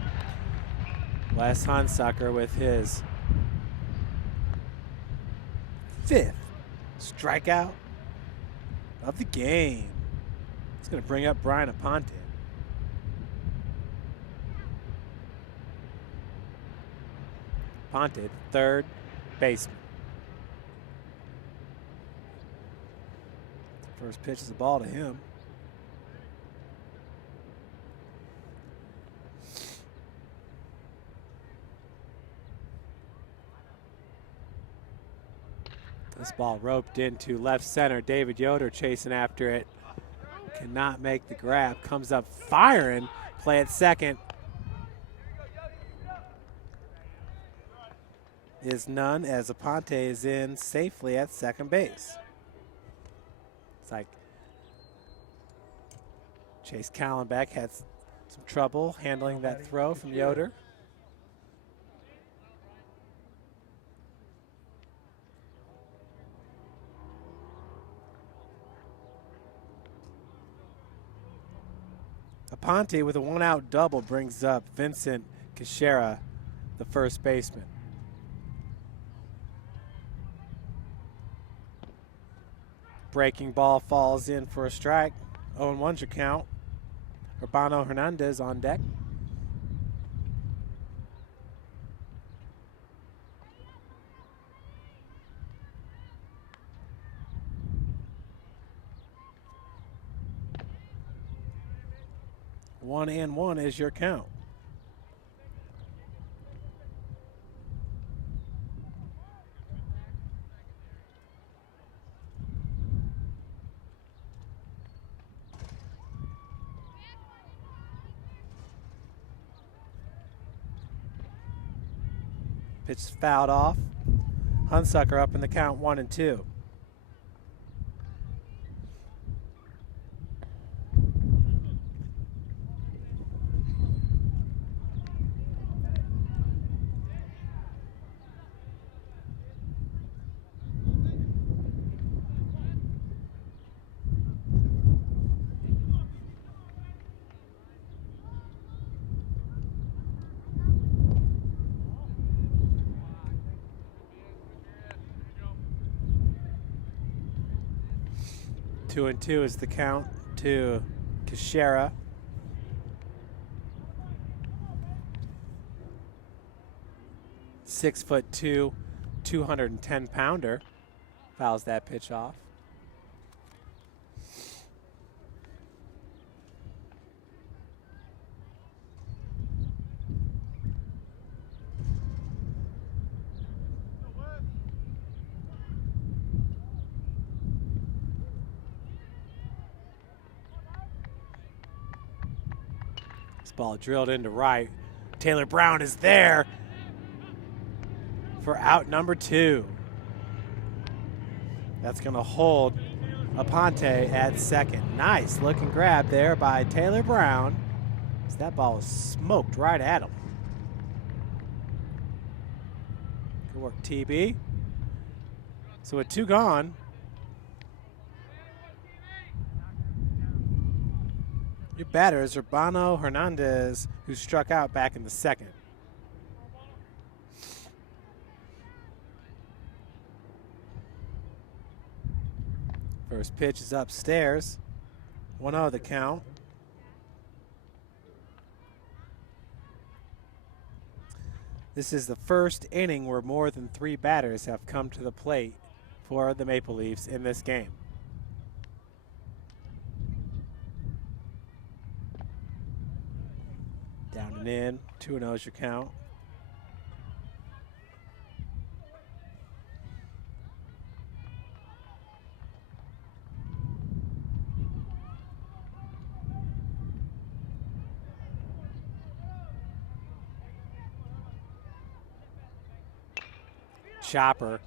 Wes Hunsucker with his 5th strikeout of the game. It's going to bring up Brian Aponte. Aponte, third baseman. First pitch is a ball to him. This ball roped into left center. David Yoder chasing after it. Cannot make the grab. Comes up firing. Play at second. Is none as Aponte is in safely at second base. It's like Chase Callenbeck had some trouble handling that throw from Yoder. Aponte with a one-out double brings up Vincent Kishera, the first baseman. Breaking ball falls in for a strike. 0-1's your count. Urbano Hernandez on deck. One and one is your count. Pitch fouled off. Hunsucker up in the count 1-2. Two and two is the count to Kishera. (6'2", 210-pounder. Fouls that pitch off. Ball drilled into right. Taylor Brown is there for out number 2. That's going to hold Aponte at second. Nice looking grab there by Taylor Brown. As that ball is smoked right at him. Good work, TB. So with 2 gone, your batter is Urbano Hernandez, who struck out back in the 2nd. First pitch is upstairs. 1-0 the count. This is the first inning where more than 3 batters have come to the plate for the Maple Leafs in this game. Down and in, 2-0 is your count. Chopper.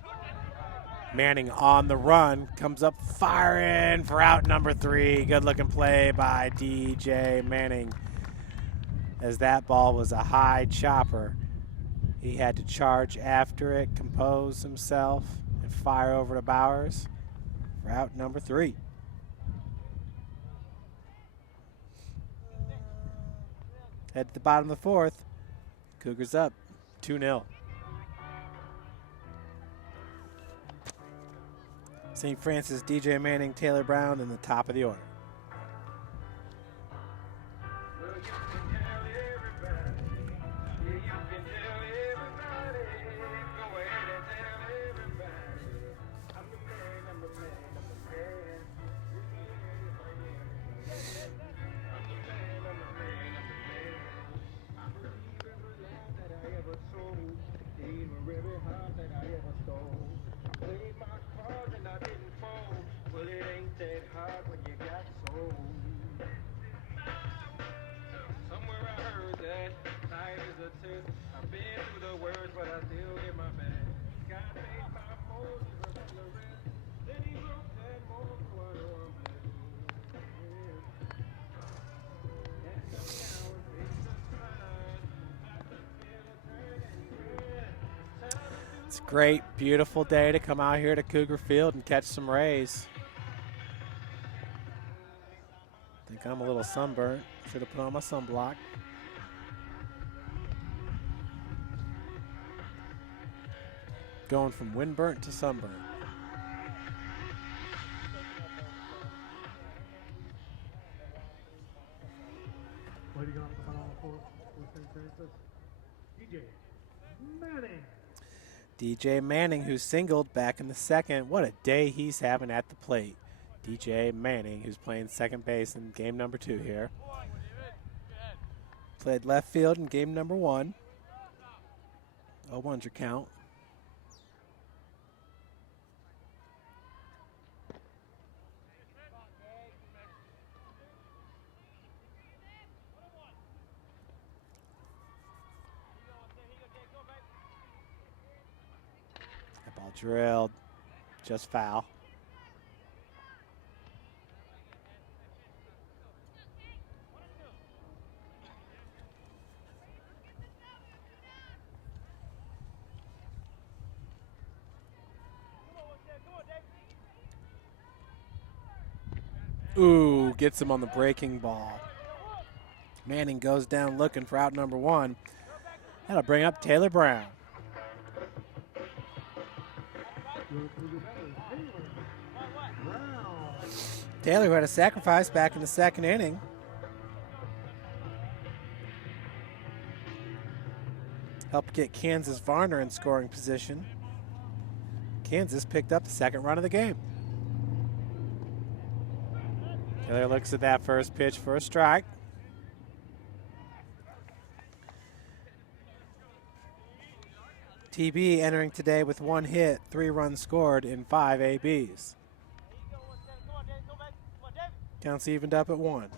Manning on the run, comes up firing for out number 3. Good looking play by DJ Manning. As that ball was a high chopper, he had to charge after it, compose himself, and fire over to Bowers for out number 3. Head to the bottom of the 4th. Cougars up 2-0. St. Francis, DJ Manning, Taylor Brown in the top of the order. It's a great, beautiful day to come out here to Cougar Field and catch some rays. I think I'm a little sunburnt. Should have put on my sunblock. Going from windburnt to sunburnt. Leading off the bottom for St. Francis, DJ Manning. DJ Manning, who singled back in the 2nd. What a day he's having at the plate. DJ Manning, who's playing second base in game number 2 here. Played left field in game number 1. 0-1's your count. That ball drilled, just foul. Ooh, gets him on the breaking ball. Manning goes down looking for out number 1. That'll bring up Taylor Brown. Taylor, who had a sacrifice back in the 2nd inning. Helped get Kansas Varner in scoring position. Kansas picked up the 2nd run of the game. Taylor looks at that first pitch for a strike. TB entering today with 1 hit, 3 runs scored in 5 ABs. Counts evened up at 1.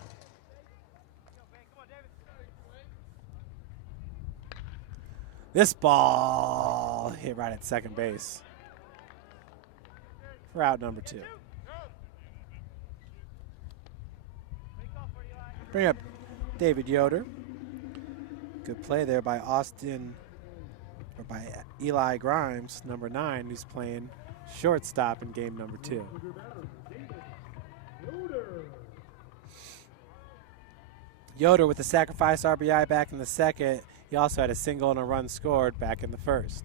This ball hit right at second base for out number 2. Bring up David Yoder. Good play there by Eli Grimes, number 9, who's playing shortstop in game number 2. Yoder with the sacrifice RBI back in the second. He also had a single and a run scored back in the first.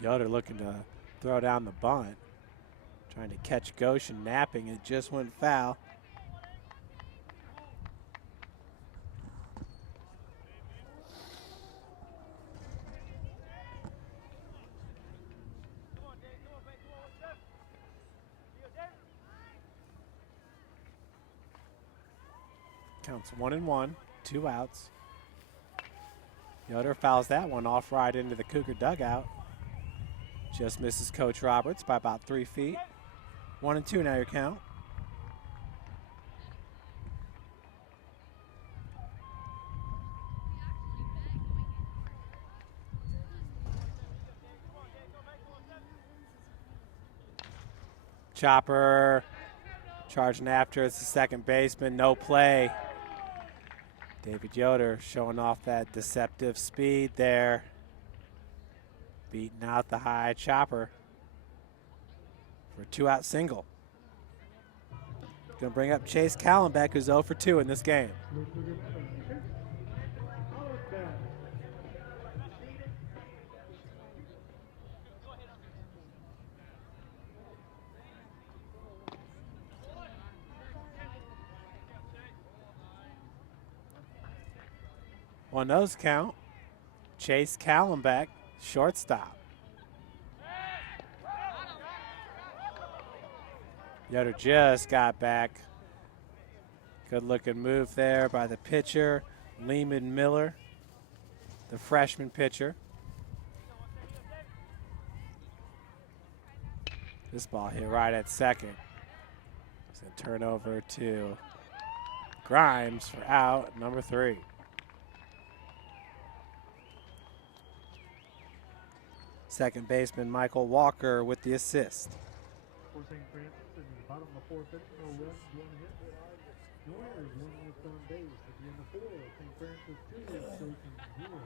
Yoder looking to throw down the bunt. Trying to catch Goshen napping. It just went foul. Counts 1-1, 2 outs. Yoder fouls that one off right into the Cougar dugout. Just misses Coach Roberts by about 3 feet. 1-2 now your count. Chopper charging after. It's the second baseman. No play. David Yoder showing off that deceptive speed there. Beating out the high chopper for a 2-out single. Going to bring up Chase Callenbeck, who's 0 for 2 in this game. On those count, Chase Callenbeck, shortstop. Yoder just got back. Good looking move there by the pitcher, Lehman Miller, the freshman pitcher. This ball hit right at second. It's a turnover to Grimes for out, number 3. Second baseman Michael Walker with the assist. For St. Francis in the bottom of the 4th inning, no runs, 1 hit. Warriors 1 left on base at the end of 4. St. Francis 2, Goshen 0.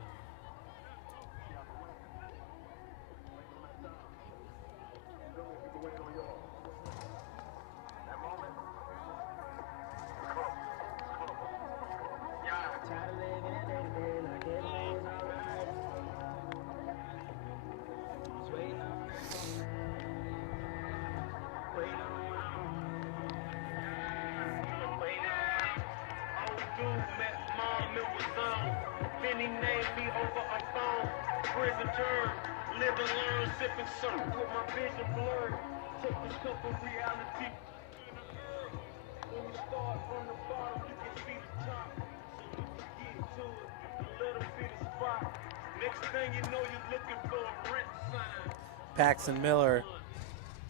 Paxton Miller,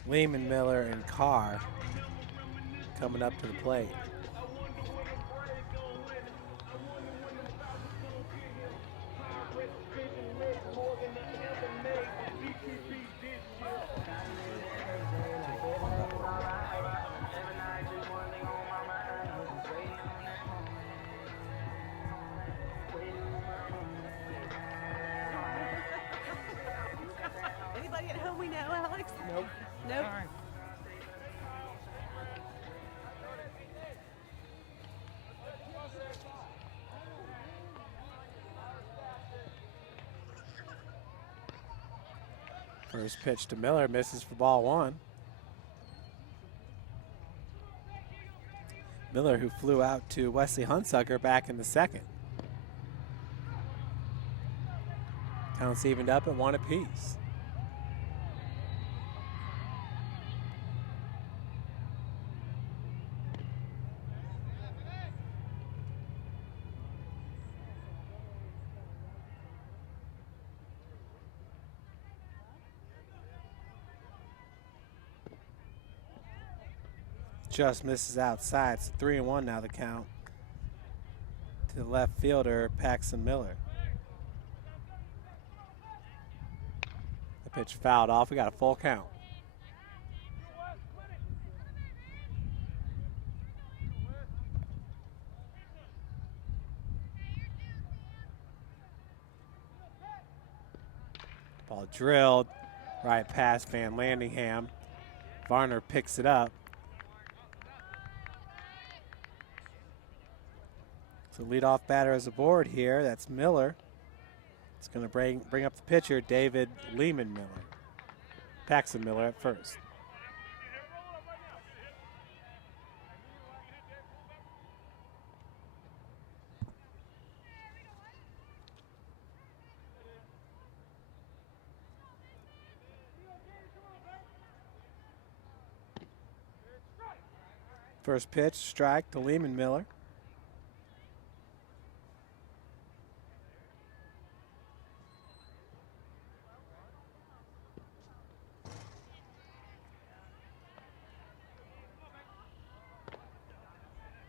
Lehman Miller, and Carr coming up to the plate. Anybody at home we know, Alex? Nope. Nope. First pitch to Miller, misses for ball 1. Miller, who flew out to Wesley Hunsucker back in the second. Counts evened up at 1 apiece. Just misses outside. It's 3-1 now the count. to the left fielder, Paxton Miller. The pitch fouled off. We got a full count. Ball drilled right past Van Landingham. Varner picks it up. So leadoff batter is aboard here. That's Miller. It's going to bring up the pitcher, David Lehman Miller. Paxton Miller at first. First pitch, strike to Lehman Miller.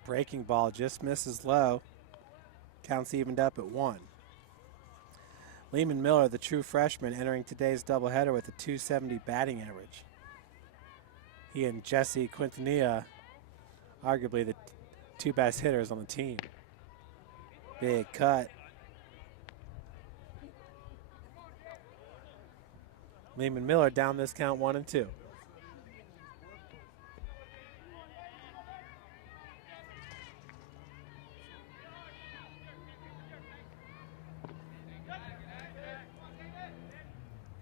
Breaking ball just misses low. Counts evened up at 1. Lehman Miller, the true freshman, entering today's doubleheader with a .270 batting average. He and Jesse Quintanilla, arguably the two best hitters on the team. Big cut. Lehman Miller down this count 1-2.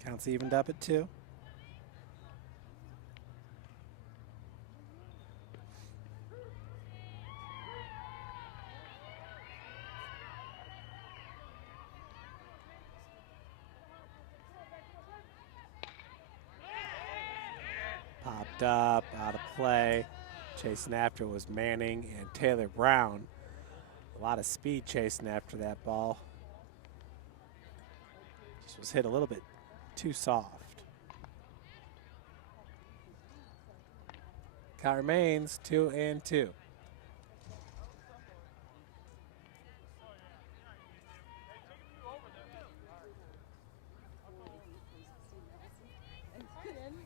Counts evened up at 2. Popped up, out of play. Chasing after was Manning and Taylor Brown. A lot of speed chasing after that ball. Just was hit a little bit too soft. Count remains 2-2.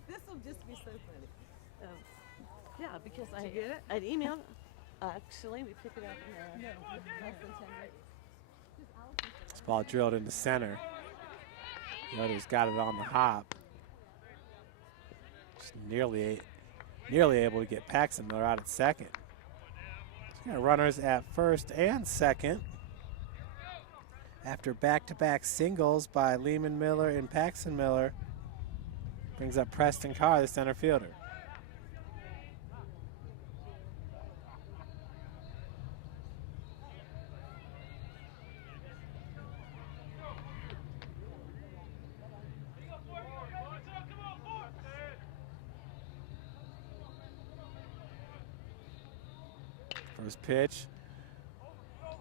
This will just be so funny. Yeah, because Did you get it? I'd emailed. Actually, we pick it up in less than 10 minutes. This ball drilled into center. Yoder's got it on the hop. Just nearly able to get Paxton Miller out at second. So got runners at first and second. After back-to-back singles by Lehman Miller and Paxton Miller, brings up Preston Carr, the center fielder. First pitch,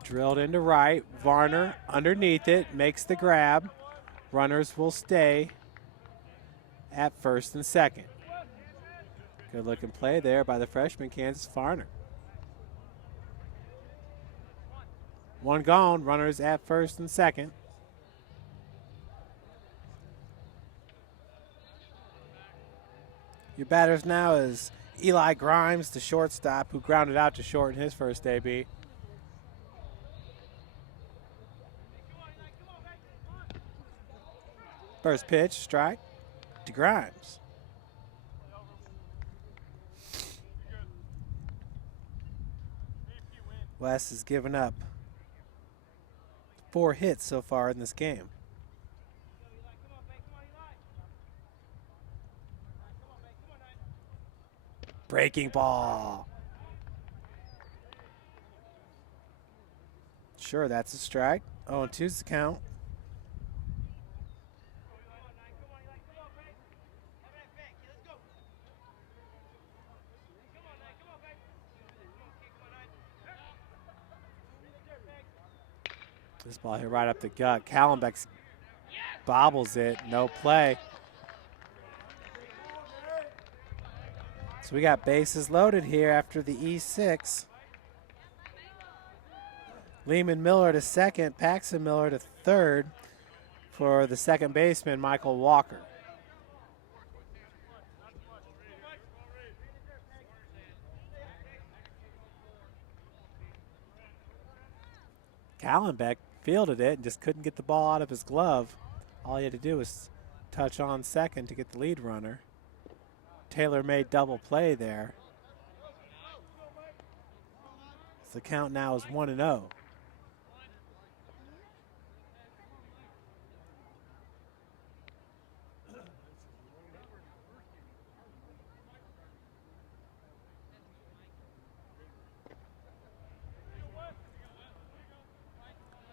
drilled into right. Varner underneath it, makes the grab. Runners will stay at first and second. Good looking play there by the freshman, Kansas Varner. One gone, runners at first and second. Your batters now is Eli Grimes, the shortstop, who grounded out to short in his first AB. First pitch, strike to Grimes. West has given up 4 hits so far in this game. Breaking ball. Sure, that's a strike. 0-2's the count. This ball hit right up the gut. Callenbeck bobbles it. No play. So we got bases loaded here after the E6. Lehman Miller to second, Paxton Miller to third for the second baseman, Michael Walker. Callenbeck fielded it and just couldn't get the ball out of his glove. All he had to do was touch on second to get the lead runner. Taylor made double play there. So the count now is 1-0.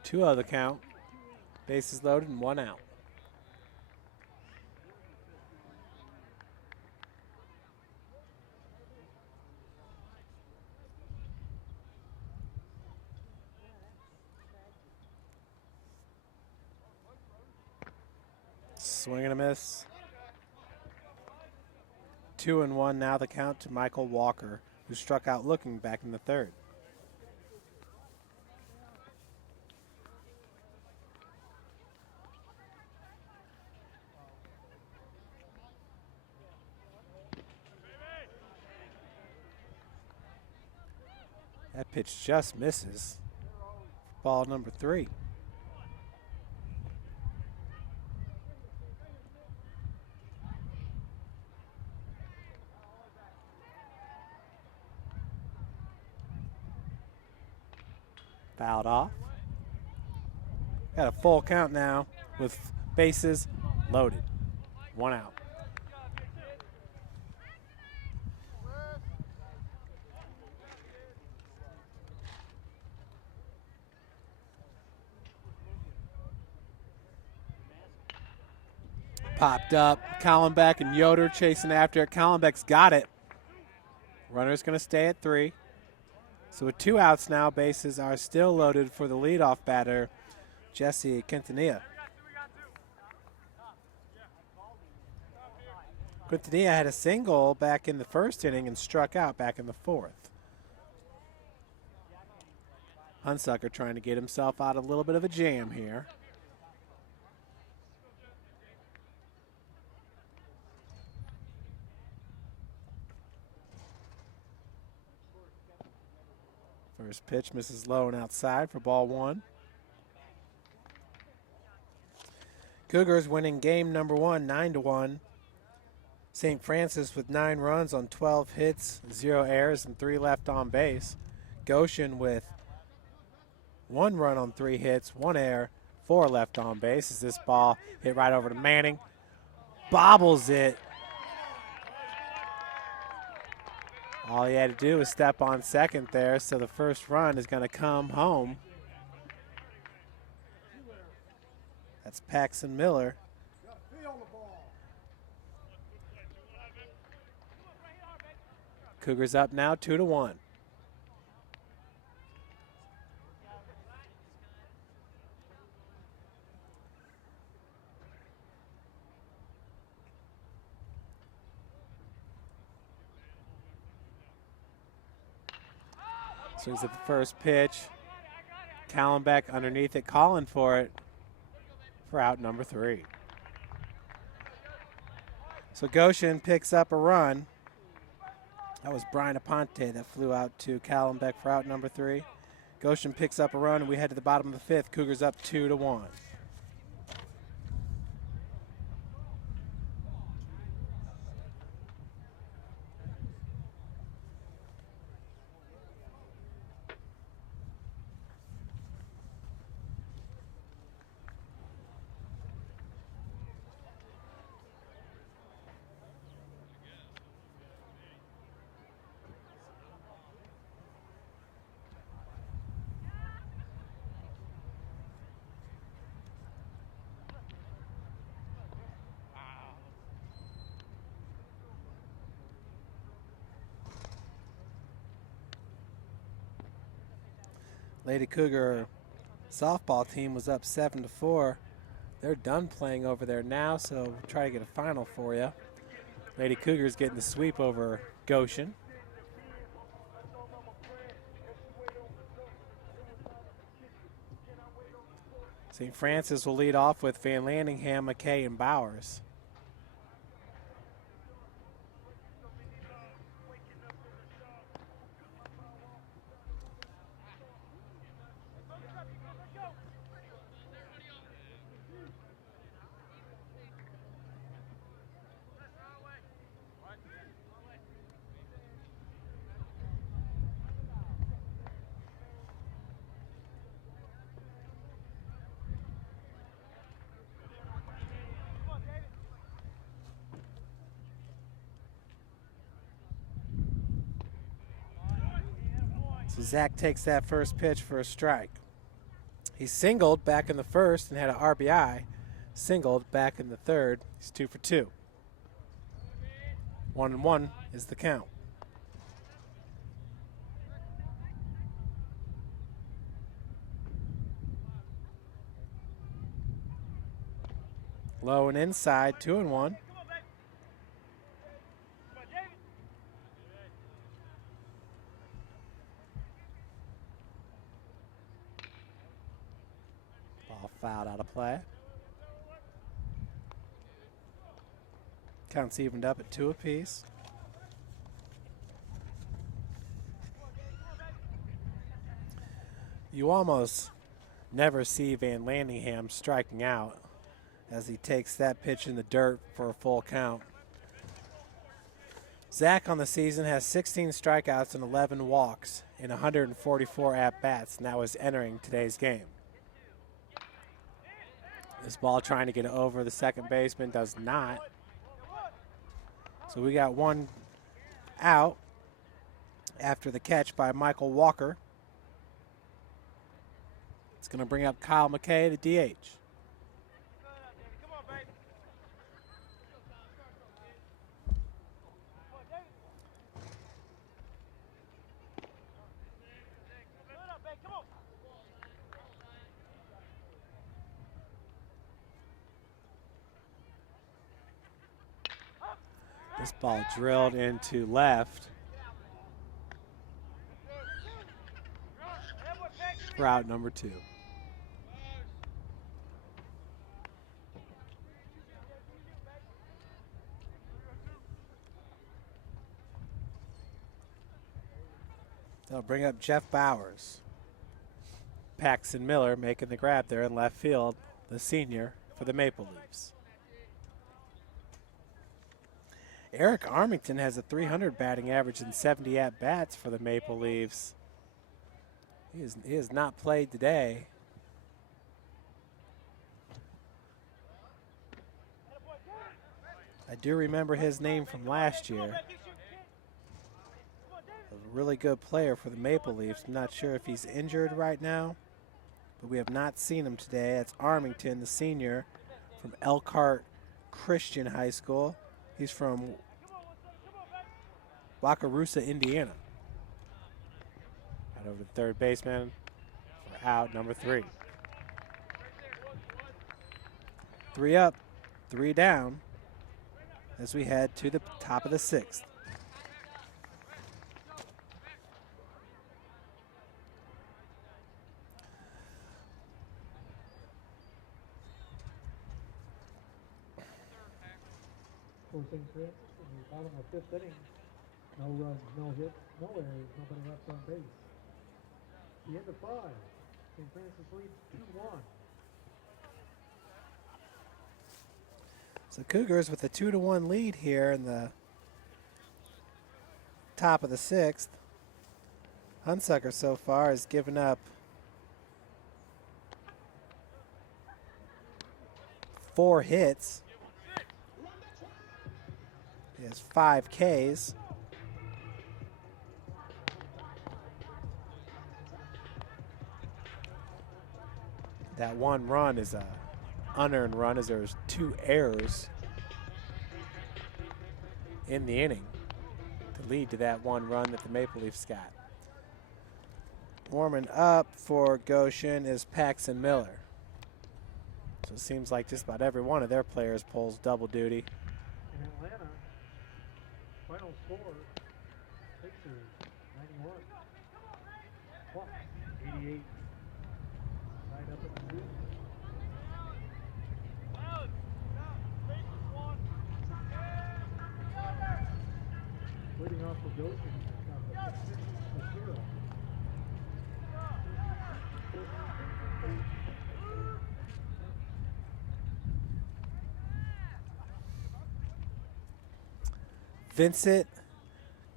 Two of the count. Bases loaded and one out. Swing and a miss. 2-1 now the count to Michael Walker, who struck out looking back in the third. That pitch just misses. Ball number 3. Fouled off. Got a full count now with bases loaded. One out. Popped up. Callenbeck and Yoder chasing after it. Callenbeck's got it. Runner's going to stay at 3. So with 2 outs now, bases are still loaded for the leadoff batter, Jesse Quintanilla. Quintanilla had a single back in the first inning and struck out back in the 4th. Hunsucker trying to get himself out of a little bit of a jam here. First pitch misses low and outside for ball 1. Cougars winning game number 1, 9-1. St. Francis with 9 runs on 12 hits, 0 errors, and 3 left on base. Goshen with 1 run on 3 hits, 1 error, 4 left on base. As this ball hit right over to Manning, bobbles it. All he had to do was step on second there, so the first run is going to come home. That's Paxton Miller. Cougars up now 2-1. Swings at the first pitch. Callenbeck underneath it, calling for it for out number 3. So Goshen picks up a run. That was Brian Aponte that flew out to Callenbeck for out number 3. Goshen picks up a run, and we head to the bottom of the 5th. Cougars up 2-1. Lady Cougar softball team was up 7-4. They're done playing over there now, so we'll try to get a final for you. Lady Cougars getting the sweep over Goshen. St. Francis will lead off with Van Landingham, McKay, and Bowers. So Zach takes that first pitch for a strike. He singled back in the first and had an RBI. Singled back in the third. He's 2 for 2. 1-1 is the count. Low and inside, 2-1. Ball fouled out of play. Count's evened up at 2 apiece. You almost never see Van Landingham striking out as he takes that pitch in the dirt for a full count. Zach on the season has 16 strikeouts and 11 walks in 144 at-bats, and that was entering today's game. This ball trying to get over the second baseman, does not. So we got one out after the catch by Michael Walker. It's going to bring up Kyle McKay, the DH. This ball drilled into left for out number 2. They'll bring up Jeff Bowers. Paxton Miller making the grab there in left field, the senior for the Maple Leafs. Eric Armington has a .300 batting average and 70 at-bats for the Maple Leafs. He has not played today. I do remember his name from last year. A really good player for the Maple Leafs. I'm not sure if he's injured right now, but we have not seen him today. That's Armington, the senior from Elkhart Christian High School. He's from Wakarusa, Indiana. Right over to third baseman for out number 3. 3 up, 3 down as we head to the top of the 6th. For St. Francis in the bottom of 5th inning. No runs, no hits, no errors, nobody left on base. The end of 5. St. Francis leads 2-1. So Cougars with a 2-1 lead here in the top of the 6th. Hunsucker so far has given up 4 hits. He has 5 Ks. That 1 run is a unearned run as there's 2 errors in the inning to lead to that 1 run that the Maple Leafs got. Warming up for Goshen is Paxton Miller. So it seems like just about every one of their players pulls double duty. In Atlanta, final score, Sixers 91. Bucks 88. Tied up at 2. Vincent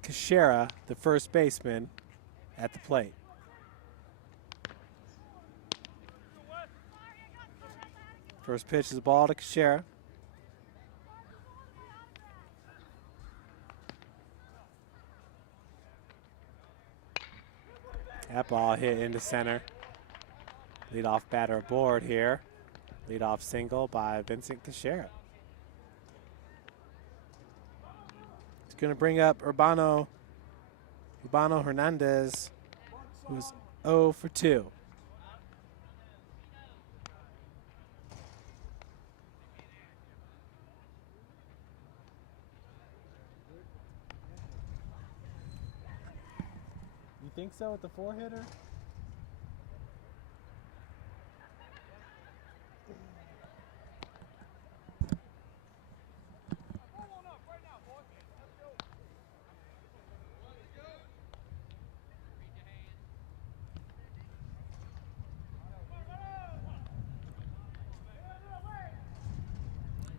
Kashera, the first baseman, at the plate. First pitch is a ball to Kashera. That ball hit into center. Leadoff batter aboard here. Leadoff single by Vincent Kashera. It's going to bring up Urbano Hernandez, who's 0 for 2. You think so with the 4-hitter?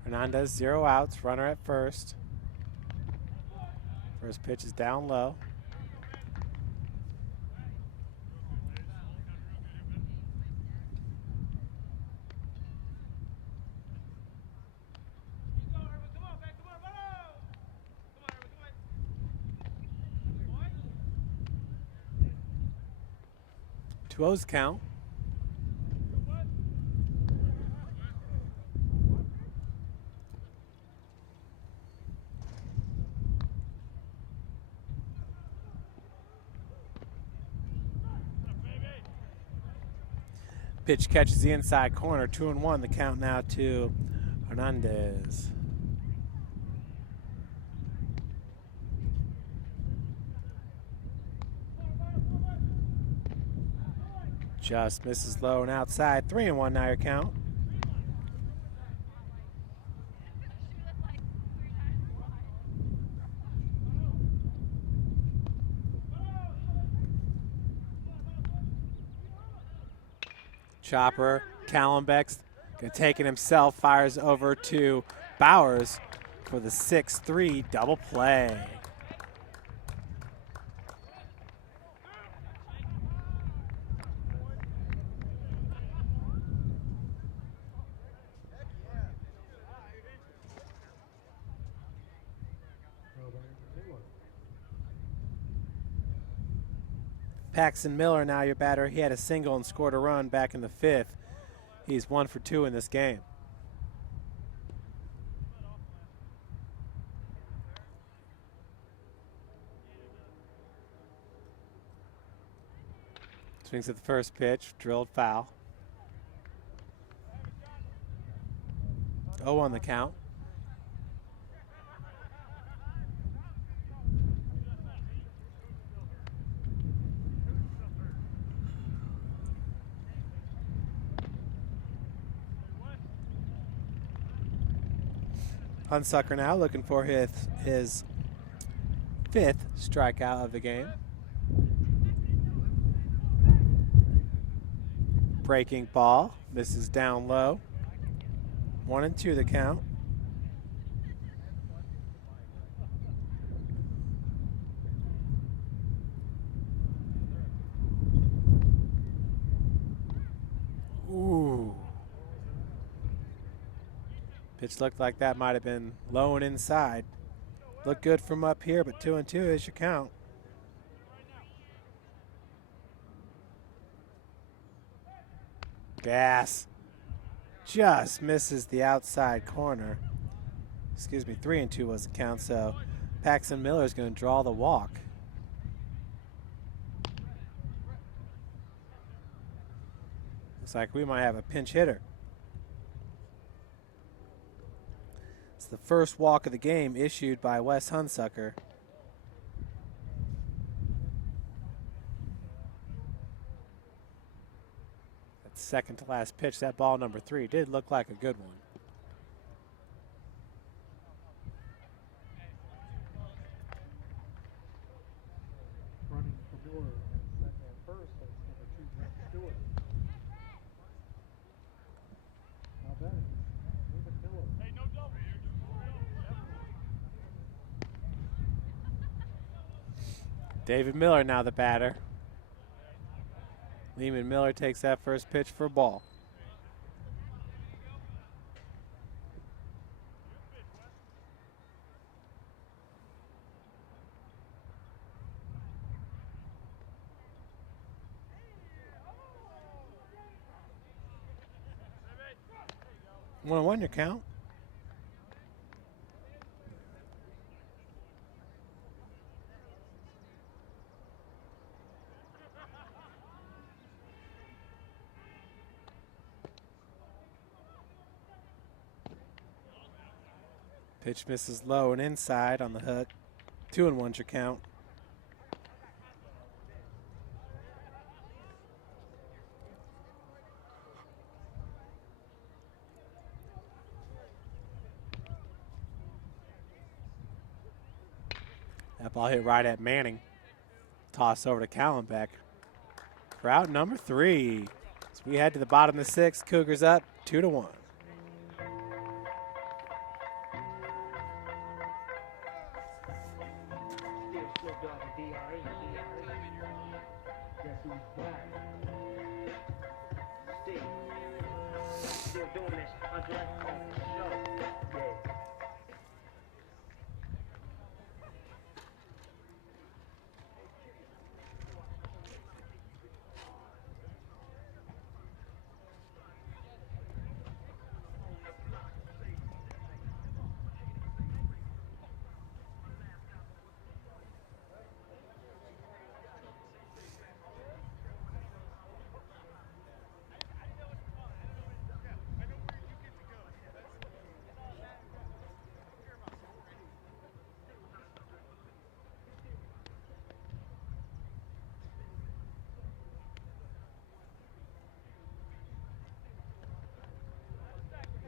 Hernandez, 0 outs, runner at first. First pitch is down low. Two O's count. Pitch catches the inside corner, 2-1. The count now to Hernandez. Just misses low and outside. 3-1 now your count. Chopper, Callenbeck's gonna take it himself, fires over to Bowers for the 6-3 double play. Paxton Miller now your batter. He had a single and scored a run back in the 5th. He's 1 for 2 in this game. Swings at the first pitch, drilled foul. 0 on the count. Hunsucker now looking for his 5th strikeout of the game. Breaking ball, misses down low. 1-2 the count. Ooh. Pitch looked like that might have been low and inside. Looked good from up here, but 2-2 is your count. Gas. Just misses the outside corner. Excuse me, 3-2 was the count, so Paxton Miller is going to draw the walk. Looks like we might have a pinch hitter. It's the first walk of the game issued by Wes Hunsucker. That second to last pitch, that ball number 3, did look like a good one. Running for Miller at first, that's number 2, Brent Stewart. Not bad. David Miller. Hey, no double. David Miller now the batter. Lehman Miller takes that first pitch for a ball. One on one your count. Pitch misses low and inside on the hook. 2-1 your count. That ball hit right at Manning. Toss over to Callenbeck for out number 3. So we head to the bottom of the 6th. Cougars up 2-1.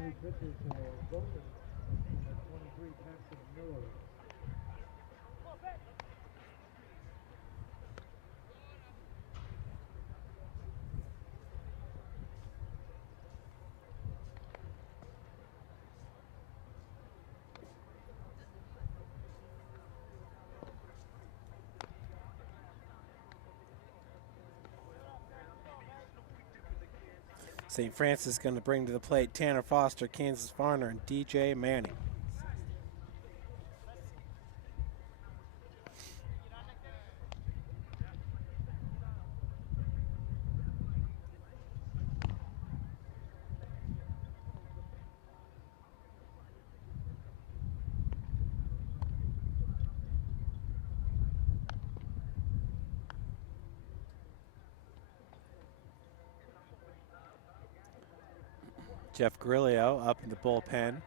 New pitcher for Goshen, number 23, Paxton Miller. St. Francis going to bring to the plate Tanner Foster, Kansas Farner, and DJ Manning. Jeff Grillo up in the bullpen.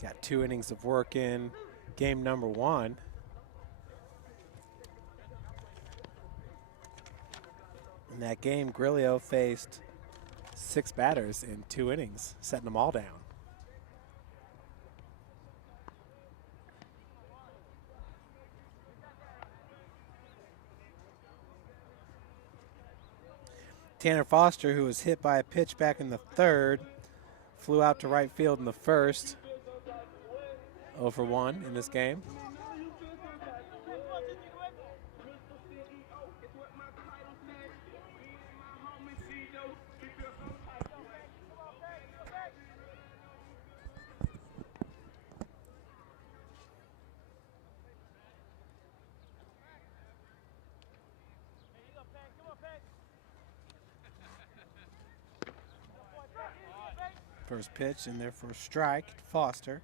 Got 2 innings of work in game number 1. In that game, Grillo faced 6 batters in 2 innings, setting them all down. Tanner Foster, who was hit by a pitch back in the 3rd, flew out to right field in the 1st. 0 for 1 in this game. First pitch in there for a strike to Foster.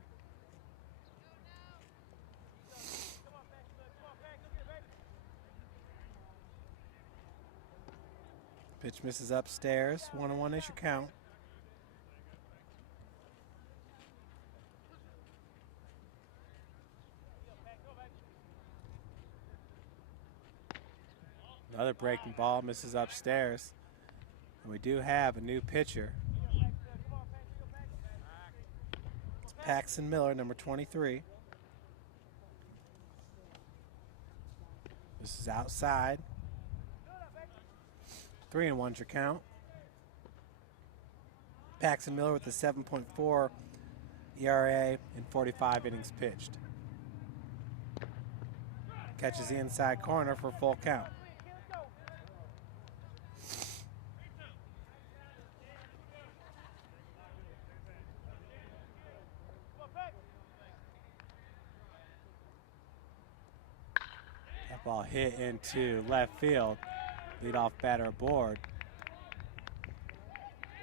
Pitch misses upstairs. 1-1 is your count. Another breaking ball misses upstairs. And we do have a new pitcher. It's Paxton Miller, number 23. This is outside. 3-1's your count. Paxton Miller with a 7.4 ERA and 45 innings pitched. Catches the inside corner for full count. That ball hit into left field. Leadoff batter aboard.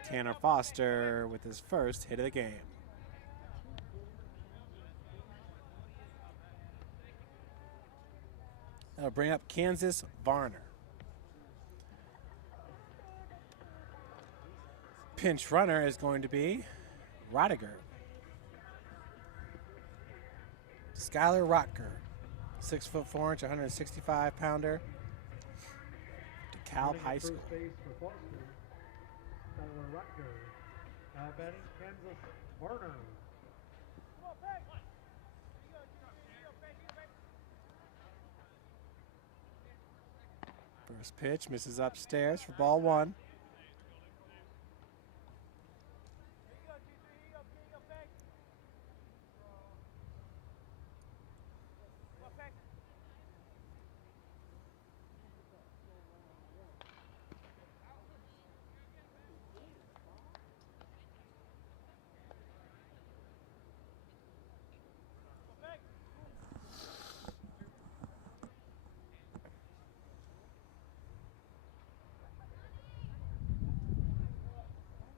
Tanner Foster with his first hit of the game. That'll bring up Kansas Varner. Pinch runner is going to be Rodiger. Skylar Rotker, 6'4", 165-pounder. DeKalb Running High at School. First base for Foster, Skylar Rutger. Batting Kansas Varner. First pitch misses upstairs for ball one.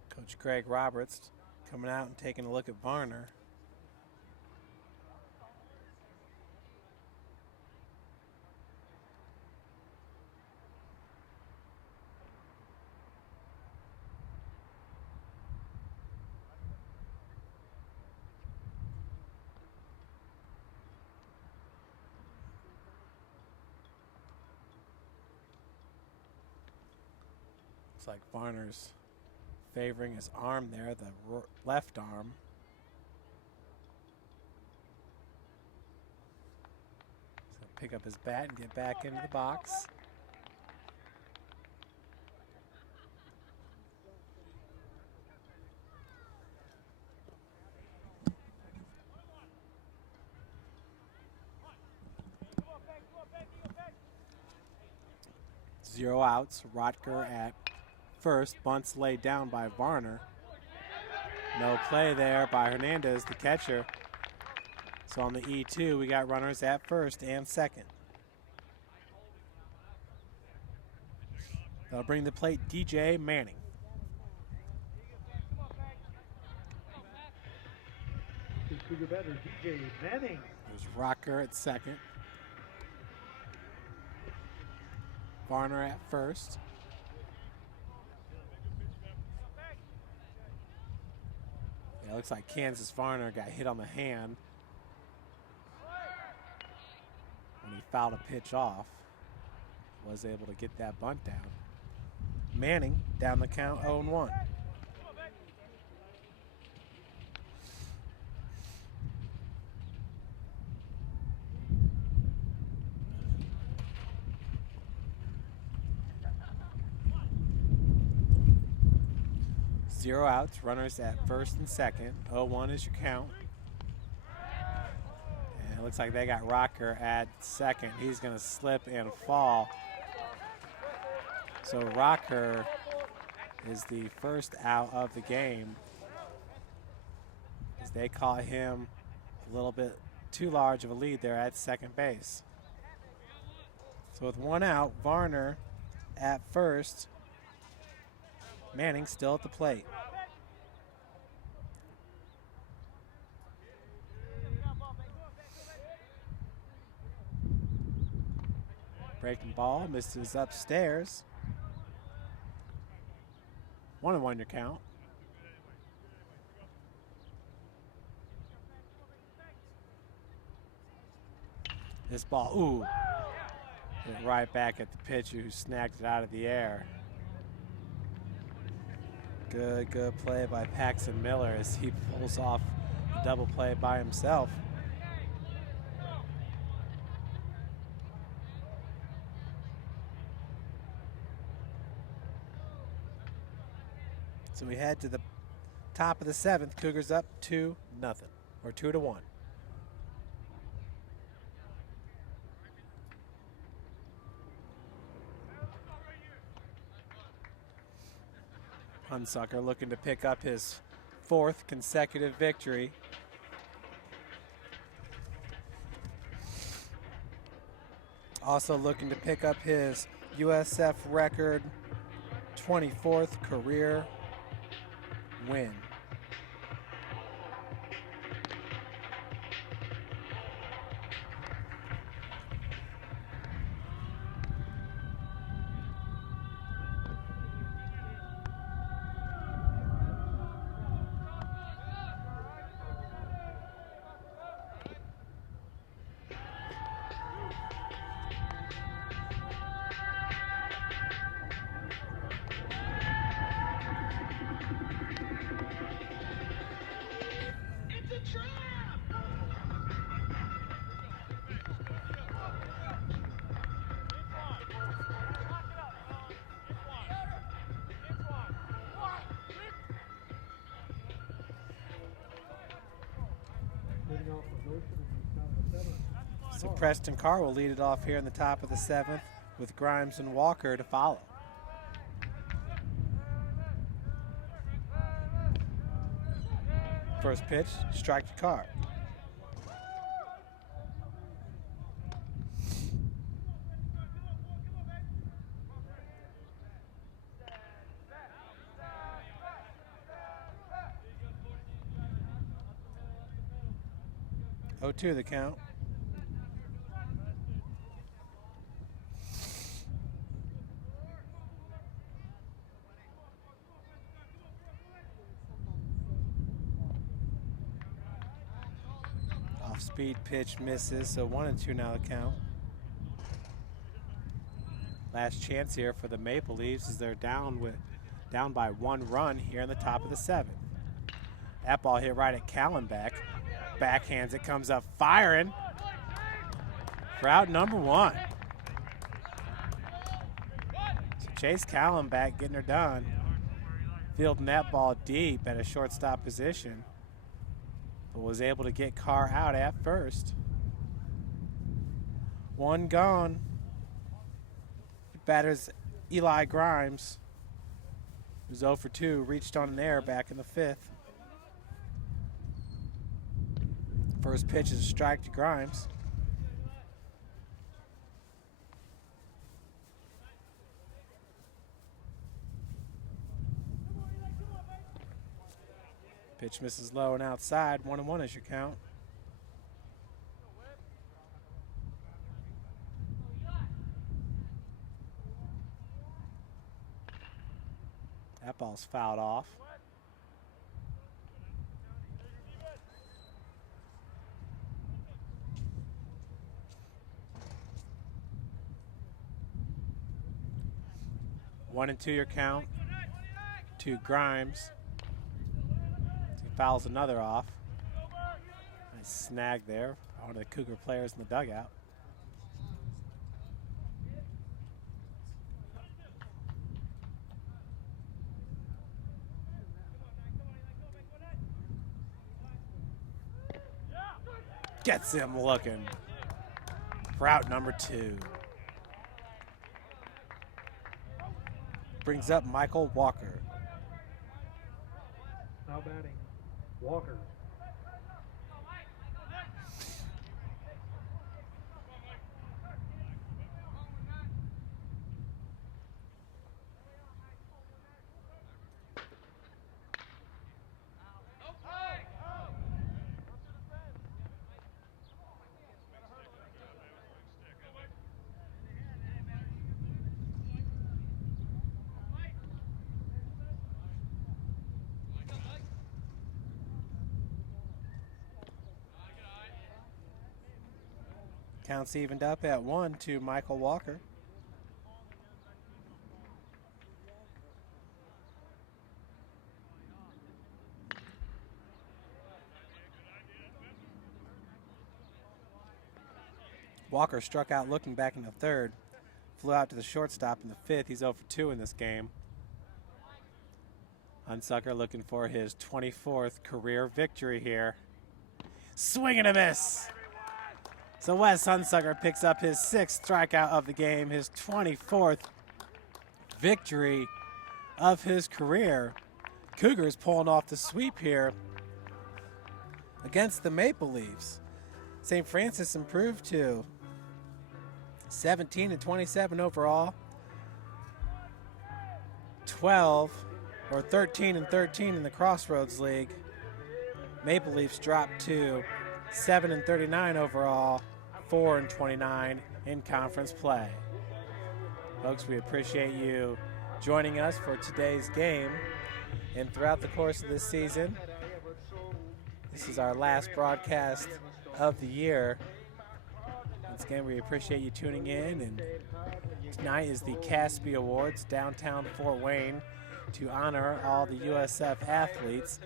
Coach Greg Roberts coming out and taking a look at Varner. Looks like Varner's favoring his arm there, the left arm. So pick up his bat and get back into the box. Zero outs. Rotker at first. Bunts laid down by Varner. No play there by Hernandez, the catcher. So on the E2, we got runners at first and second. That'll bring the plate DJ Manning. Cougar batter DJ Manning. There's Rocker at second. Varner at first. Yeah, it looks like Kansas Varner got hit on the hand when he fouled a pitch off. Was able to get that bunt down. Manning down the count 0-1. Zero outs, runners at first and second. 0-1 is your count. And it looks like they got Rocker at second. He's going to slip and fall. So Rocker is the first out of the game, as they caught him a little bit too large of a lead there at second base. So with one out, Varner at first. Manning still at the plate. Breaking ball, misses upstairs. 1-1 your count. This ball, ooh, hit right back at the pitcher who snagged it out of the air. Good play by Paxton Miller as he pulls off the double play by himself. So we head to the top of the seventh. Cougars up 2-0, or 2-1. Hunsucker looking to pick up his 4th consecutive victory. Also looking to pick up his USF record 24th career win. Leading off for Goshen in the top of the 7th. So Preston Carr will lead it off here in the top of the 7th with Grimes and Walker to follow. First pitch, strike to Carr. Oh, 2 the count. Off-speed pitch misses, so 1-2 now the count. Last chance here for the Maple Leafs as they're down by 1 run here in the top of the 7th. That ball hit right at Callenbeck. Backhands it, comes up firing for out number 1. So Chase Callenbeck getting her done. Fielding that ball deep at a shortstop position, but was able to get Carr out at first. 1 gone. Batters Eli Grimes, who's 0 for 2, reached on an error back in the 5th. First pitch is a strike to Grimes. Pitch misses low and outside. 1-1 is your count. That ball's fouled off. One and 2 your count to Grimes. He fouls another off. Nice snag there. One of the Cougar players in the dugout. Gets him looking for out number 2. Brings up Michael Walker. Now batting, Walker. Counts evened up at 1 to Michael Walker. Walker struck out looking back in the 3rd. Flew out to the shortstop in the 5th. He's 0 for 2 in this game. Hunsucker looking for his 24th career victory here. Swing and a miss. So Wes Hunsucker picks up his 6th strikeout of the game, his 24th victory of his career. Cougars pulling off the sweep here against the Maple Leafs. St. Francis improved to 17-27 overall. 13-13 in the Crossroads League. Maple Leafs dropped to 7-39 overall, 4-29 in conference play. Folks, we appreciate you joining us for today's game. And throughout the course of this season, this is our last broadcast of the year. Once again, we appreciate you tuning in. And tonight is the Caspi Awards, downtown Fort Wayne, to honor all the USF athletes.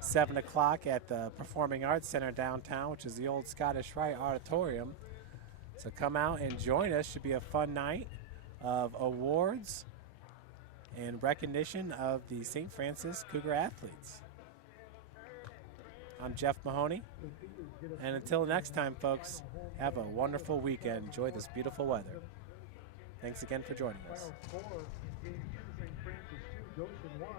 7 o'clock at the Performing Arts Center downtown, which is the old Scottish Rite Auditorium. So come out and join us. Should be a fun night of awards and recognition of the St. Francis Cougar athletes. I'm Jeff Mahoney, and until next time, folks, have a wonderful weekend. Enjoy this beautiful weather. Thanks again for joining us. Final score in game 2, St. Francis 2, Goshen 1.